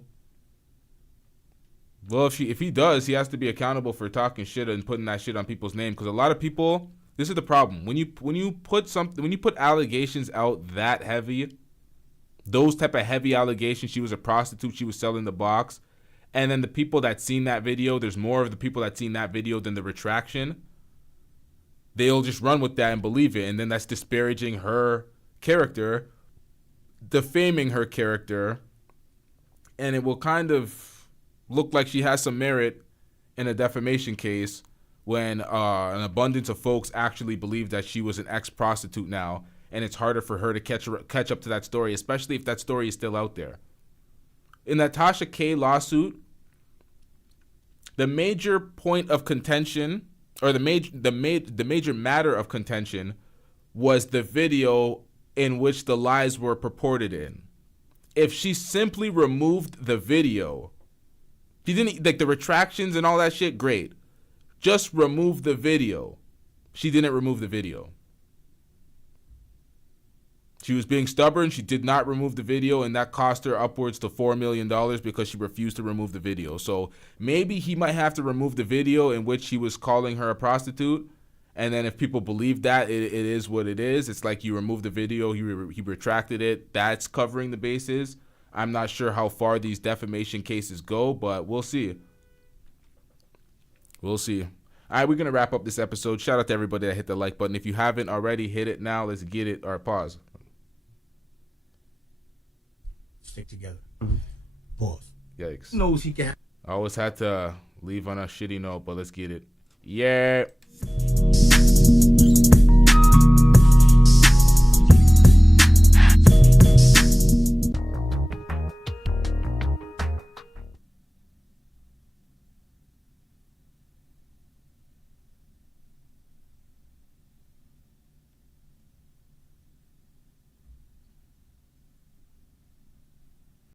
Well, if he does, he has to be accountable for talking shit and putting that shit on people's name. Because a lot of people, this is the problem. When you put allegations out that heavy, those type of heavy allegations, she was a prostitute, she was selling the box, and then the people that seen that video, there's more of the people that seen that video than the retraction. They'll just run with that and believe it, and then that's disparaging her character, defaming her character, and it will kind of look like she has some merit in a defamation case when an abundance of folks actually believe that she was an ex-prostitute now, and it's harder for her to catch up to that story, especially if that story is still out there. In that Tasha K lawsuit, the major point of contention, or the major matter of contention, was the video in which the lies were purported in. If she simply removed the video, she didn't, like the retractions and all that shit, great. Just remove the video. She didn't remove the video. She was being stubborn. She did not remove the video, and that cost her upwards to $4 million because she refused to remove the video. So maybe he might have to remove the video in which he was calling her a prostitute. And then if people believe that, it is what it is. It's like you remove the video, he retracted it. That's covering the bases. I'm not sure how far these defamation cases go, but we'll see. We'll see. All right, we're going to wrap up this episode. Shout out to everybody that hit the like button. If you haven't already, hit it now. Let's get it. Or pause. Stick together. Pause. Yikes. Knows he can. I always had to leave on a shitty note, but let's get it. Yeah.